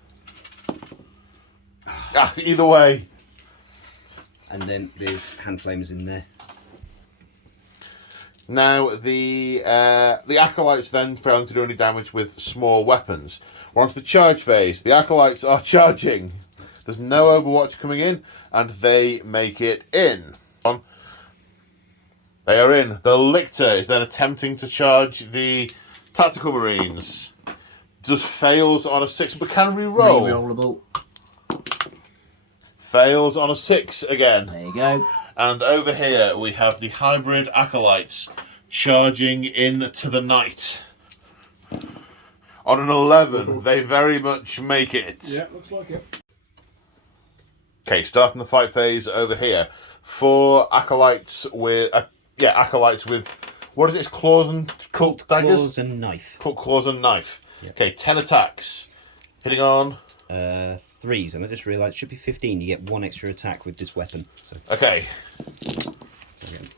Either way. And then there's hand flamers in there. Now, the Acolytes then failing to do any damage with small weapons. We're on to the charge phase. The Acolytes are charging. There's no Overwatch coming in, and they make it in. They are in. The Lictor is then attempting to charge the Tactical Marines. Just fails on a 6, but can re-roll. Rerollable. Fails on a 6 again. There you go. And over here we have the hybrid acolytes charging into the night. On an 11, they very much make it. Yeah, looks like it. Okay, starting the fight phase over here. 4 acolytes with what is it? It's claws and cult daggers. Claws and knife. Claws and knife. Yep. Okay, 10 attacks. Hitting on. 3s, and I just realised it should be 15. You get 1 extra attack with this weapon. So Okay,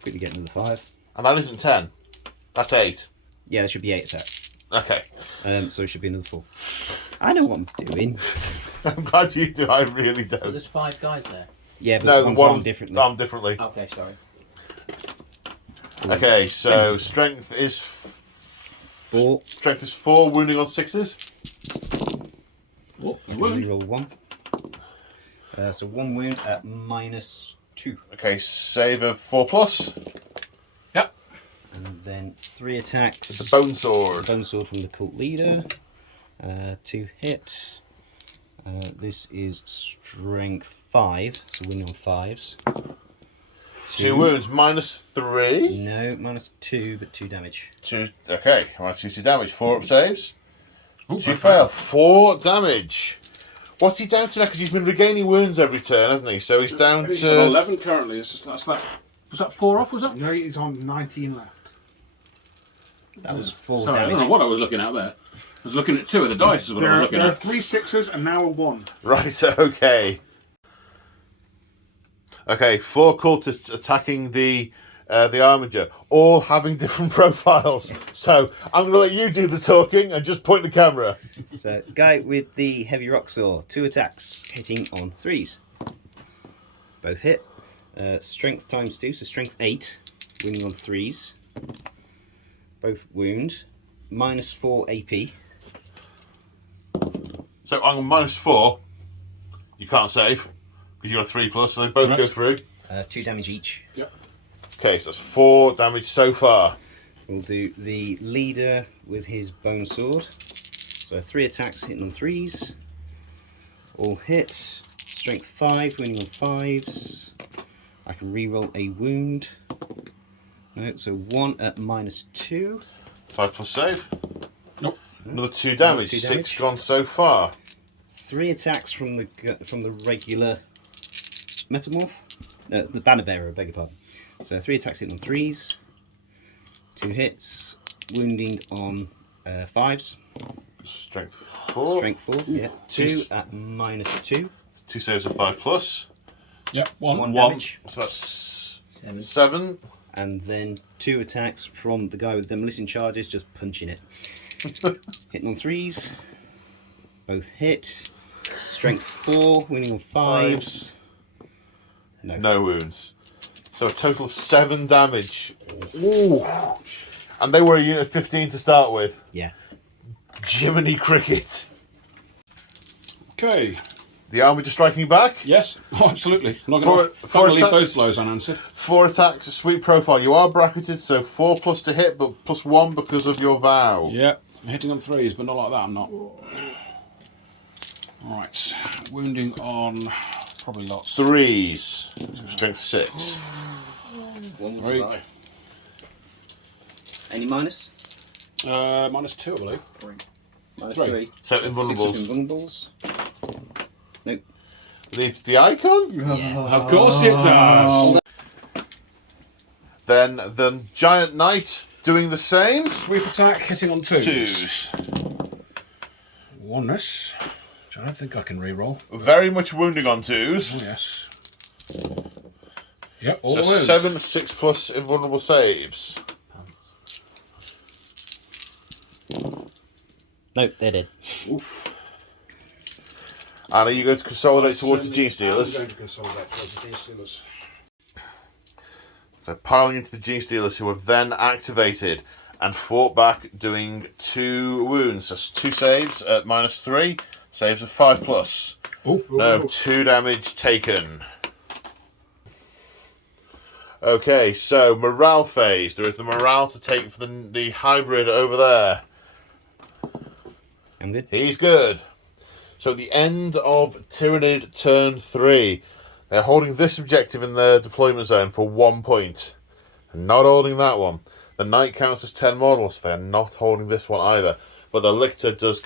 quickly get another 5. and that isn't 10. That's 8. Yeah, there should be 8 attacks. Okay. So it should be another 4. I know what I'm doing. I'm glad you do. I really But don't. there's 5 guys there. Yeah, but No, the one's one armed differently. armed differently. Okay, sorry. Okay, so strength is 4. strength is 4, wounding on 6s. Oh, a You wound. roll 1. So 1 wound at -2. Okay, save of 4+. Yep. And then 3 attacks. The bone sword. Bone sword from the cult leader. 2 hit. This is strength 5, so winning on 5s. 2 wounds, -3. No, -2, but 2 damage. 2. Okay, -2 damage. 4 up saves. Ooh, 2 I fail. 4 damage. What's he down to now? Because he's been regaining wounds every turn, hasn't he? So he's down He's to on 11 currently. It's just, that's that. Was that 4 off? Was that? No, he's on 19 left. That was 4 Sorry, I damage. don't know what I was looking at there. I was looking at 2 of the dice. Is what I was looking There are at. 3 6s and now a 1. right. Okay. Okay, 4 cultists attacking the armiger, all having different profiles. So I'm going to let you do the talking and just point the camera. So, guy with the heavy rock saw, 2 attacks, hitting on 3s. Both hit. Strength ×2, so strength 8, winning on 3s. Both wound. -4 AP. So I'm -4. You can't save because you're a 3+, so they both go Correct. through. 2 damage each. Yep. Okay, so that's 4 damage so far. We'll do the leader with his bone sword. So 3 attacks hitting on 3s. All hit. Strength 5, winning on 5s. I can reroll a wound. No, so 1 at -2. 5+ save. Nope. Another 2 damage. 2 6 damage. gone so far. 3 attacks from the regular metamorph. The banner bearer, beg your pardon. So 3 attacks hitting on 3s. 2 hits. Wounding on 5s. Strength 4. Strength 4, yeah. 2 Two- at -2. 2 saves of 5+. Yep. 1. 1 1. damage. So that's 7. 7. And then 2 attacks from the guy with demolition charges, just punching it. Hitting on 3s. Both hit. Strength 4, winning on 5s. No wounds. So a total of 7 damage. Ooh. And they were a unit of 15 to start with. Yeah. Jiminy Cricket. Okay. The armiger striking back. Yes. Oh, absolutely. Not For- going for to leave attacks- those blows unanswered. 4 attacks, a sweet profile. You are bracketed, so 4+ to hit, but +1 because of your vow. Yeah. I'm hitting on 3s, but not like that. I'm not. All right. Wounding on probably lots. 3s. Strength 6. 1 will 3. survive. Any minus? -2, I believe. -3. So 6 of invulnerables. invulnerables. Nope. Leaves the icon. Yeah. Of course it does. Then the giant knight doing the same. Sweep attack, hitting on 2s. 2s. 1-ness, which I don't think I can reroll. Very much wounding on 2s. Oh, yes. Yep, all So the wounds. 7 6+ invulnerable saves. Nope, they're dead. And are you going to consolidate towards the Genestealers? I'm going to consolidate towards the Genestealers. So piling into the Genestealers, who have then activated and fought back, doing 2 wounds. So 2 saves at -3, saves of 5+. Oh, No, 2 damage taken. Okay, so morale phase. There is the morale to take for the hybrid over there. I'm good. He's good. So at the end of Tyranid turn 3, they're holding this objective in their deployment zone for 1 point. And not holding that one. The knight counts as 10 models, so they're not holding this one either. But the lictor does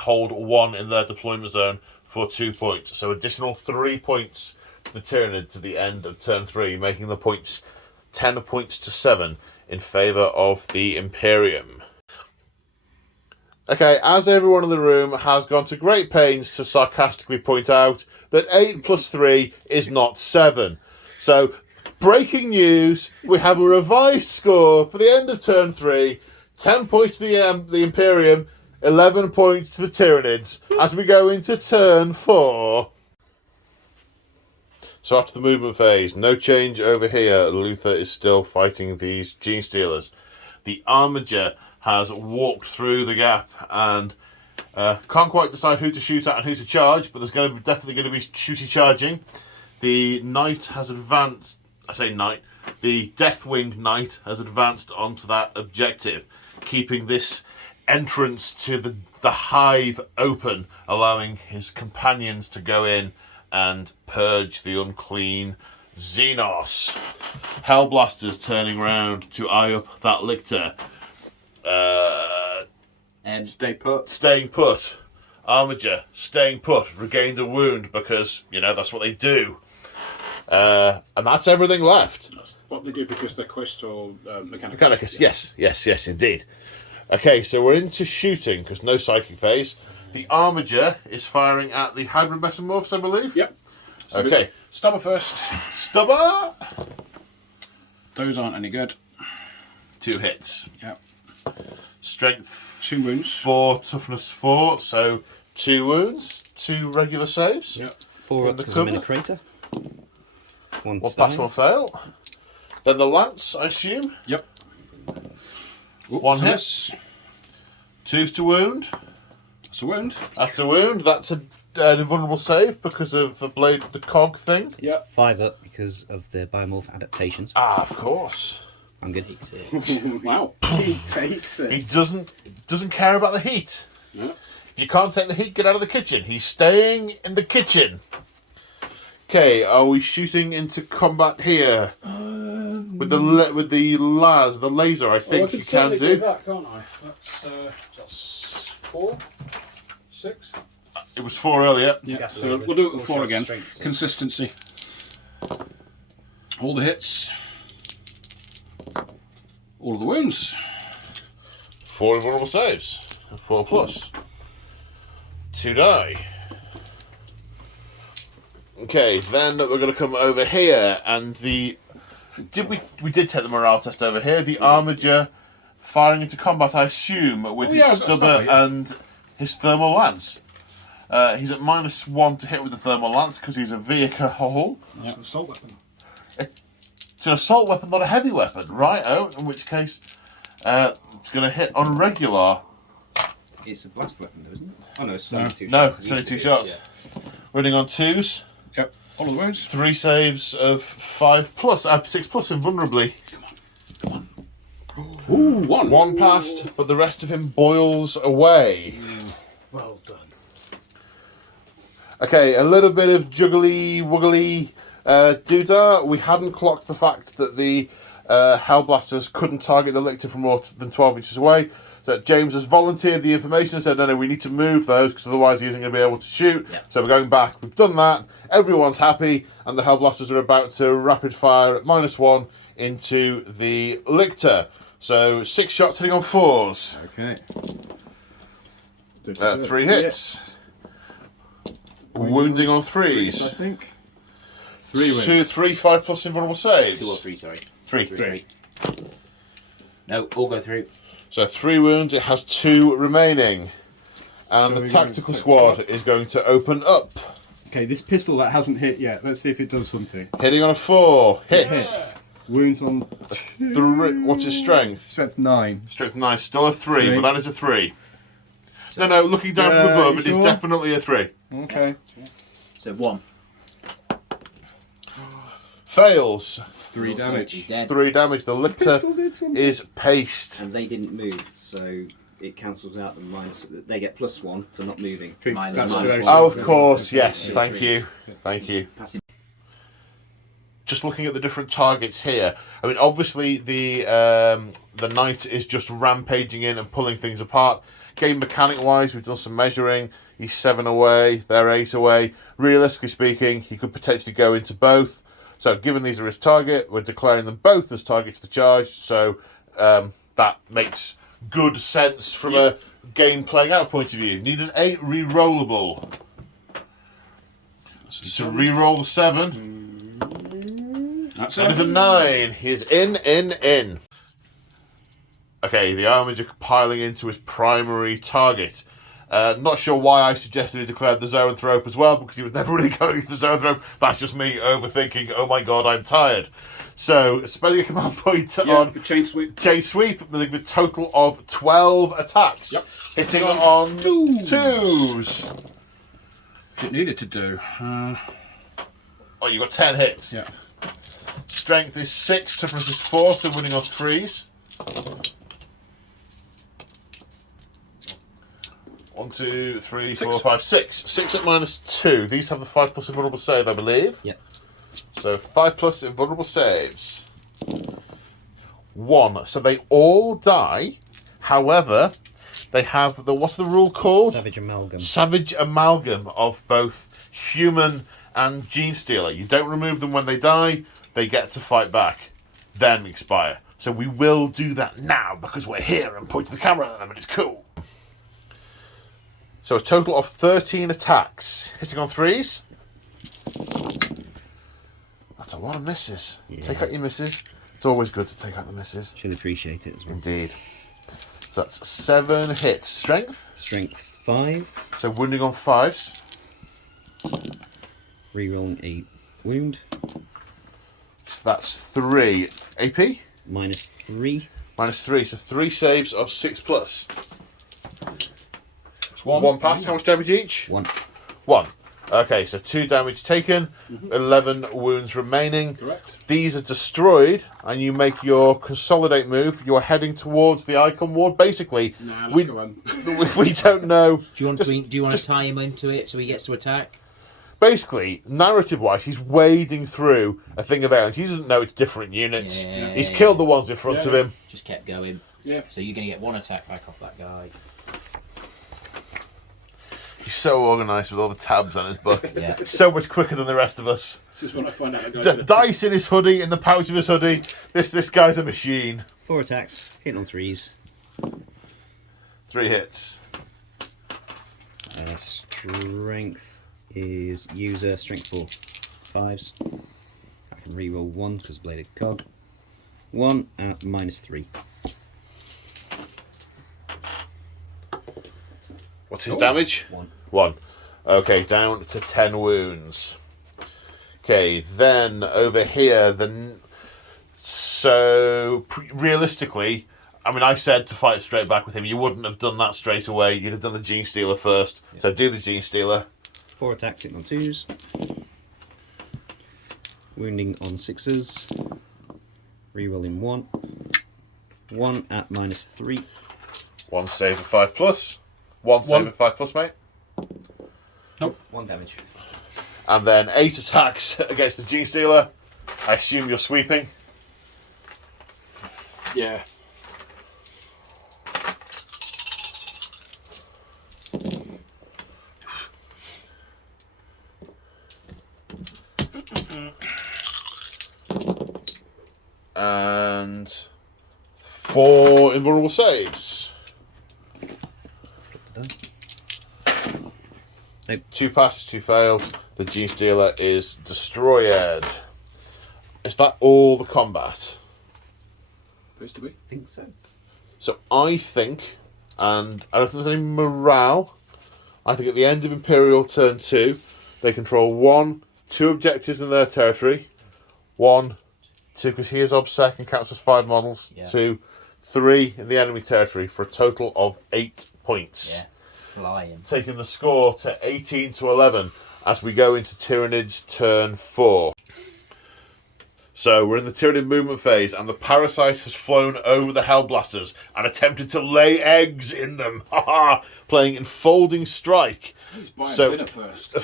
hold 1 in their deployment zone for 2 points. So additional 3 points to the Tyranids at the end of turn 3, making the points 10 points to 7 in favour of the Imperium. Okay, as everyone in the room has gone to great pains to sarcastically point out that 8 + 3 is not 7. So, breaking news, we have a revised score for the end of turn 3. 10 points to the Imperium, 11 points to the Tyranids, as we go into turn 4. So after the movement phase, no change over here. Luther is still fighting these Genestealers. The Armiger has walked through the gap and can't quite decide who to shoot at and who to charge, but there's definitely going to be shooty charging. The knight has advanced. I say knight. The Deathwing Knight has advanced onto that objective, keeping this entrance to the hive open, allowing his companions to go in and purge the unclean Xenos. Hellblaster's turning round to eye up that lictor. Stay put. Staying put. Armiger, staying put. Regained a wound because, that's what they do. And that's everything left. That's what they do because they're quest or Mechanicus. Mechanicus, yes, indeed. Okay, so we're into shooting because no psychic phase. The Armiger is firing at the hybrid mesomorphs, I believe. Yep. So Okay. Stubber first. Stubber! Those aren't any good. 2 hits. Yep. Strength 2 wounds. 4, toughness 4, so 2 wounds, 2 regular saves. Yep. 4 up the because I'm in a cover. crater. 1 One pass, 1 fail. Then the lance, I assume. Yep. 1 hit. 2's to wound. That's a wound. That's a wound. That's an invulnerable save because of the cog thing. Yep. 5 up because of the biomorph adaptations. Ah, of course. I'm good. Wow. He takes it. He doesn't care about the heat. Yeah. If you can't take the heat, get out of the kitchen. He's staying in the kitchen. Okay, are we shooting into combat here with the laser? I think you can do. that, can't I? That's 4, 6. It was 4 earlier. Yeah. So we'll do it with 4 again. Consistency. All the hits. All of the wounds. 4 invulnerable saves. 4 plus. 2 die. Okay, then we're going to come over here, and we did take the morale test over here. The Armiger firing into combat, I assume, with his stubber and his thermal lance. He's at -1 to hit with the thermal lance because he's a vehicle. It's an assault weapon. It's an assault weapon, not a heavy weapon, right? Oh, in which case, it's going to hit on regular. It's a blast weapon, though, isn't it? Oh no, it's only 2 No, shots. it's only 2 shots. Running on 2s. Yep. All of the wounds. 3 saves of 5 plus, 6 plus invulnerably. Come on. Ooh, 1. 1 passed, but the rest of him boils away. Well done. Okay, a little bit of juggly woggly doodah. We hadn't clocked the fact that the Hellblasters couldn't target the lictor from more than 12 inches away. So James has volunteered the information and said, no, we need to move those because otherwise he isn't going to be able to shoot. Yeah. So we're going back. We've done that. Everyone's happy. And the Hellblasters are about to rapid fire at -1 into the lictor. So 6 shots hitting on 4s. Okay. 3 hits. Wounding on 3s. I think. 3 wins. 2, 3, 5 plus invulnerable saves. 2 or 3, sorry. 3. No, all go through. So 3 wounds, it has 2 remaining. And So the we're tactical going to squad is going to open up. Okay, this pistol that hasn't hit yet. Let's see if it does something. Hitting on a 4. Hits. Wounds on 3. What's his strength? strength 9. Strength 9, still a 3, 3. but that is a 3. No, looking down from above, you it is sure? definitely a 3. Okay. So 1. Fails. 3 Also, damage. He's dead. 3 damage. The lictor Pistol did something. is paced. And they didn't move, so it cancels out the minus. They get +1 for not moving. Minus That's 1. Oh, of course, yes. Yeah, Thank 3s. you. Thank you. Passive. Just looking at the different targets here. I mean, obviously the knight is just rampaging in and pulling things apart. Game mechanic wise, we've done some measuring. He's 7 away, they're 8 away. Realistically speaking, he could potentially go into both. So, given these are his target, we're declaring them both as targets to charge. So that makes good sense from a game playing out point of view. Need an 8 re-rollable. So re-roll the 7. That's That is it. a 9. He is in. Okay, the Armiger piling into his primary target. Not sure why I suggested he declared the Zoanthrope as well, because he was never really going to the Zoanthrope. That's just me overthinking, oh my god, I'm tired. So, spending a command point on for chain sweep. Chain Sweep, with a total of 12 attacks. Yep. Hitting on 2s. It needed to do. Oh, you got 10 hits. Yeah. Strength is 6, toughness is 4, so winning on 3s. 1, 2, 3, 4, 5, 6. 6 at -2. These have the 5+ invulnerable save, I believe. Yep. So 5+ invulnerable saves. 1. So they all die. However, they have the, what's the rule called? Savage Amalgam. Savage amalgam of both human and Genestealer. You don't remove them when they die. They get to fight back, then expire. So we will do that now because we're here and point to the camera at them and it's cool. So a total of 13 attacks. Hitting on 3s. That's a lot of misses. Yeah. Take out your misses. It's always good to take out the misses. Should appreciate it as well. Indeed. So that's 7 hits. Strength. Strength 5. So wounding on 5s. Rerolling a wound. So that's 3 AP. -3. -3. So 3 saves of 6+. It's one. 1 pass. How much damage each? 1. 1. Okay, so 2 damage taken. 11 wounds remaining. Correct. These are destroyed, and you make your consolidate move. You're heading towards the icon ward. Basically, Nah, we, let's go on. we don't know. Do you want to tie him into it so he gets to attack? Basically, narrative-wise, he's wading through a thing of air, and he doesn't know it's different units. Yeah. He's killed the ones in front of him. Just kept going. Yeah. So you're going to get 1 attack back off that guy. He's so organised with all the tabs on his book. Yeah. So much quicker than the rest of us. This is when I find out I go Dice in his hoodie, in the pouch of his hoodie. This guy's a machine. 4 attacks. Hitting on 3s. 3 hits. Strength is user. Strength 4. 5s. I can reroll 1 because bladed cog. 1 at -3. What's his damage? 1. 1. Okay, down to 10 wounds. Okay, then over here, realistically, I mean, I said to fight straight back with him. You wouldn't have done that straight away. You'd have done the Genestealer first. Yeah. So do the Genestealer. 4 attacks hitting on 2s. Wounding on 6s. Rerolling 1. 1 at -3. 1 save of 5+. 1 save of 5+, mate. Nope. 1 damage. And then 8 attacks against the Genestealer. I assume you're sweeping. Yeah. And 4 invulnerable saves. Nope. 2 pass, 2 fail. The Genestealer is destroyed. Is that all the combat? Supposed to be. I think so. So I think, and I don't think there's any morale. I think at the end of Imperial turn 2, they control 2 objectives in their territory. 1, 2, because he is obsec and counts as 5 models. Yeah. 2, 3 in the enemy territory for a total of 8 points. Yeah. Flying. Taking the score to 18 to 11 as we go into Tyranids turn 4. So we're in the Tyranid movement phase, and the parasite has flown over the Hellblasters and attempted to lay eggs in them. Playing Enfolding Strike. He's buying So- dinner first.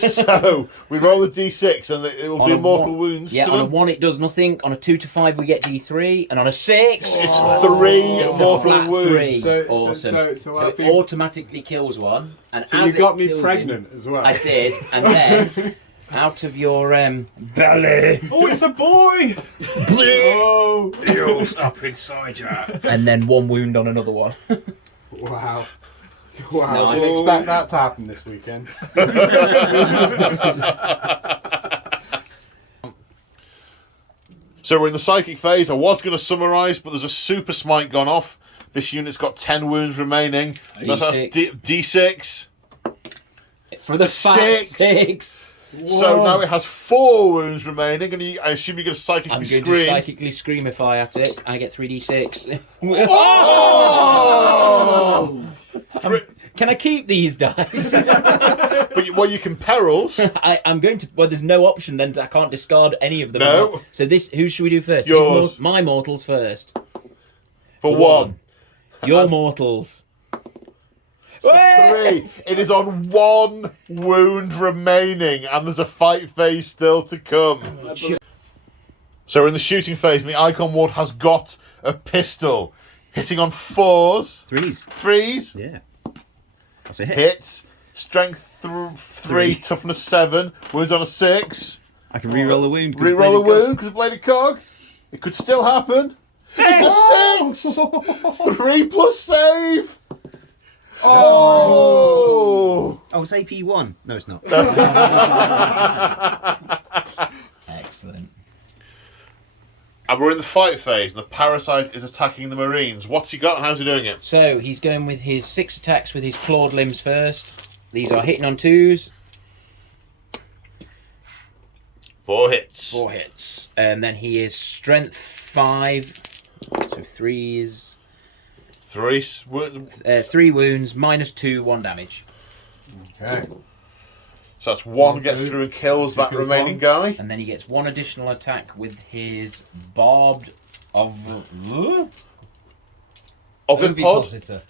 So we roll the d6 and it will On do a mortal one- wounds Yeah, to on a them. 1 it does nothing. On a 2 to 5 we get D3, and on a 6 It's 3 it's a mortal flat wounds. 3. So- Awesome. so So I'll it be- automatically kills one, and So as you got it me kills pregnant him, as well. I did, and then out of your belly, Oh, it's a boy! Oh, Feels up inside you. and then 1 wound on another one. wow. Wow, Nice. didn't expect that to happen this weekend. So we're in the psychic phase. I was going to summarise, but there's a super smite gone off. This unit's got 10 wounds remaining. That's D6. D6. For the fat Six. 6. So now it has 4 wounds remaining, and I assume you're going to psychically I'm going scream. to psychically screamify at it. I get 3d6. Oh! Can I keep these dice? But you can perils. I'm going to. Well, there's no option then. I can't discard any of them. No. So who should we do first? Yours. My mortals first. For 1. Your mortals. 3. It is on 1 wound remaining, and there's a fight phase still to come. So we're in the shooting phase, and the Icon Ward has got a pistol. Hitting on 4s. 3s. 3s. Yeah. That's a hit. Hits. Strength 3, toughness 7. Wounds on a 6. I can re-roll the wound. Re-roll a wound because of Bladed Cog. It could still happen. It's a 6! 3 plus save! Oh! Oh, it's AP 1. No, it's not. Excellent. And we're in the fight phase, and the Parasite is attacking the Marines. What's he got and how's he doing it? So he's going with his 6 attacks with his clawed limbs first. These are hitting on 2s. 4 hits. 4 hits. And then he is strength 5. So 3s. 3 wounds, -2, 1 damage. Okay. So that's 1 gets through and kills that remaining guy. And then he gets 1 additional attack with his barbed Ovipositor. Ovipositor.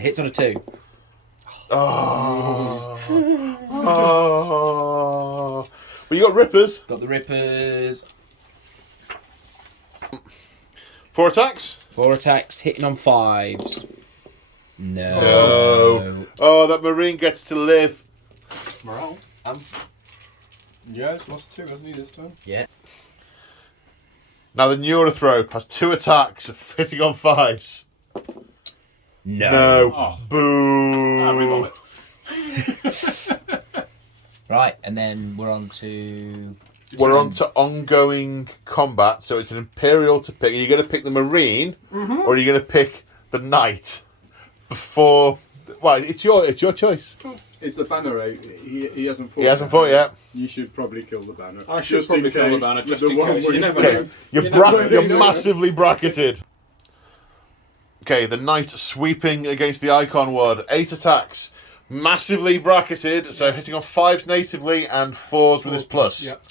Hits on a 2. Oh. Well, you got Rippers. Got the Rippers. 4 attacks. 4 attacks, hitting on 5s. No. Oh, that Marine gets to live. Morale. Yeah, it's lost 2, hasn't he, this time? Yeah. Now the Neurothrope has 2 attacks hitting on 5s. No. Oh. Boo. Reroll it. Right, and then we're on to... We're on to ongoing combat, so it's an Imperial to pick. Are you going to pick the Marine, or are you going to pick the Knight before? Well, it's your choice. Is the banner out? He hasn't fought. He hasn't fought yet. You should probably kill the banner. I should Just probably in kill the case, banner, with just the in one case. where You never Okay, know. you're massively bracketed. Okay, the Knight sweeping against the Icon Ward. 8 attacks, massively bracketed. So hitting on 5s natively and 4s with his plus. Yep.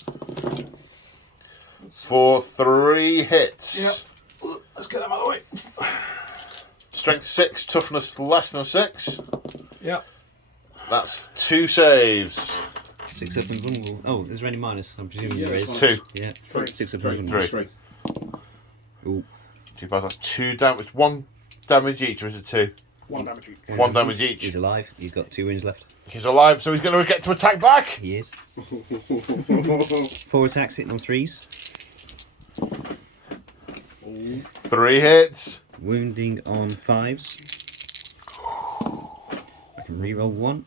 For 3 hits. Yep. Let's get them out of the way. Strength 6, toughness less than 6. Yep. That's 2 saves. 6 up and vulnerable. Oh, is there any minus? I'm presuming there is. 2. Yeah. 3. 6 up 3. and vulnerable. 3. Ooh. 2 5, that's 2 damage. 1 damage each, or is it 2? 1 damage each. 1 damage each. He's alive. He's got 2 wounds left. He's alive, so he's going to get to attack back. He is. 4 attacks hitting on 3s. 3 hits. Wounding on 5s. I can reroll 1.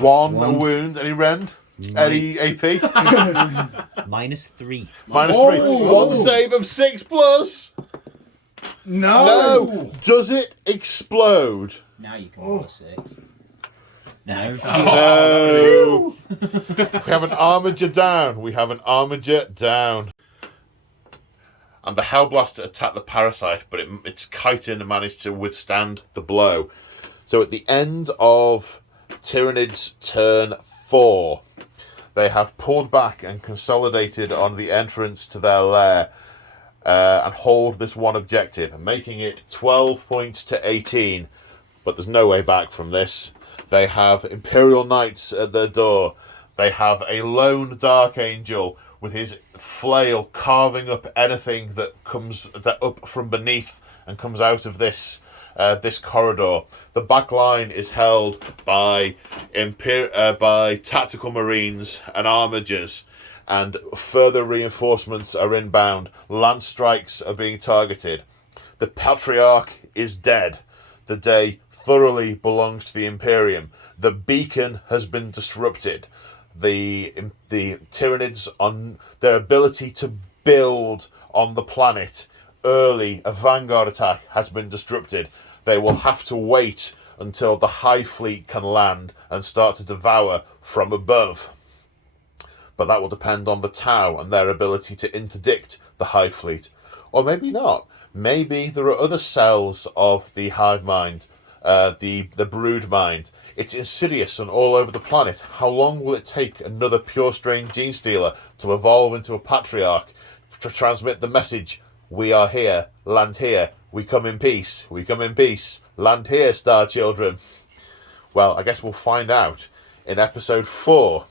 1 One. wound. Any rend? Any AP? -3. -3. Oh. 1 save of 6 plus. No. Does it explode? Now you can roll a 6. No. No. We have an Armiger down. We have an Armiger down. And the Hellblaster attacked the Parasite, but its chitin managed to withstand the blow. So at the end of Tyranid's turn 4, they have pulled back and consolidated on the entrance to their lair and hold this one objective, making it 12 points to 18. But there's no way back from this. They have Imperial Knights at their door. They have a lone Dark Angel with his flail carving up anything that comes up from beneath and comes out of this corridor. The back line is held by tactical marines and armigers, and further reinforcements are inbound. Lance strikes are being targeted. The Patriarch is dead. The day thoroughly belongs to the Imperium. The beacon has been disrupted. The Tyranids, on their ability to build on the planet early, a vanguard attack has been disrupted. They will have to wait until the Hive Fleet can land and start to devour from above. But that will depend on the Tau and their ability to interdict the Hive Fleet. Or maybe not. Maybe there are other cells of the hive mind, the brood mind. It's insidious and all over the planet. How long will it take another pure strain Genestealer to evolve into a Patriarch to transmit the message, we are here, land here, We come in peace. We come in peace. Land here, Star Children. Well, I guess we'll find out in episode 4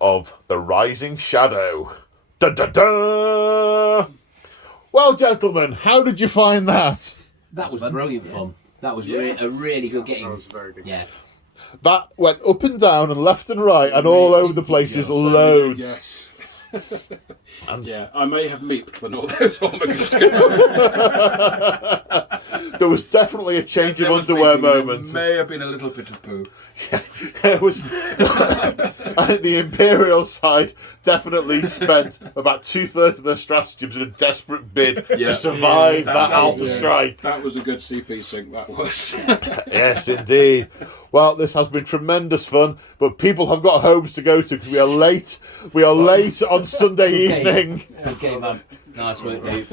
of The Rising Shadow. Dun dun dun! Well, gentlemen, how did you find that? That was brilliant fun. That was a really good game. That was very good. Yeah. That went up and down and left and right and all over the places, loads. Yes. And Yeah, I may have meeped when all those ormagons there was definitely a change of underwear moment. There may have been a little bit of poo. It was. I think the Imperial side definitely spent about 2/3 of their stratagems in a desperate bid to survive that Alpha strike. That was a good CP sync, that was. Yes, indeed. Well, this has been tremendous fun, but people have got homes to go to because we are late. We are late on Sunday evening. Good game, man. Nice work, mate.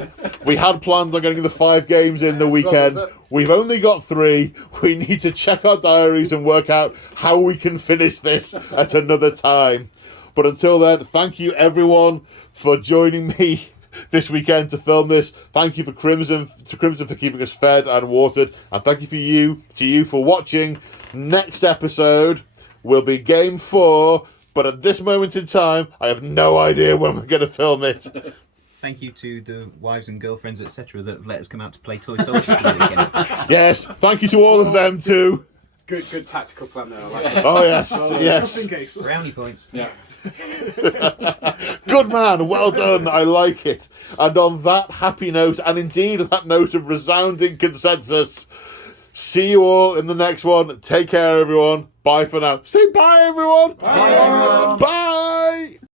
We had planned on getting the 5 games in the weekend. We've only got 3. We need to check our diaries and work out how we can finish this at another time. But until then, thank you everyone for joining me this weekend to film this. Thank you to Crimson for keeping us fed and watered, and thank you to you for watching. Next episode will be game 4, but at this moment in time, I have no idea when we're going to film it. Thank you to the wives and girlfriends, etc., that have let us come out to play Toy Soldiers again. Yes, thank you to all of them too. Good tactical plan there. I like it. Oh yes, Just in yes. case. Brownie points. Yeah. Good man, well done, I like it. And on that happy note, and indeed that note of resounding consensus, see you all in the next one. Take care, everyone. Bye for now. Say bye, everyone. Bye. Bye.